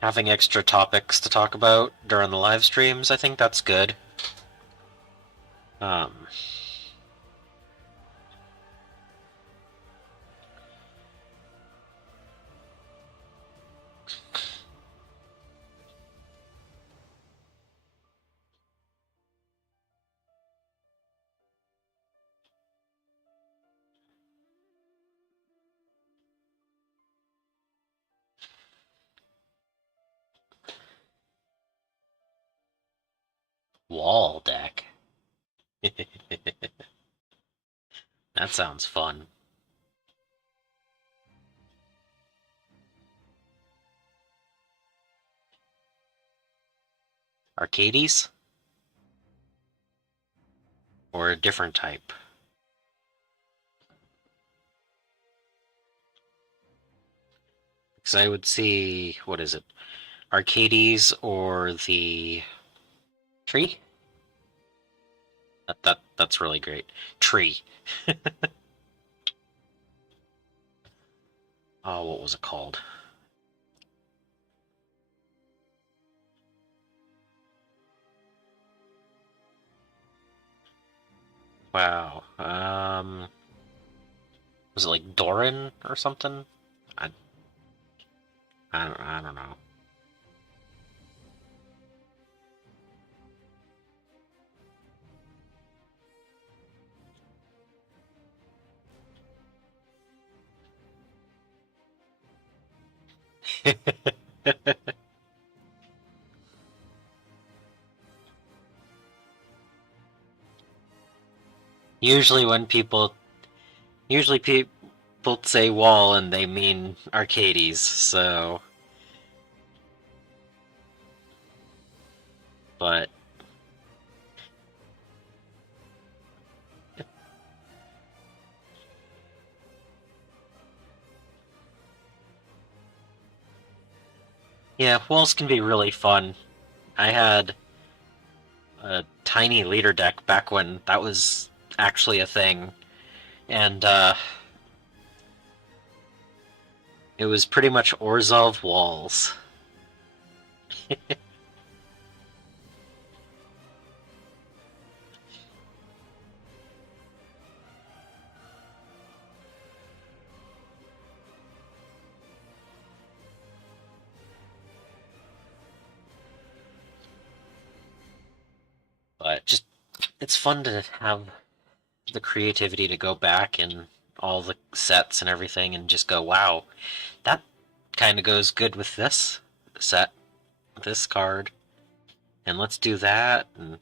Having extra topics to talk about during the live streams, I think that's good. Um, Wall deck. That sounds fun. Arcades? Or a different type? Because I would see, what is it? Arcades or the tree? That's really great. Tree. Oh, what was it called? Wow. Was it like Doran or something? I I don't know. Usually when people say wall and they mean arcades, so but yeah, walls can be really fun. I had a tiny leader deck back when that was actually a thing, and it was pretty much Orzhov walls. But just it's fun to have the creativity to go back and all the sets and everything and just go, wow, that kind of goes good with this set, this card, and let's do that. And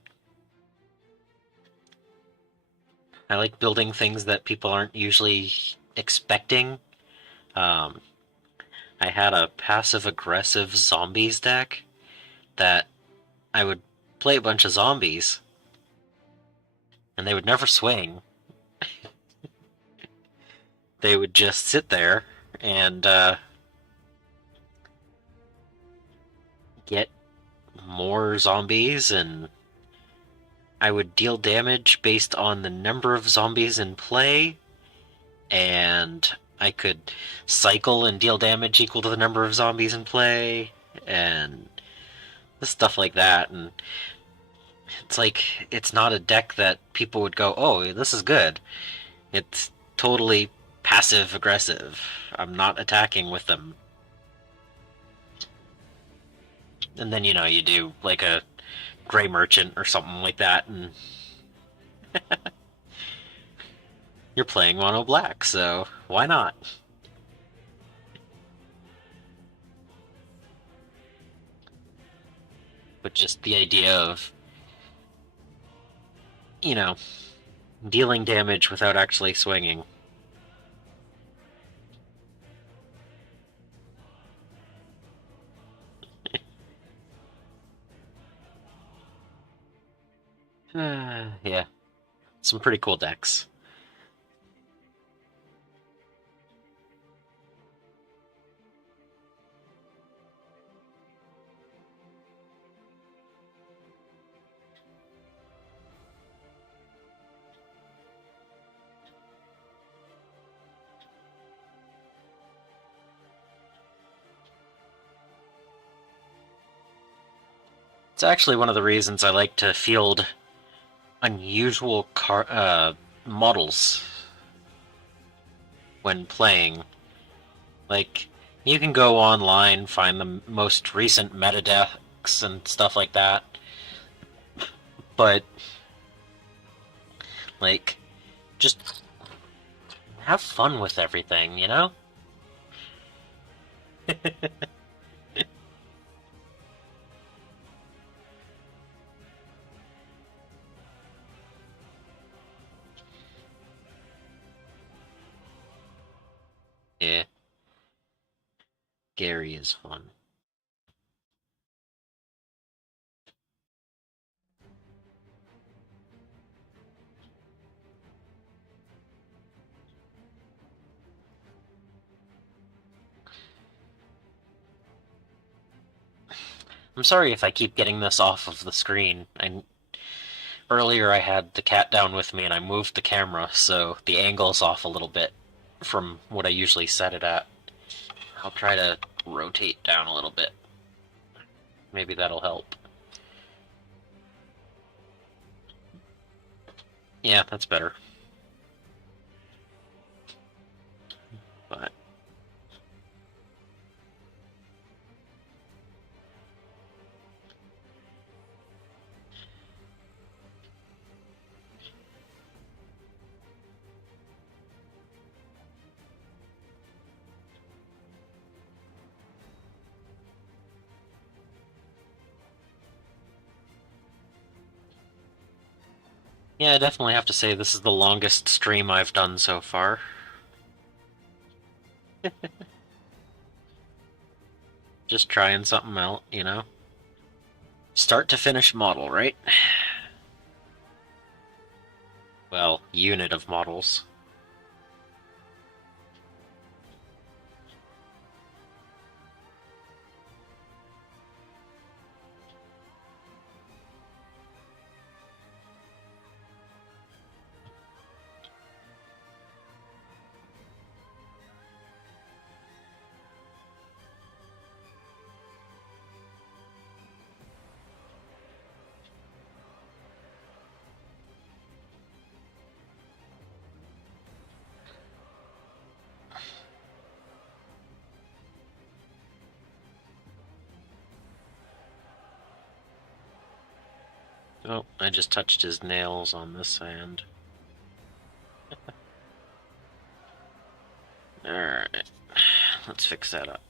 I like building things that people aren't usually expecting. Um, I had a passive aggressive zombies deck that I would play a bunch of zombies, and they would never swing. They would just sit there and get more zombies, and I would deal damage based on the number of zombies in play, and I could cycle and deal damage equal to the number of zombies in play, and stuff like that. And it's like, it's not a deck that people would go, oh, this is good. It's totally passive aggressive. I'm not attacking with them. And then, you do like a Gray Merchant or something like that, and you're playing mono black, so why not? But just the idea of, you know, dealing damage without actually swinging. Yeah, some pretty cool decks. It's actually one of the reasons I like to field unusual models when playing. Like, you can go online, find the most recent meta decks and stuff like that, but, like, just have fun with everything, you know? Yeah, Gary is fun. I'm sorry if I keep getting this off of the screen. Earlier I had the cat down with me and I moved the camera, so the angle's off a little bit from what I usually set it at. I'll try to rotate down a little bit. Maybe that'll help. Yeah, that's better. But yeah, I definitely have to say this is the longest stream I've done so far. Just trying something out, you know? Start to finish model, right? Well, unit of models. Oh, I just touched his nails on this hand. Alright, let's fix that up.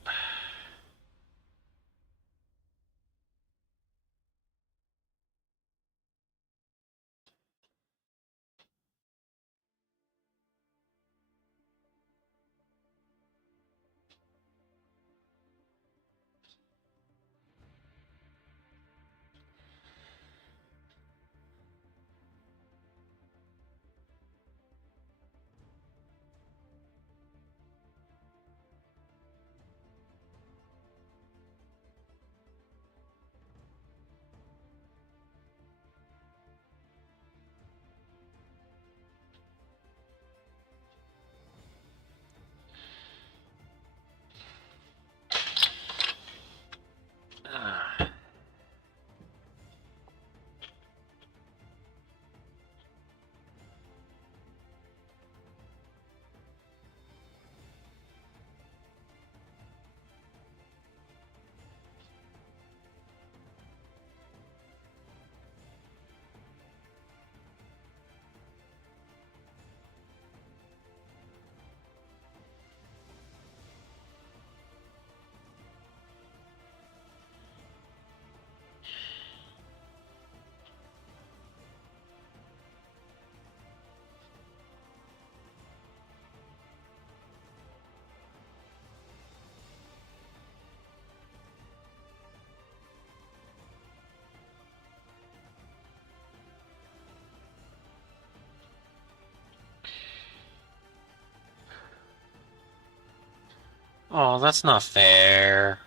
Oh, that's not fair.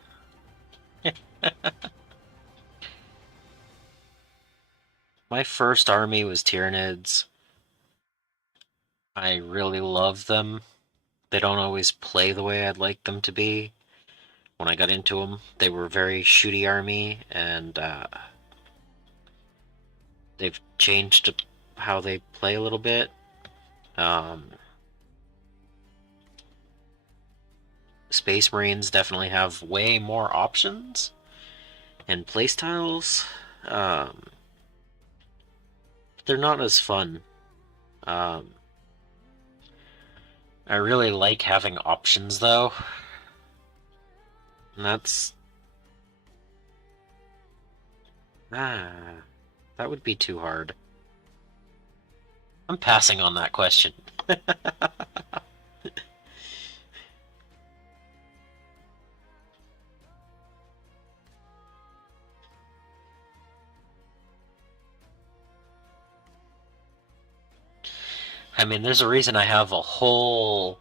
My first army was Tyranids. I really love them. They don't always play the way I'd like them to be. When I got into them, they were very shooty army, and they've changed how they play a little bit. Um, Space Marines definitely have way more options and playstyles. Um, they're not as fun. Um, I really like having options though, and ah, that would be too hard. I'm passing on that question. I mean, there's a reason I have a whole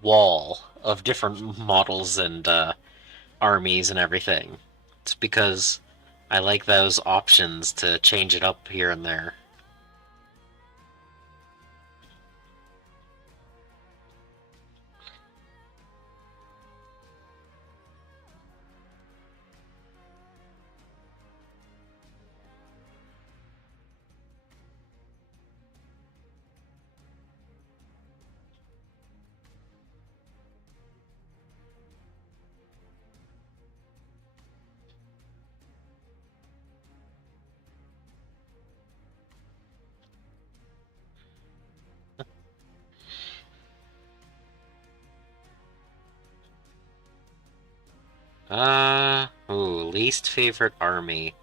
wall of different models and armies and everything. It's because I like those options to change it up here and there. Least favorite army.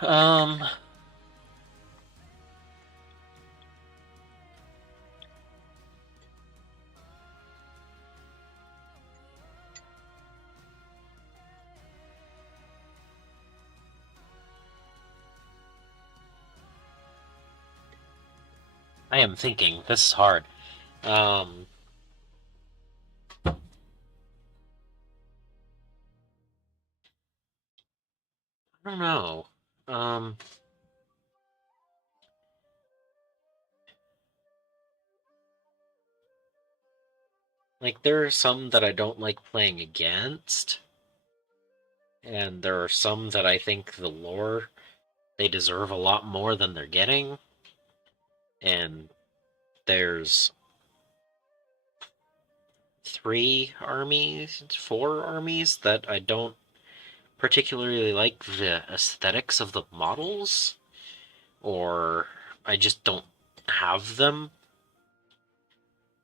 Um, I am thinking. This is hard. Um, I don't know. Um, like there are some that I don't like playing against, and there are some that I think the lore they deserve a lot more than they're getting. And there's four armies that I don't particularly like the aesthetics of the models, or I just don't have them.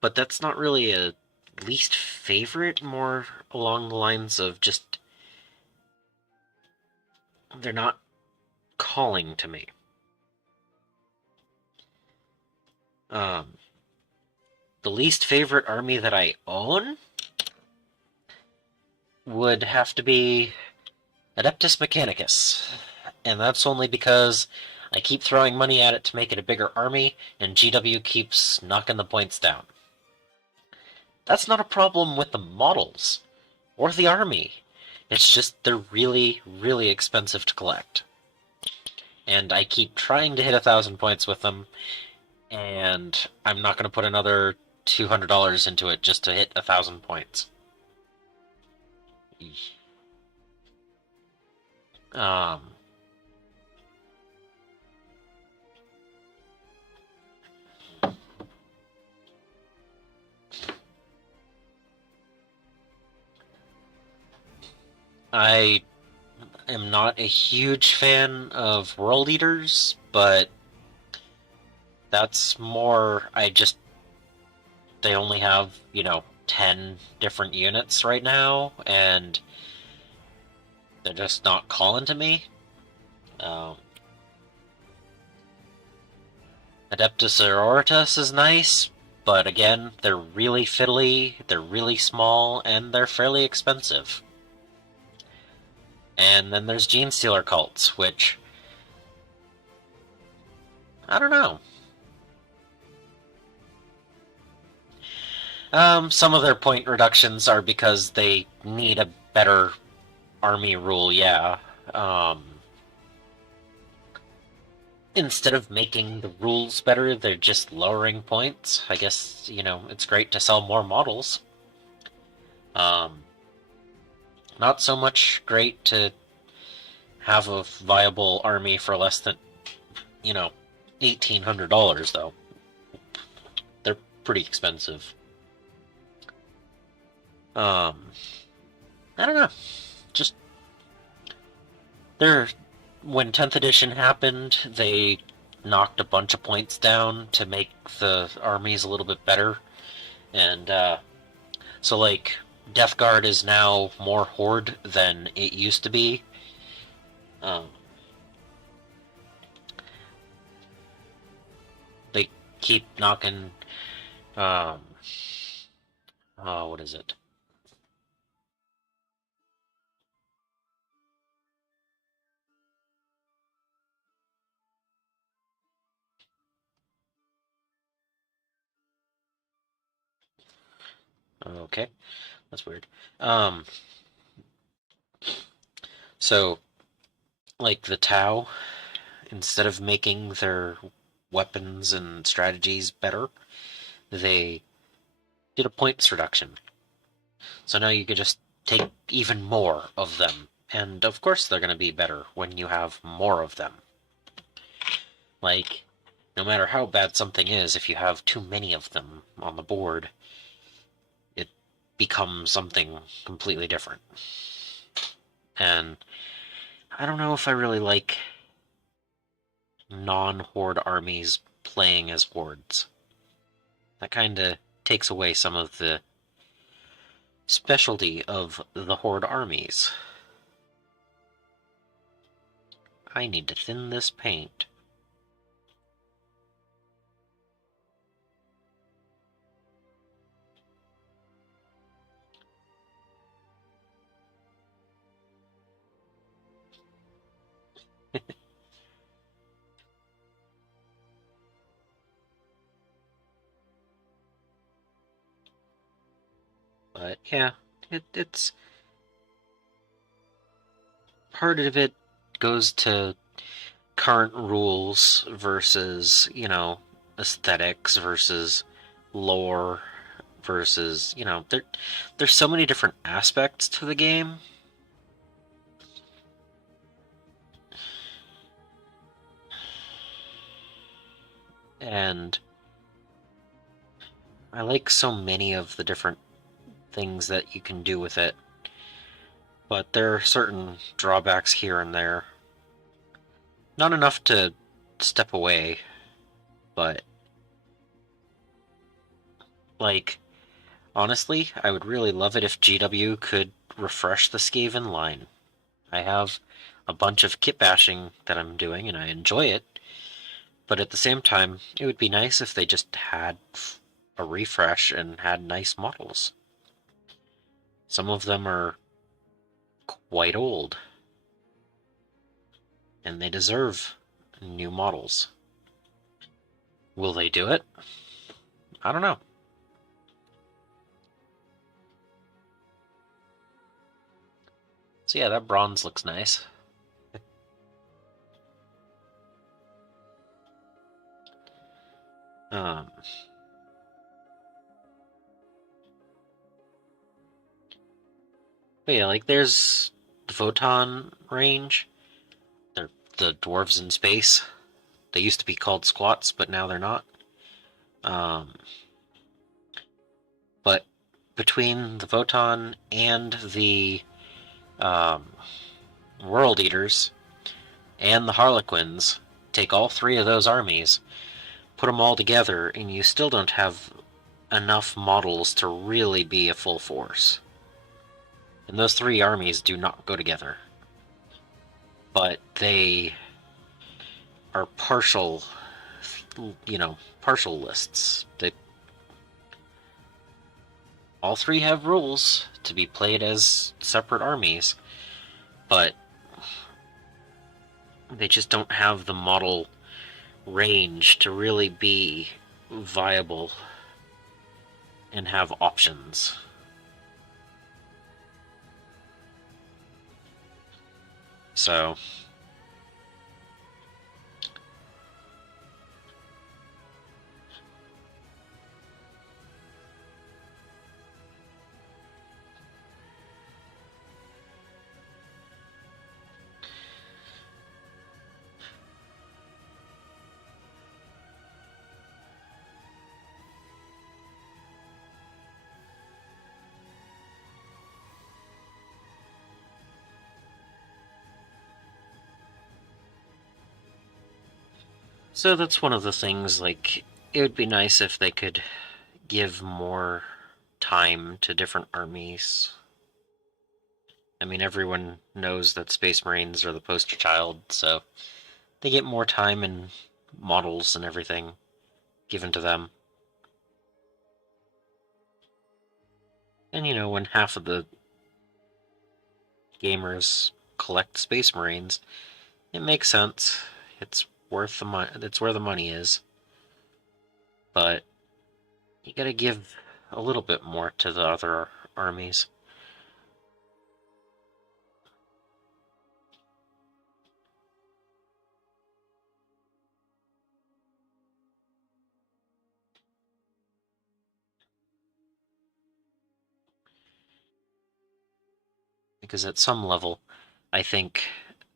But that's not really a least favorite, more along the lines of just they're not calling to me. Um, the least favorite army that I own would have to be Adeptus Mechanicus. And that's only because I keep throwing money at it to make it a bigger army, and GW keeps knocking the points down. That's not a problem with the models or the army. It's just they're really, really expensive to collect. And I keep trying to hit 1,000 points with them, and I'm not going to put another $200 into it just to hit 1,000 points. Um, I am not a huge fan of World Eaters, but that's more, they only have, 10 different units right now, and they're just not calling to me. Um, Adeptus Aortus is nice, but again, they're really fiddly, they're really small, and they're fairly expensive. And then there's Gene Stealer cults, which I don't know. Some of their point reductions are because they need a better army rule, yeah. Instead of making the rules better, they're just lowering points. I guess, it's great to sell more models. Um, Not so much great to have a viable army for less than, $1,800, though. They're pretty expensive. Um, I don't know. Just they're when 10th edition happened, they knocked a bunch of points down to make the armies a little bit better, and so like Death Guard is now more horde than it used to be. Um, they keep knocking. Um, oh, what is it? Okay, that's weird. Um, so like the Tau, instead of making their weapons and strategies better, they did a points reduction. So now you could just take even more of them. And of course they're going to be better when you have more of them. Like, no matter how bad something is, if you have too many of them on the board, it becomes something completely different. And I don't know if I really like non-horde armies playing as hordes. That kind of takes away some of the specialty of the horde armies. I need to thin this paint. But yeah, it's part of it goes to current rules versus, aesthetics versus lore versus, there's so many different aspects to the game. And I like so many of the different things that you can do with it. But there are certain drawbacks here and there. Not enough to step away, but like honestly, I would really love it if GW could refresh the Skaven line. I have a bunch of kit bashing that I'm doing and I enjoy it, but at the same time, it would be nice if they just had a refresh and had nice models. Some of them are quite old, and they deserve new models. Will they do it? I don't know. So yeah, that bronze looks nice. Um, but yeah, like there's the photon range. They're the dwarves in space. They used to be called squats, but now they're not. Um, but between the photon and the um, world eaters and the harlequins, take all three of those armies, put them all together, and you still don't have enough models to really be a full force. And those three armies do not go together. But they are partial, partial lists. All three have rules to be played as separate armies, but they just don't have the model range to really be viable and have options. So So that's one of the things, like, it would be nice if they could give more time to different armies. I mean, everyone knows that Space Marines are the poster child, so they get more time and models and everything given to them. And you know, when half of the gamers collect Space Marines, it makes sense. It's worth the money. It's where the money is. But you gotta give a little bit more to the other armies. Because at some level, I think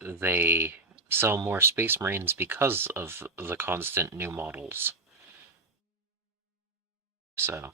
they sell more Space Marines because of the constant new models. So,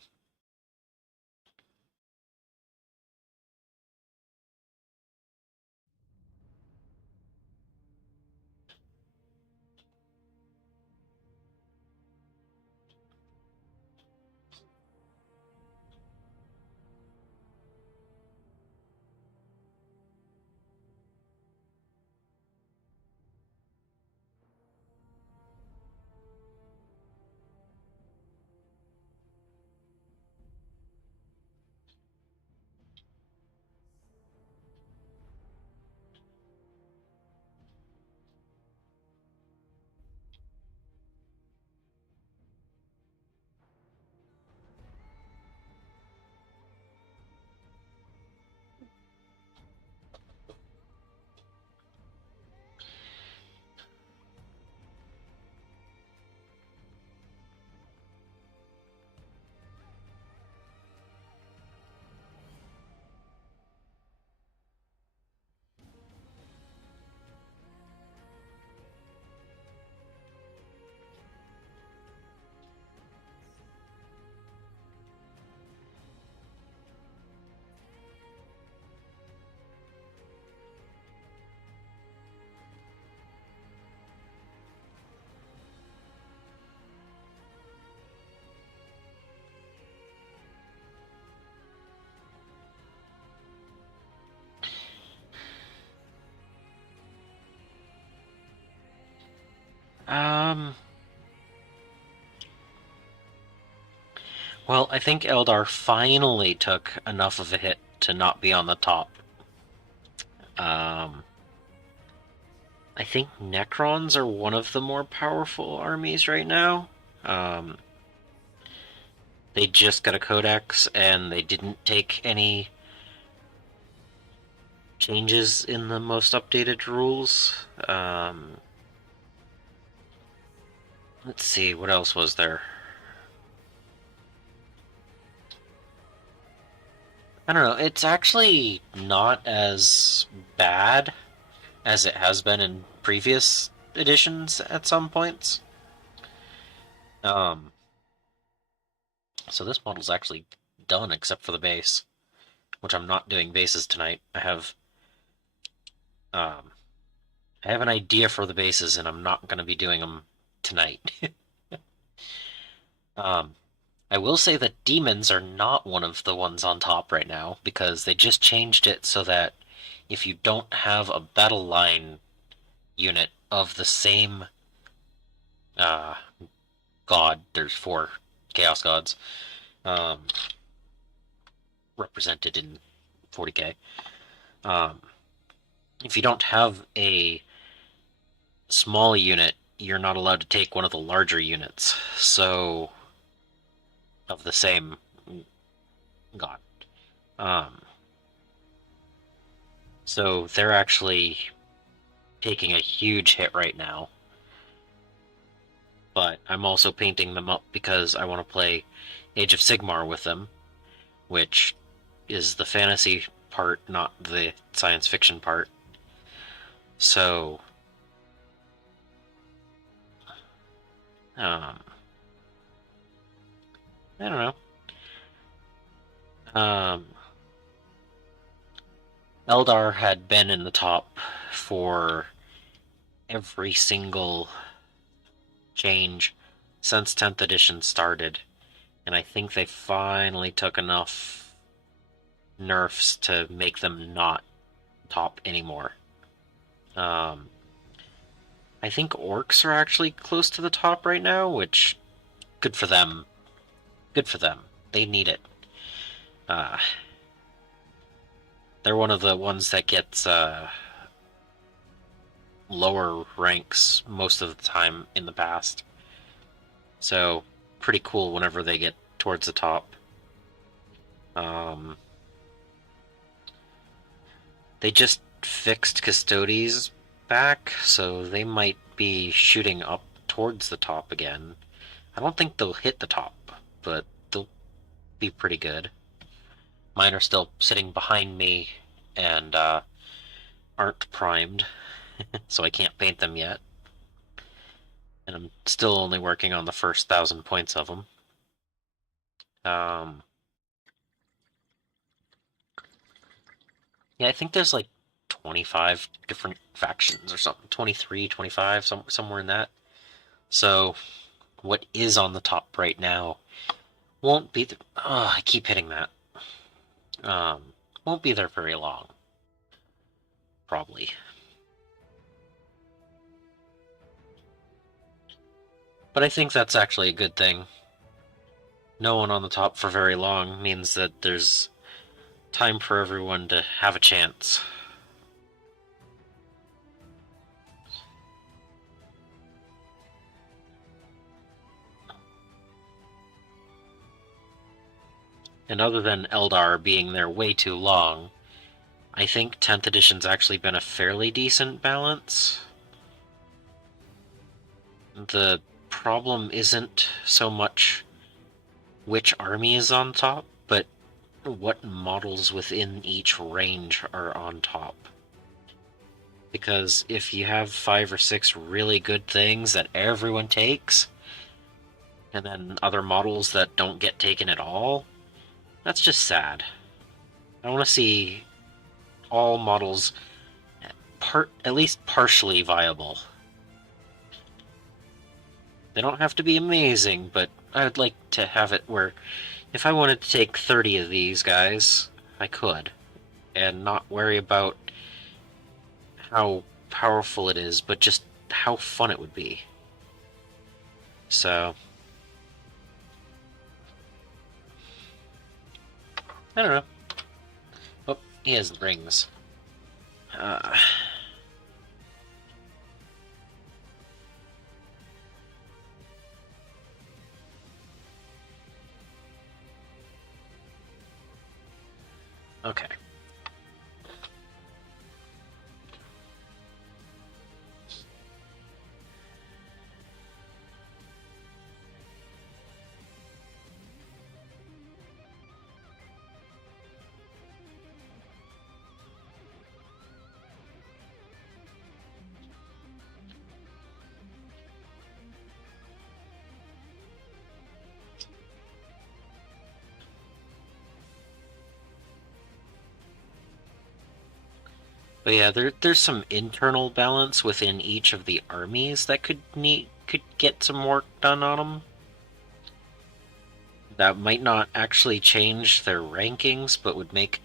um, well, I think Eldar finally took enough of a hit to not be on the top. Um, I think Necrons are one of the more powerful armies right now. Um, they just got a codex and they didn't take any changes in the most updated rules. Let's see, what else was there? I don't know. It's actually not as bad as it has been in previous editions at some points. Um, so this model's actually done except for the base, which I'm not doing bases tonight. Um, I have an idea for the bases, and I'm not going to be doing them tonight. um, I will say that demons are not one of the ones on top right now because they just changed it so that if you don't have a battle line unit of the same uh, god, there's 4 chaos gods um, represented in 40k. Um, if you don't have a small unit you're not allowed to take one of the larger units. So, of the same god. Um, so they're actually taking a huge hit right now. But I'm also painting them up because I want to play Age of Sigmar with them, which is the fantasy part, not the science fiction part. So, I don't know. Um, Eldar had been in the top for every single change since 10th edition started, and I think they finally took enough nerfs to make them not top anymore. Um, I think orcs are actually close to the top right now, which good for them. Good for them. They need it. Uh, they're one of the ones that gets lower ranks most of the time in the past. So pretty cool whenever they get towards the top. They just fixed Custodes back, so they might be shooting up towards the top again. I don't think they'll hit the top, but they'll be pretty good. Mine are still sitting behind me and aren't primed, so I can't paint them yet. And I'm still only working on the first 1,000 points of them. Yeah, I think there's like 25 different factions or something. 23, 25, somewhere in that. So what is on the top right now won't be the, oh, I keep hitting that. Won't be there very long. Probably. But I think that's actually a good thing. No one on the top for very long means that there's time for everyone to have a chance. And other than Eldar being there way too long, I think 10th edition's actually been a fairly decent balance. The problem isn't so much which army is on top, but what models within each range are on top. Because if you have 5 or 6 really good things that everyone takes, and then other models that don't get taken at all, that's just sad. I want to see all models at least partially viable. They don't have to be amazing, but I'd like to have it where if I wanted to take 30 of these guys, I could, and not worry about how powerful it is, but just how fun it would be. So, I don't know. Oh, he has rings. Uh, okay. But yeah, there's some internal balance within each of the armies that could get some work done on them. That might not actually change their rankings, but would make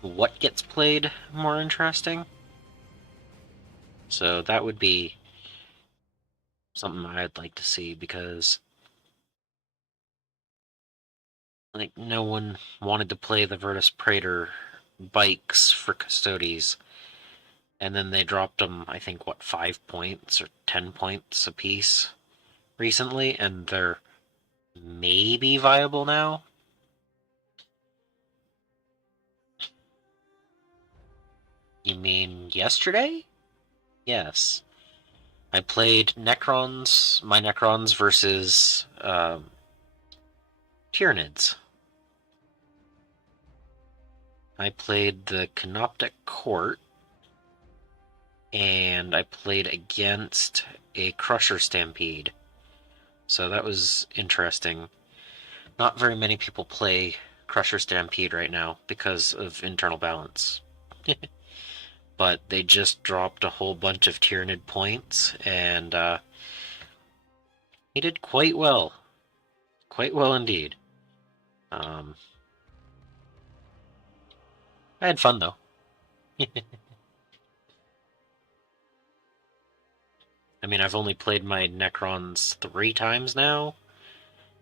what gets played more interesting. So that would be something I'd like to see because like no one wanted to play the Virtus Praetor bikes for Custodes. And then they dropped them, I think, what, 5 points or 10 points a piece recently, and they're maybe viable now. You mean yesterday? Yes. I played Necrons, my Necrons versus Tyranids. I played the Canoptic Court, and I played against a Crusher Stampede. So that was interesting. Not very many people play Crusher Stampede right now because of internal balance. But they just dropped a whole bunch of Tyranid points, and he did quite well. Quite well indeed. Um, I had fun, though. I mean, I've only played my Necrons 3 times now,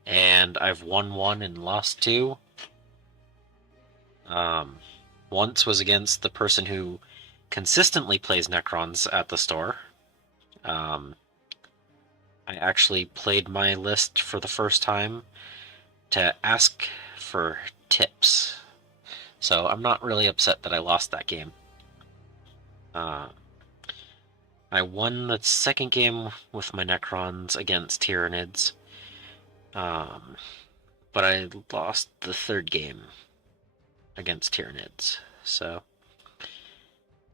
and I've won 1 and lost 2. Um, Once was against the person who consistently plays Necrons at the store. Um, I actually played my list for the first time to ask for tips. So I'm not really upset that I lost that game. Uh, I won the second game with my Necrons against Tyranids, um, but I lost the third game against Tyranids. So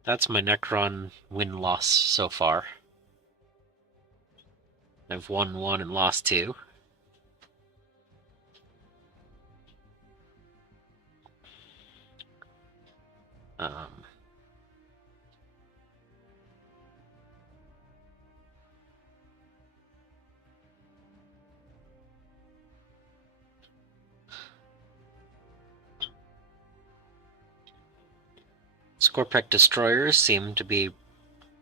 that's my Necron win-loss so far. I've won 1 and lost 2. Um, Scorpec Destroyers seem to be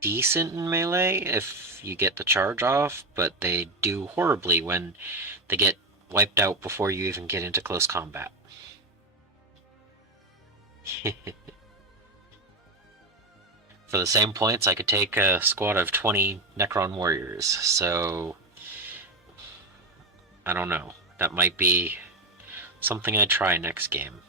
decent in melee if you get the charge off, but they do horribly when they get wiped out before you even get into close combat. For the same points, I could take a squad of 20 Necron warriors, so I don't know. That might be something I try next game.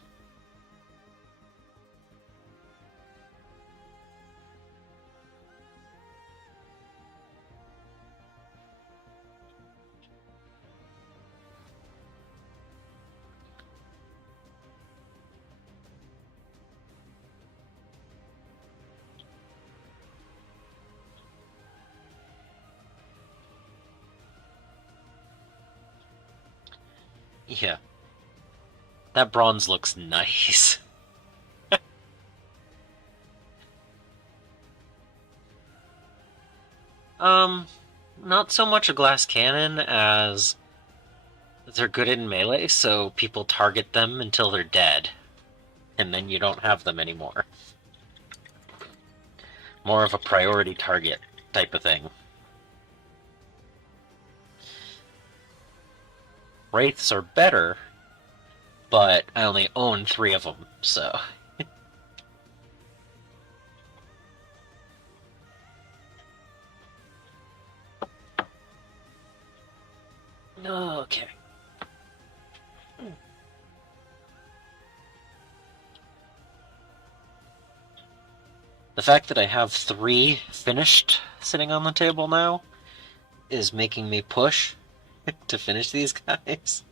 Yeah, that bronze looks nice. um, Not so much a glass cannon as they're good in melee, so people target them until they're dead, and then you don't have them anymore. More of a priority target type of thing. Wraiths are better, but I only own 3 of them, so. Okay. The fact that I have 3 finished sitting on the table now is making me push to finish these guys.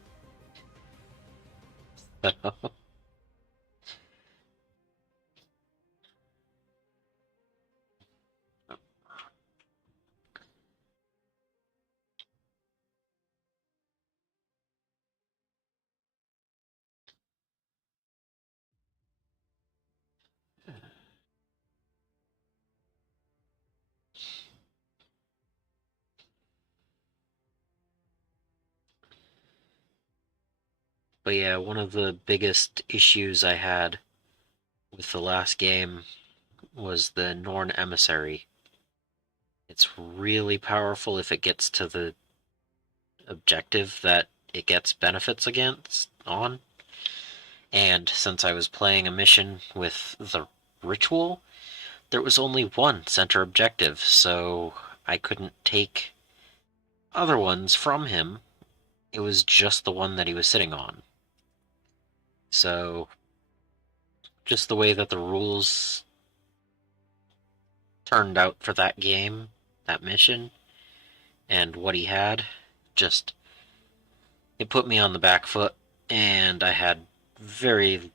But yeah, one of the biggest issues I had with the last game was the Norn Emissary. It's really powerful if it gets to the objective that it gets benefits against on. And since I was playing a mission with the ritual, there was only one center objective, so I couldn't take other ones from him. It was just the one that he was sitting on. So, just the way that the rules turned out for that game, that mission, and what he had, just it put me on the back foot, and I had very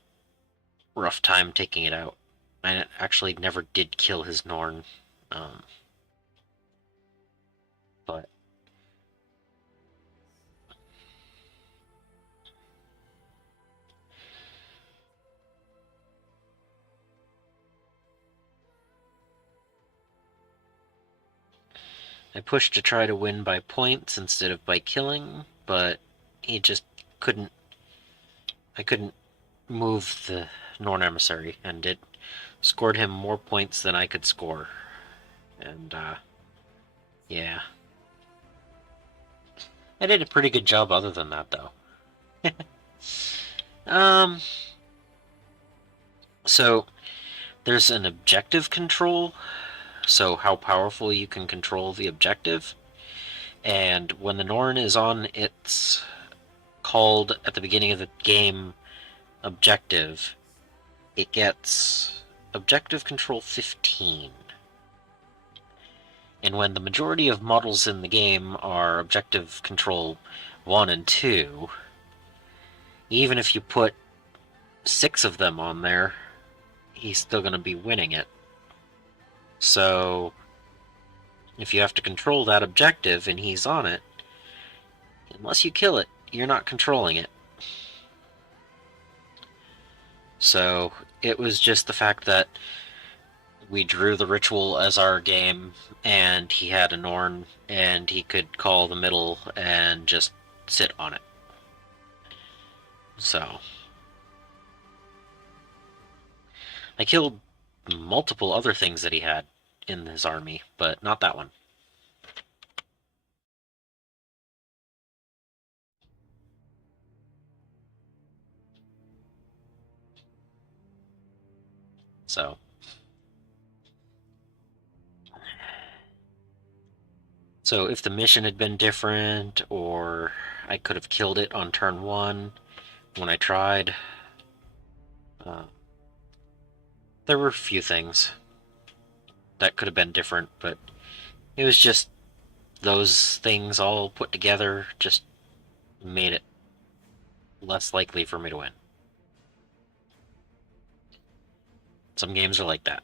rough time taking it out. I actually never did kill his Norn, um, but I pushed to try to win by points instead of by killing, but he just couldn't. I couldn't move the Norn Emissary, and it scored him more points than I could score. And, yeah. I did a pretty good job other than that, though. um, so, there's an objective control, so how powerful you can control the objective. And when the Norn is on its called at the beginning of the game objective, it gets objective control 15. And when the majority of models in the game are objective control 1 and 2, even if you put 6 of them on there, he's still going to be winning it. So, if you have to control that objective and he's on it, unless you kill it, you're not controlling it. So, it was just the fact that we drew the ritual as our game, and he had a Norn, and he could call the middle and just sit on it. So, I killed multiple other things that he had in his army, but not that one. So, if the mission had been different, or I could have killed it on turn 1 when I tried, there were a few things that could have been different, but it was just those things all put together just made it less likely for me to win. Some games are like that.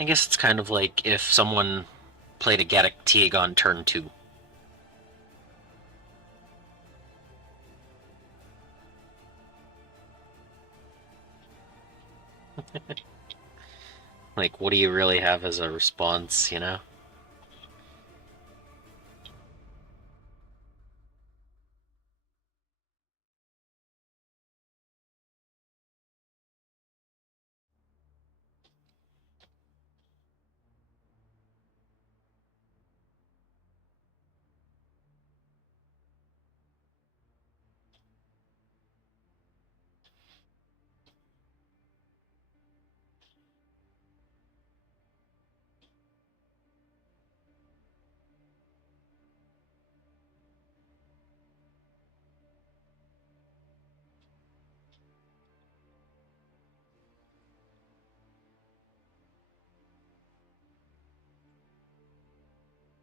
I guess it's kind of like if someone played a Gaddock Teague on turn 2. Like, what do you really have as a response, you know?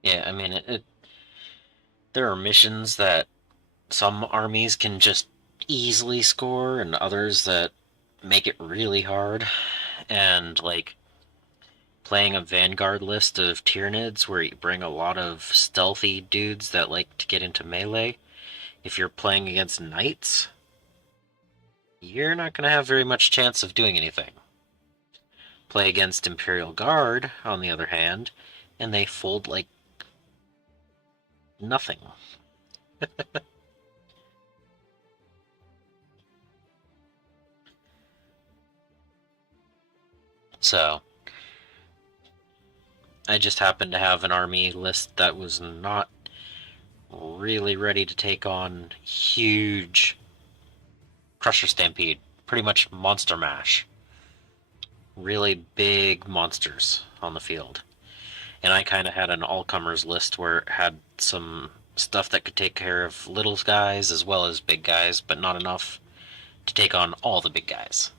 Yeah, I mean, there are missions that some armies can just easily score, and others that make it really hard. And, like, playing a Vanguard list of Tyranids where you bring a lot of stealthy dudes that like to get into melee, if you're playing against Knights, you're not going to have very much chance of doing anything. Play against Imperial Guard, on the other hand, and they fold like nothing. So, I just happened to have an army list that was not really ready to take on huge Crusher Stampede, pretty much Monster Mash. Really big monsters on the field. And I kind of had an all-comers list where it had some stuff that could take care of little guys as well as big guys, but not enough to take on all the big guys.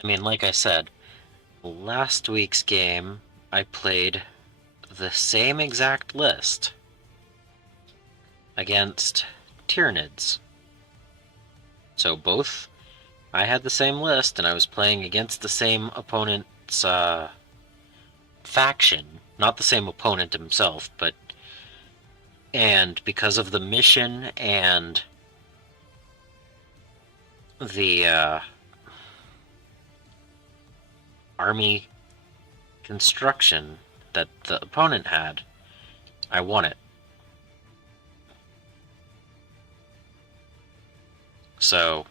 I mean, like I said, last week's game, I played the same exact list against Tyranids. So both, I had the same list, and I was playing against the same opponent's faction. Not the same opponent himself, but. And because of the mission and the army construction that the opponent had, I won it. So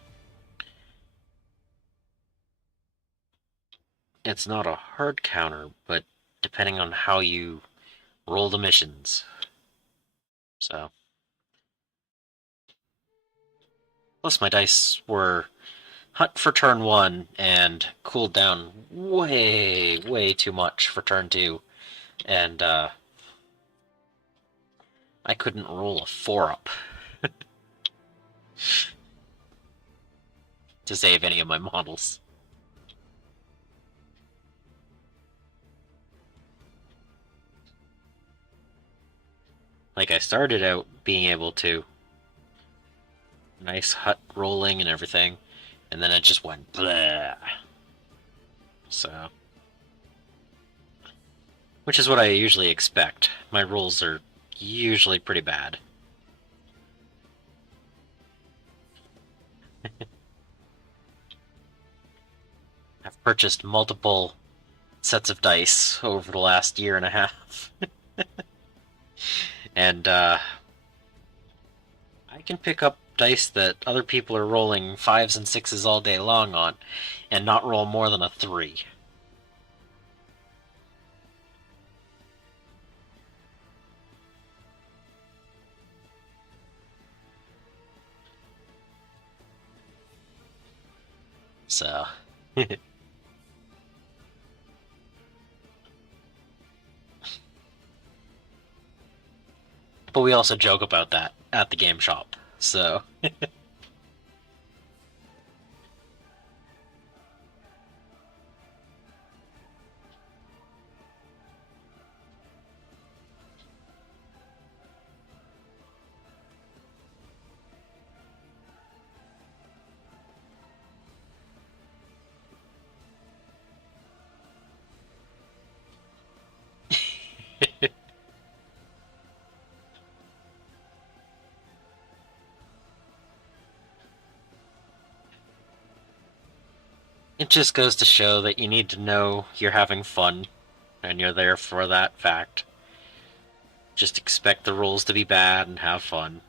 it's not a hard counter, but depending on how you roll the missions. So plus my dice were hot for turn 1 and cooled down way too much for turn 2, and I couldn't roll a 4-up to save any of my models. Like, I started out being able to. Nice hut rolling and everything, and then it just went blah. So, which is what I usually expect. My rolls are usually pretty bad. I've purchased multiple sets of dice over the last year and a half. And I can pick up dice that other people are rolling 5s and 6s all day long on, and not roll more than a 3. So... But we also joke about that at the game shop, so... It just goes to show that you need to know you're having fun, and you're there for that fact. Just expect the rolls to be bad and have fun.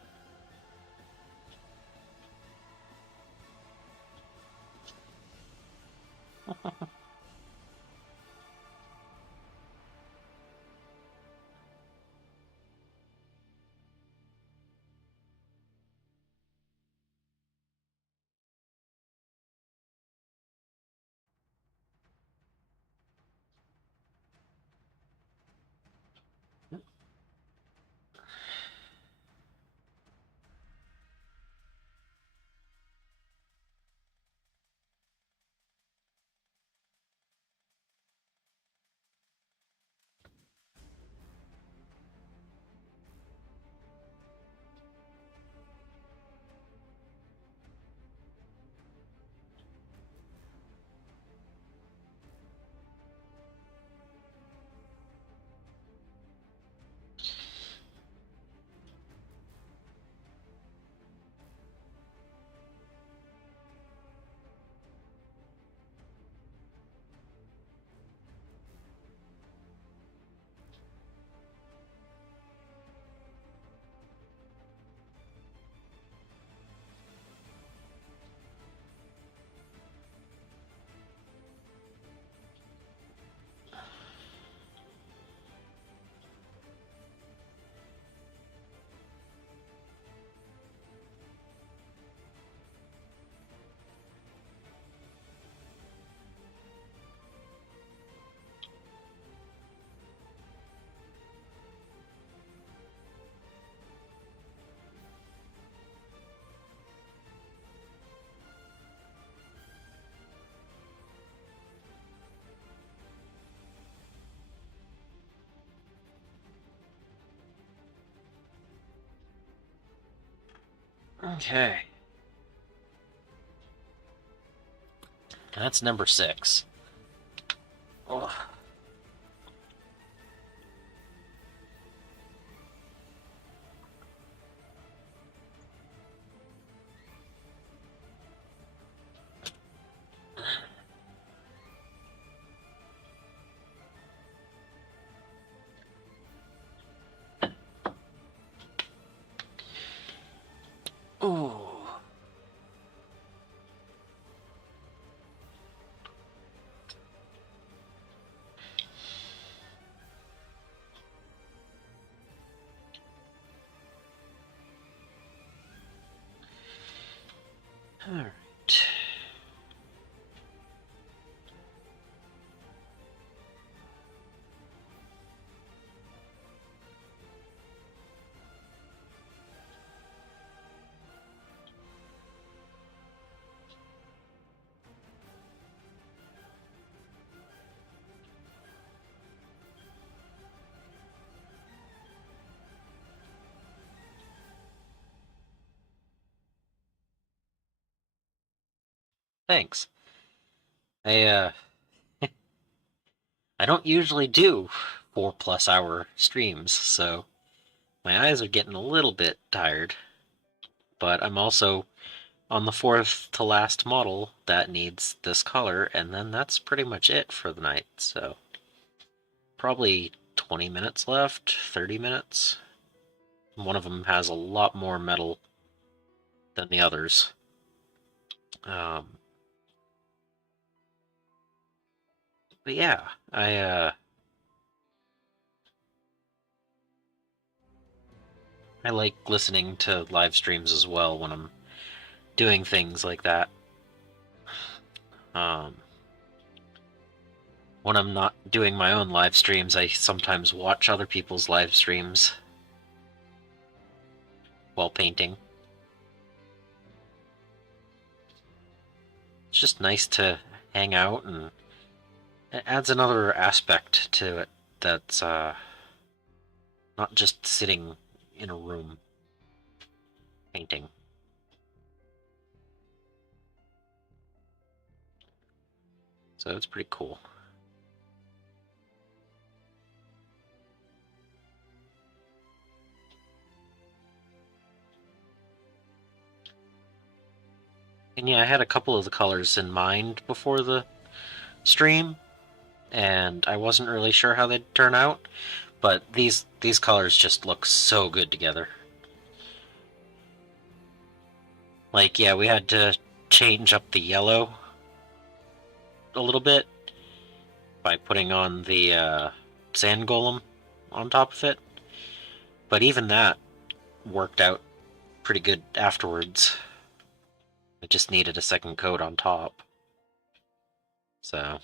Okay. That's number 6. Oh. Ooh. Alright. Thanks. I I don't usually do 4+ hour streams, so my eyes are getting a little bit tired. But I'm also on the fourth to last model that needs this color, and then that's pretty much it for the night, so probably 20 minutes left, 30 minutes. One of them has a lot more metal than the others. But yeah, I like listening to live streams as well when I'm doing things like that. Um, when I'm not doing my own live streams, I sometimes watch other people's live streams while painting. It's just nice to hang out, and it adds another aspect to it that's not just sitting in a room painting. So it's pretty cool. And yeah, I had a couple of the colors in mind before the stream, and I wasn't really sure how they'd turn out, but these colors just look so good together. Like, yeah, we had to change up the yellow a little bit by putting on the sand golem on top of it, but even that worked out pretty good afterwards. It just needed a second coat on top. So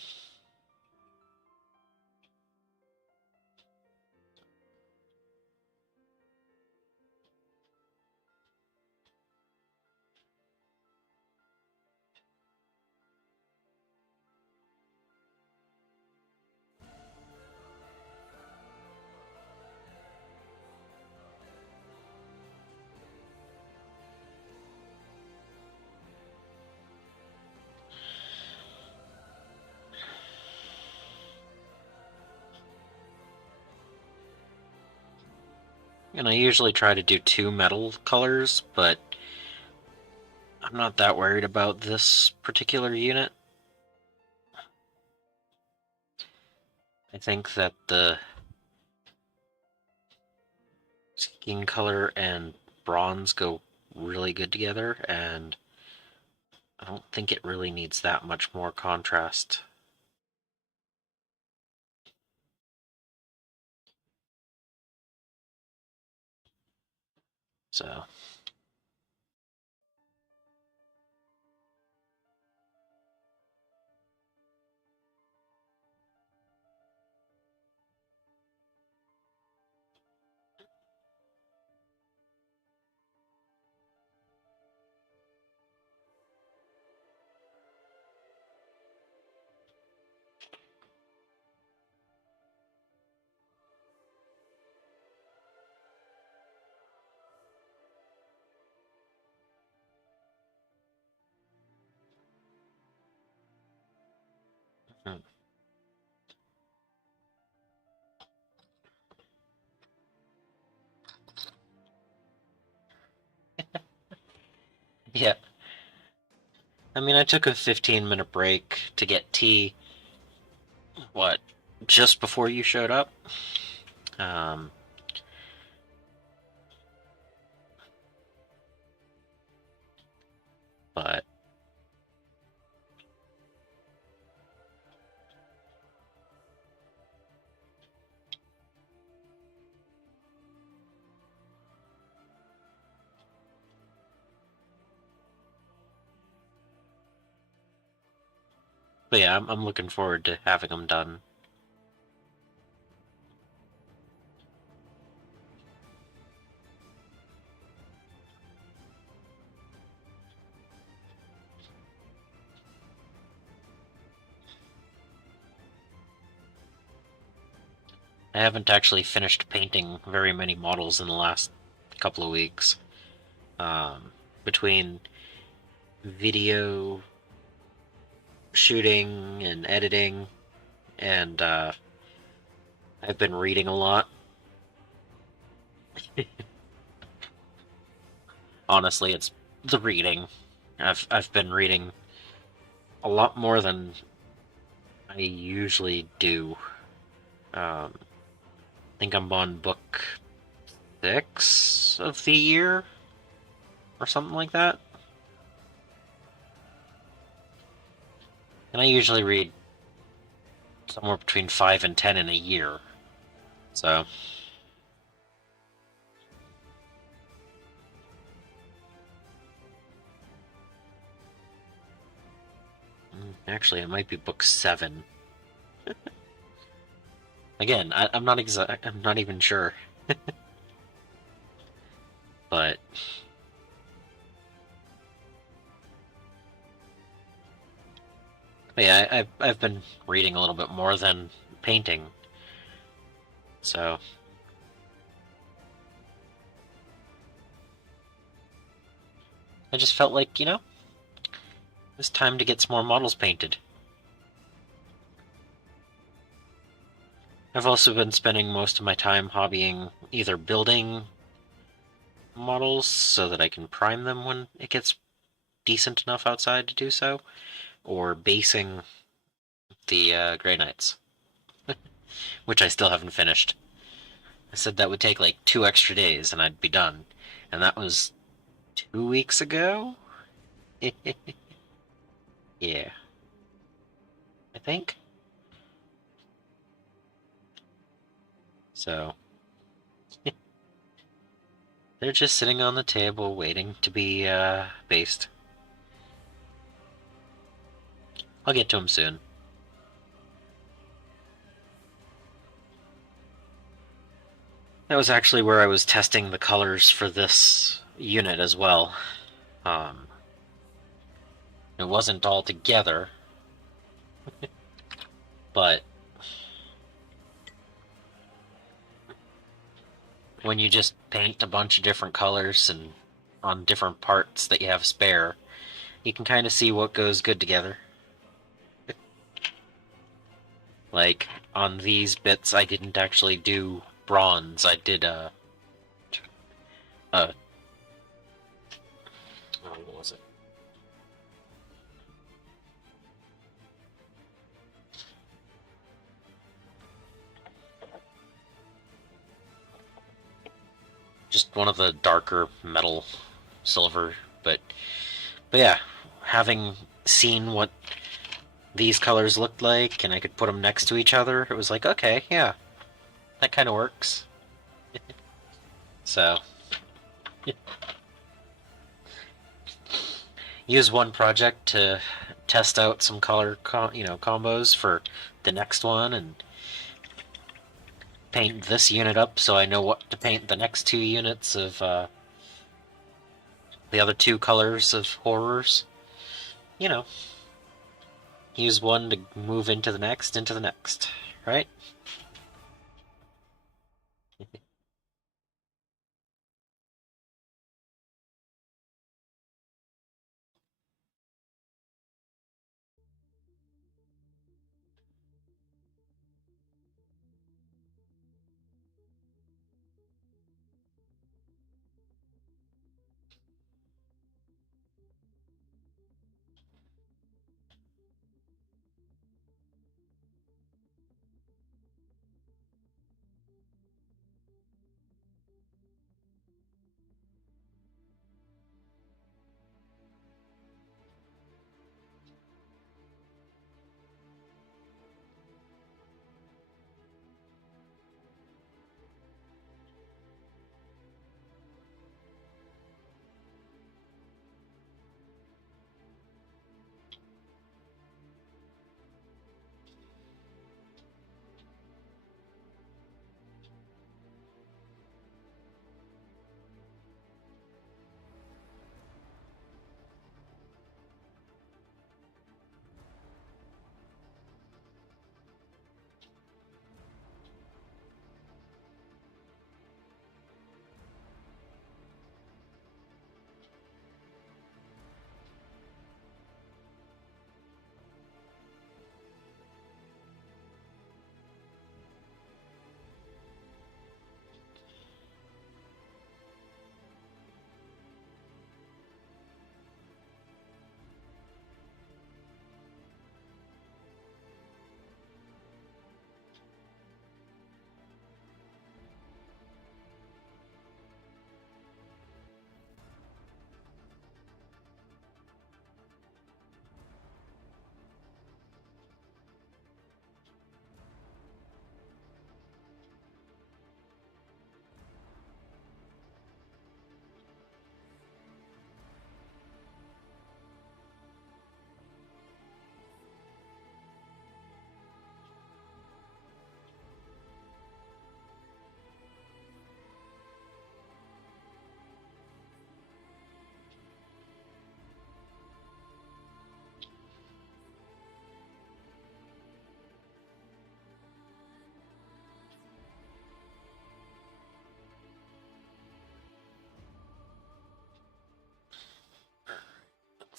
and I usually try to do 2 metal colors, but I'm not that worried about this particular unit. I think that the skin color and bronze go really good together, and I don't think it really needs that much more contrast. So hmm. Yeah, I mean, I took a 15-minute break to get tea, what, just before you showed up? Um, but yeah, I'm looking forward to having them done. I haven't actually finished painting very many models in the last couple of weeks. Between video shooting and editing, and I've been reading a lot. Honestly, it's the reading. I've been reading a lot more than I usually do. I think I'm on book 6 of the year, or something like that. And I usually read somewhere between 5 and 10 in a year. So... Actually, it might be book 7. Again, I'm not I'm not even sure. But... yeah, I've been reading a little bit more than painting. So... I just felt like, it was time to get some more models painted. I've also been spending most of my time hobbying either building models so that I can prime them when it gets decent enough outside to do so, or basing the Grey Knights, which I still haven't finished. I said that would take like 2 extra days and I'd be done, and that was 2 weeks ago? Yeah, I think. So, they're just sitting on the table waiting to be based. I'll get to them soon. That was actually where I was testing the colors for this unit as well. Um, it wasn't all together, but when you just paint a bunch of different colors and on different parts that you have spare, you can kind of see what goes good together. Like, on these bits, I didn't actually do bronze. I did, oh, what was it? Just one of the darker metal silver, but yeah, having seen what these colors looked like and I could put them next to each other, it was like, okay, yeah, that kind of works. So, use one project to test out some color combos for the next one, and paint this unit up so I know what to paint the next 2 units of the other 2 colors of horrors. You know, use one to move into the next, right?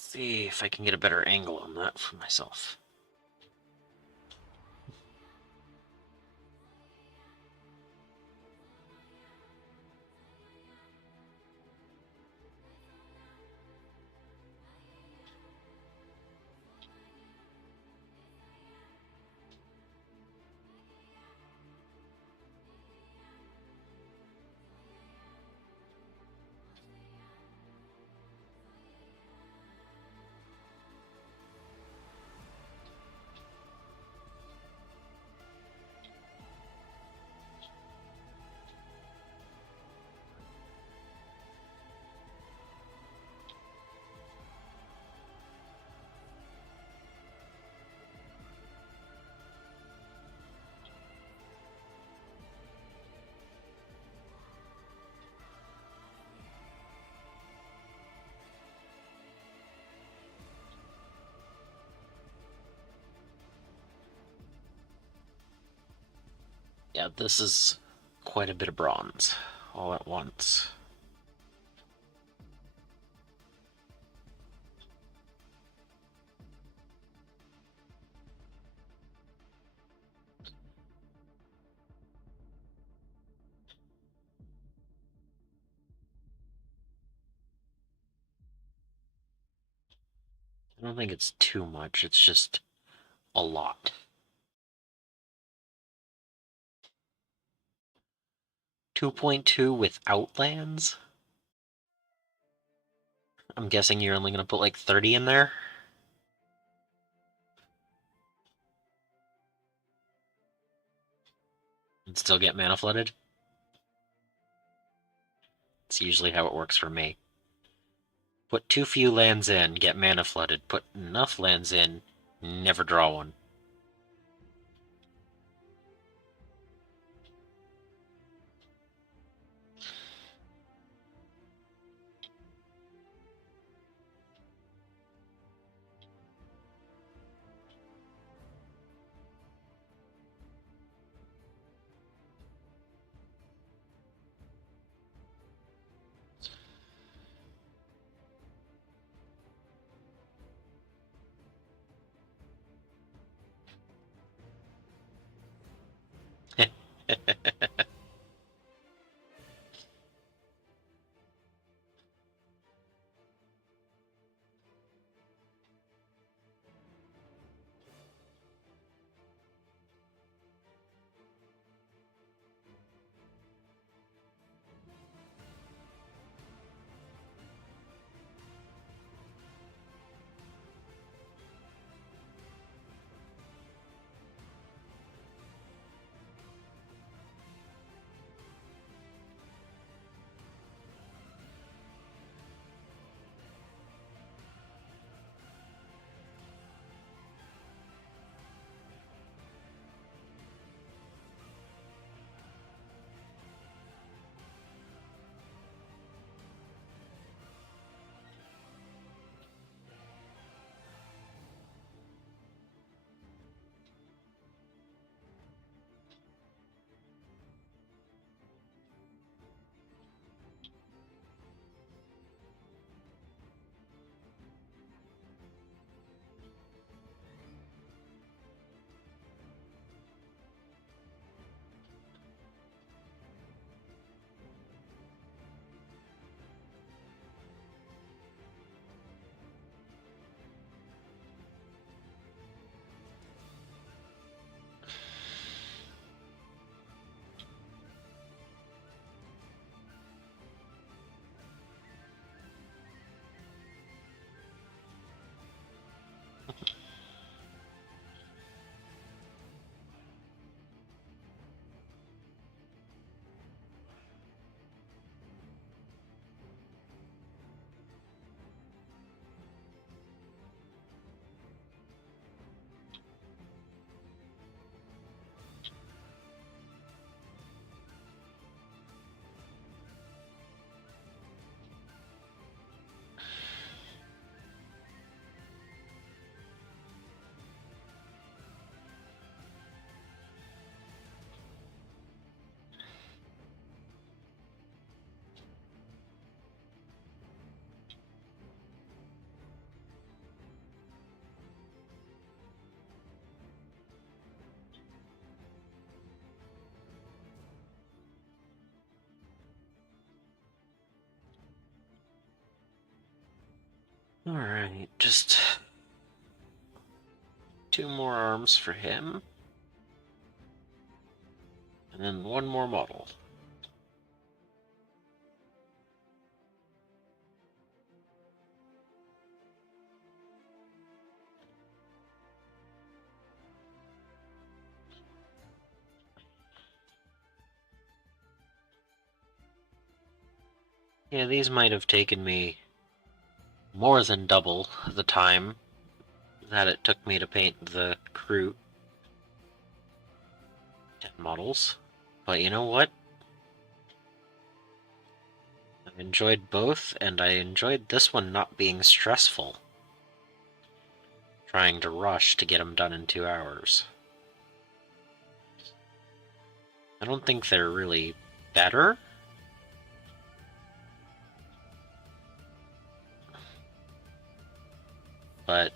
See if I can get a better angle on that for myself. Yeah, this is quite a bit of bronze all at once. I don't think it's too much, it's just a lot. 2.2 without lands? I'm guessing you're only going to put like 30 in there? And still get mana flooded? It's usually how it works for me. Put too few lands in, get mana flooded. Put enough lands in, never draw one. Alright, just 2 more arms for him. And then 1 more model. Yeah, these might have taken me more than double the time that it took me to paint the crew 10 models. But you know what? I enjoyed both, and I enjoyed this one not being stressful. Trying to rush to get them done in 2 hours. I don't think they're really better. But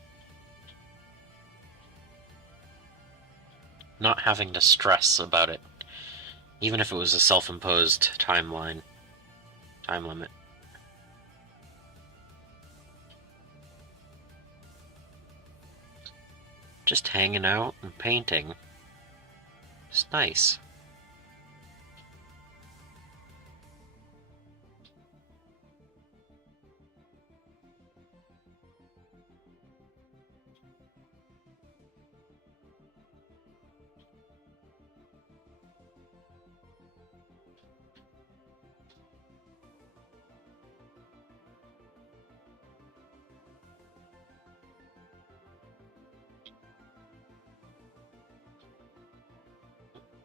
not having to stress about it, even if it was a self-imposed time limit. Just hanging out and painting. It's nice.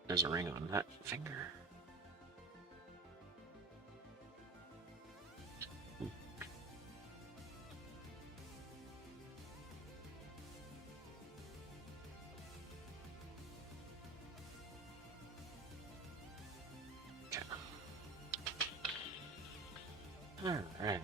There's a ring on that finger. Okay. Alright.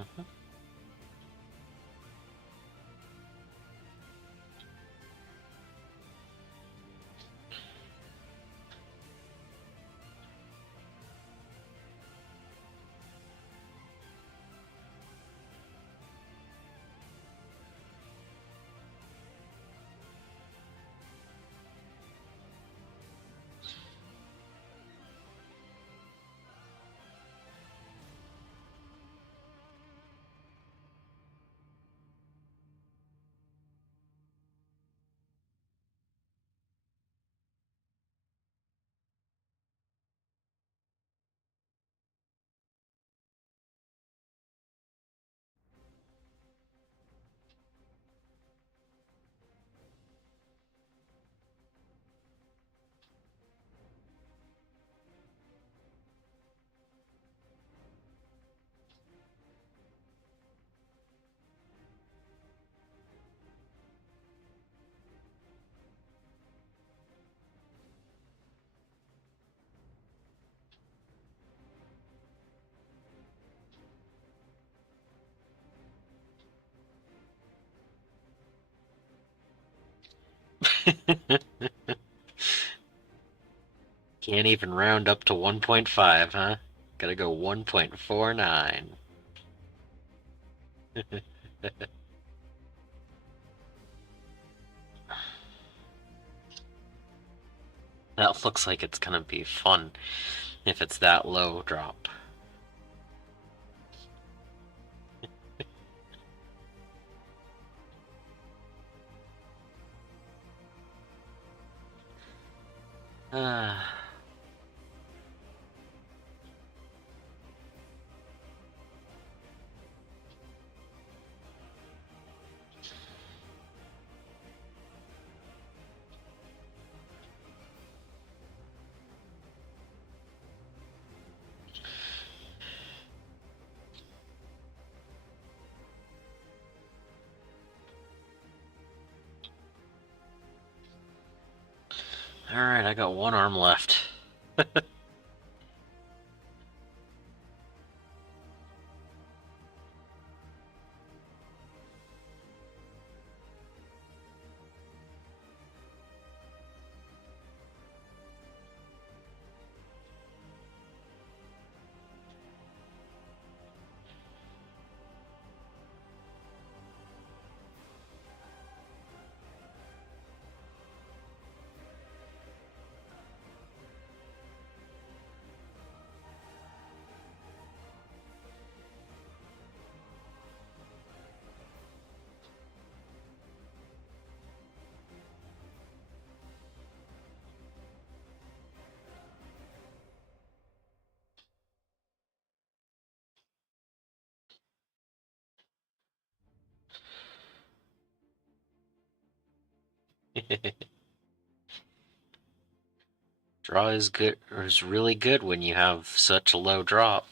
Mhm. Can't even round up to 1.5, huh? Gotta go 1.49. That looks like it's gonna be fun if it's that low drop. Ah. Alright, I got one arm left. Draw is really good when you have such a low drop.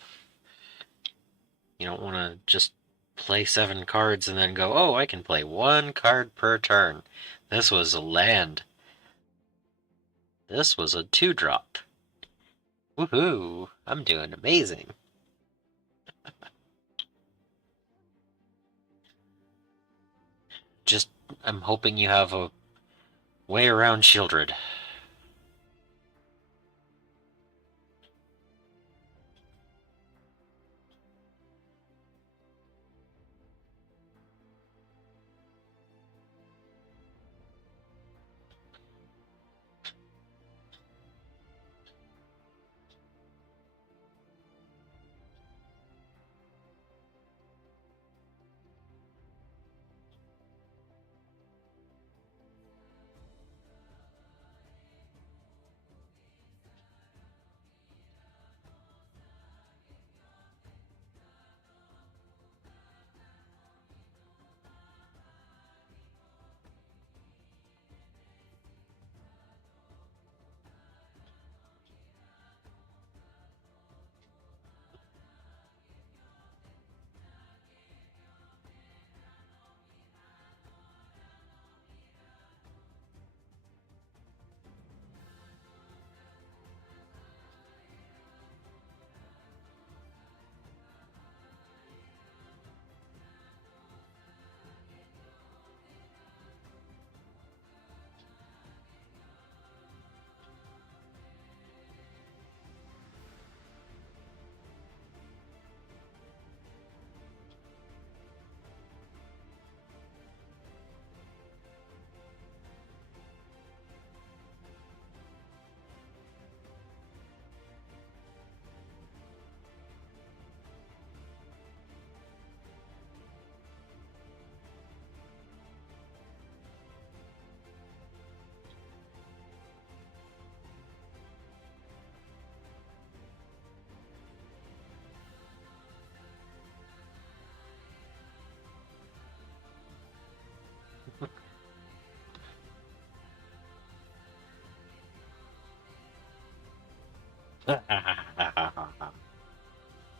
You don't want to just play 7 cards and then go, oh, I can play 1 card per turn. This was a land. This was a 2-drop. Woohoo! I'm doing amazing. Just, I'm hoping you have a way around Shieldred.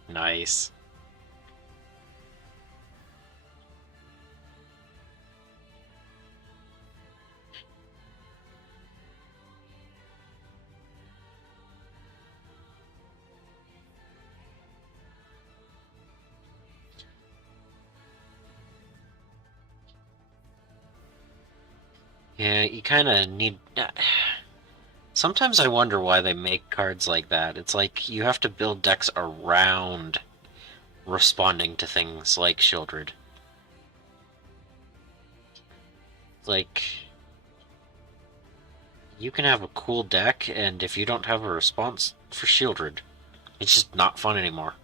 Nice. Yeah, you kind of need... Sometimes I wonder why they make cards like that. It's like you have to build decks around responding to things like Shieldred. It's like you can have a cool deck, and if you don't have a response for Shieldred, it's just not fun anymore.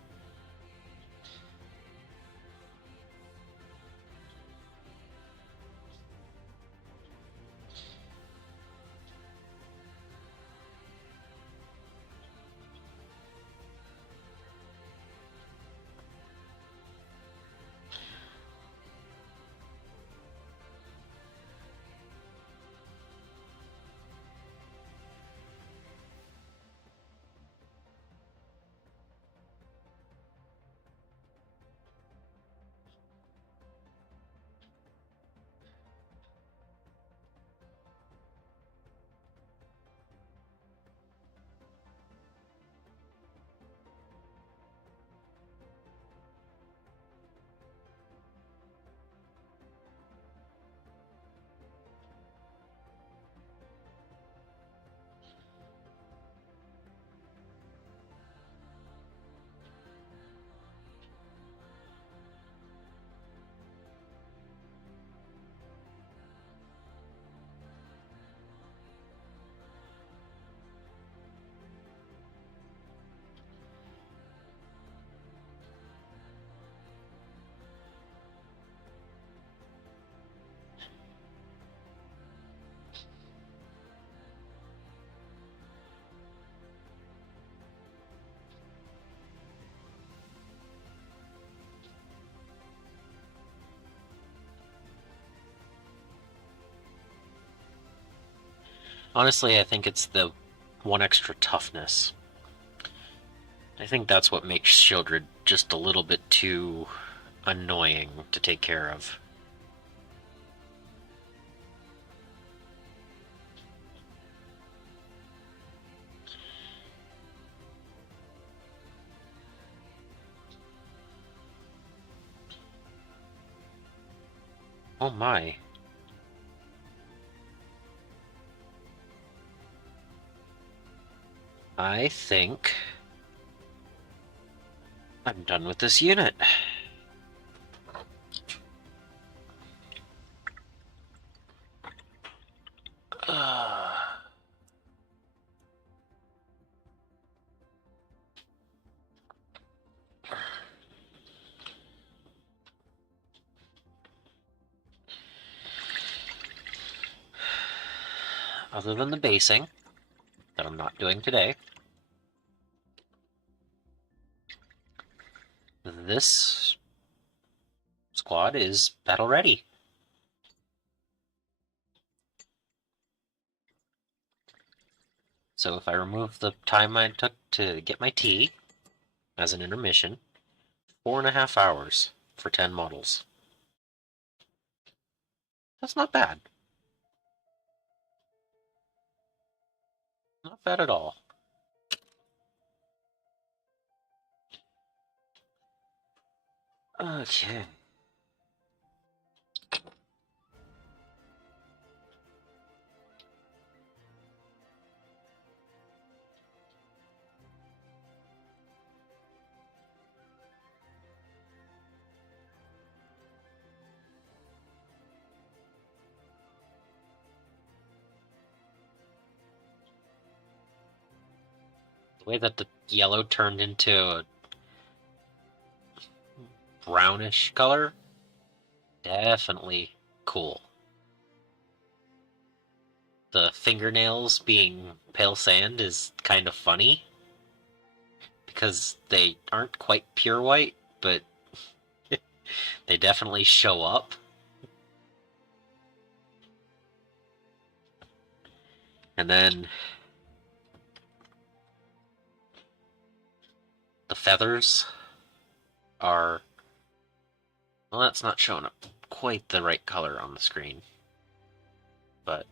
Honestly, I think it's the one extra toughness. I think that's what makes Shieldred just a little bit too annoying to take care of. Oh my. I think I'm done with this unit. Other than the basing that I'm not doing today, this squad is battle ready. So if I remove the time I took to get my tea as an intermission, 4.5 hours for 10 models. That's not bad. Not bad at all. Okay. The way that the yellow turned into a brownish color, definitely cool. The fingernails being pale sand is kind of funny because they aren't quite pure white, but they definitely show up. And then the feathers are, well, that's not showing up quite the right color on the screen, but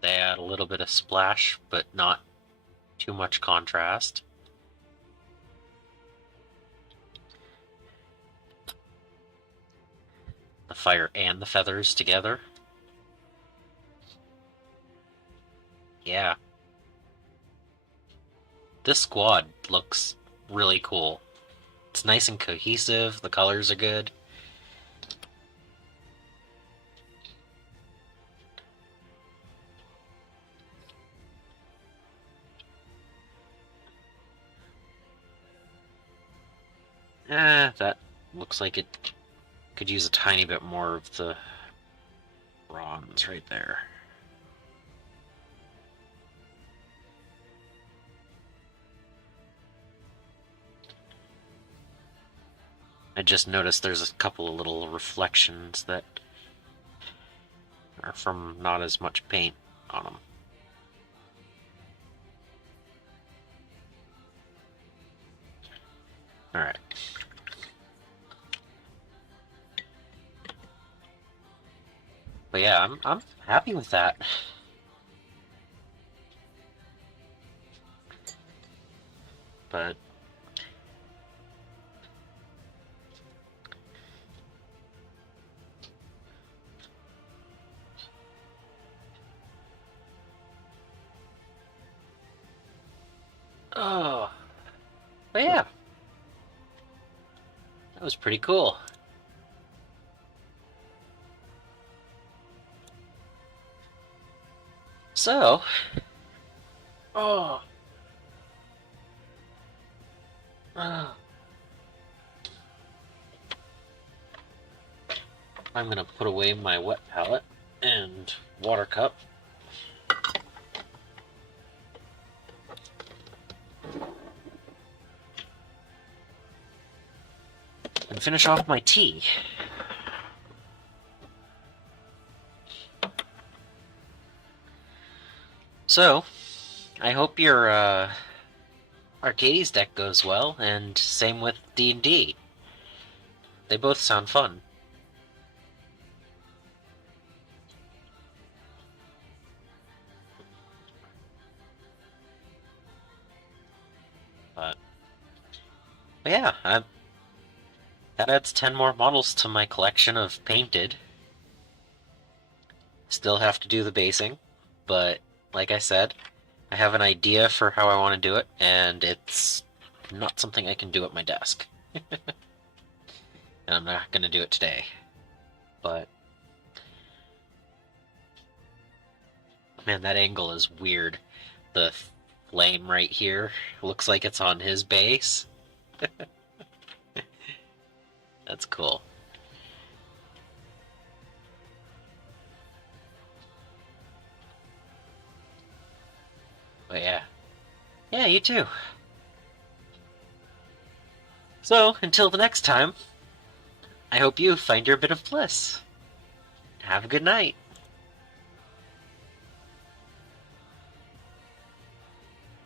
they add a little bit of splash, but not too much contrast. The fire and the feathers together. Yeah. This squad looks really cool. It's nice and cohesive, the colors are good. That looks like it could use a tiny bit more of the bronze right there. I just noticed there's a couple of little reflections that are from not as much paint on them. Alright. But yeah, I'm happy with that. But oh, but yeah, that was pretty cool. So, oh, oh. I'm gonna put away my wet palette and water cup. And finish off my tea. So, I hope your Arcades deck goes well, and same with D&D. They both sound fun. But yeah, that adds 10 more models to my collection of painted. Still have to do the basing, but like I said, I have an idea for how I want to do it, and it's not something I can do at my desk. And I'm not going to do it today. But man, that angle is weird. The flame right here looks like it's on his base. That's cool. But yeah. Yeah, you too. So, until the next time, I hope you find your bit of bliss. Have a good night.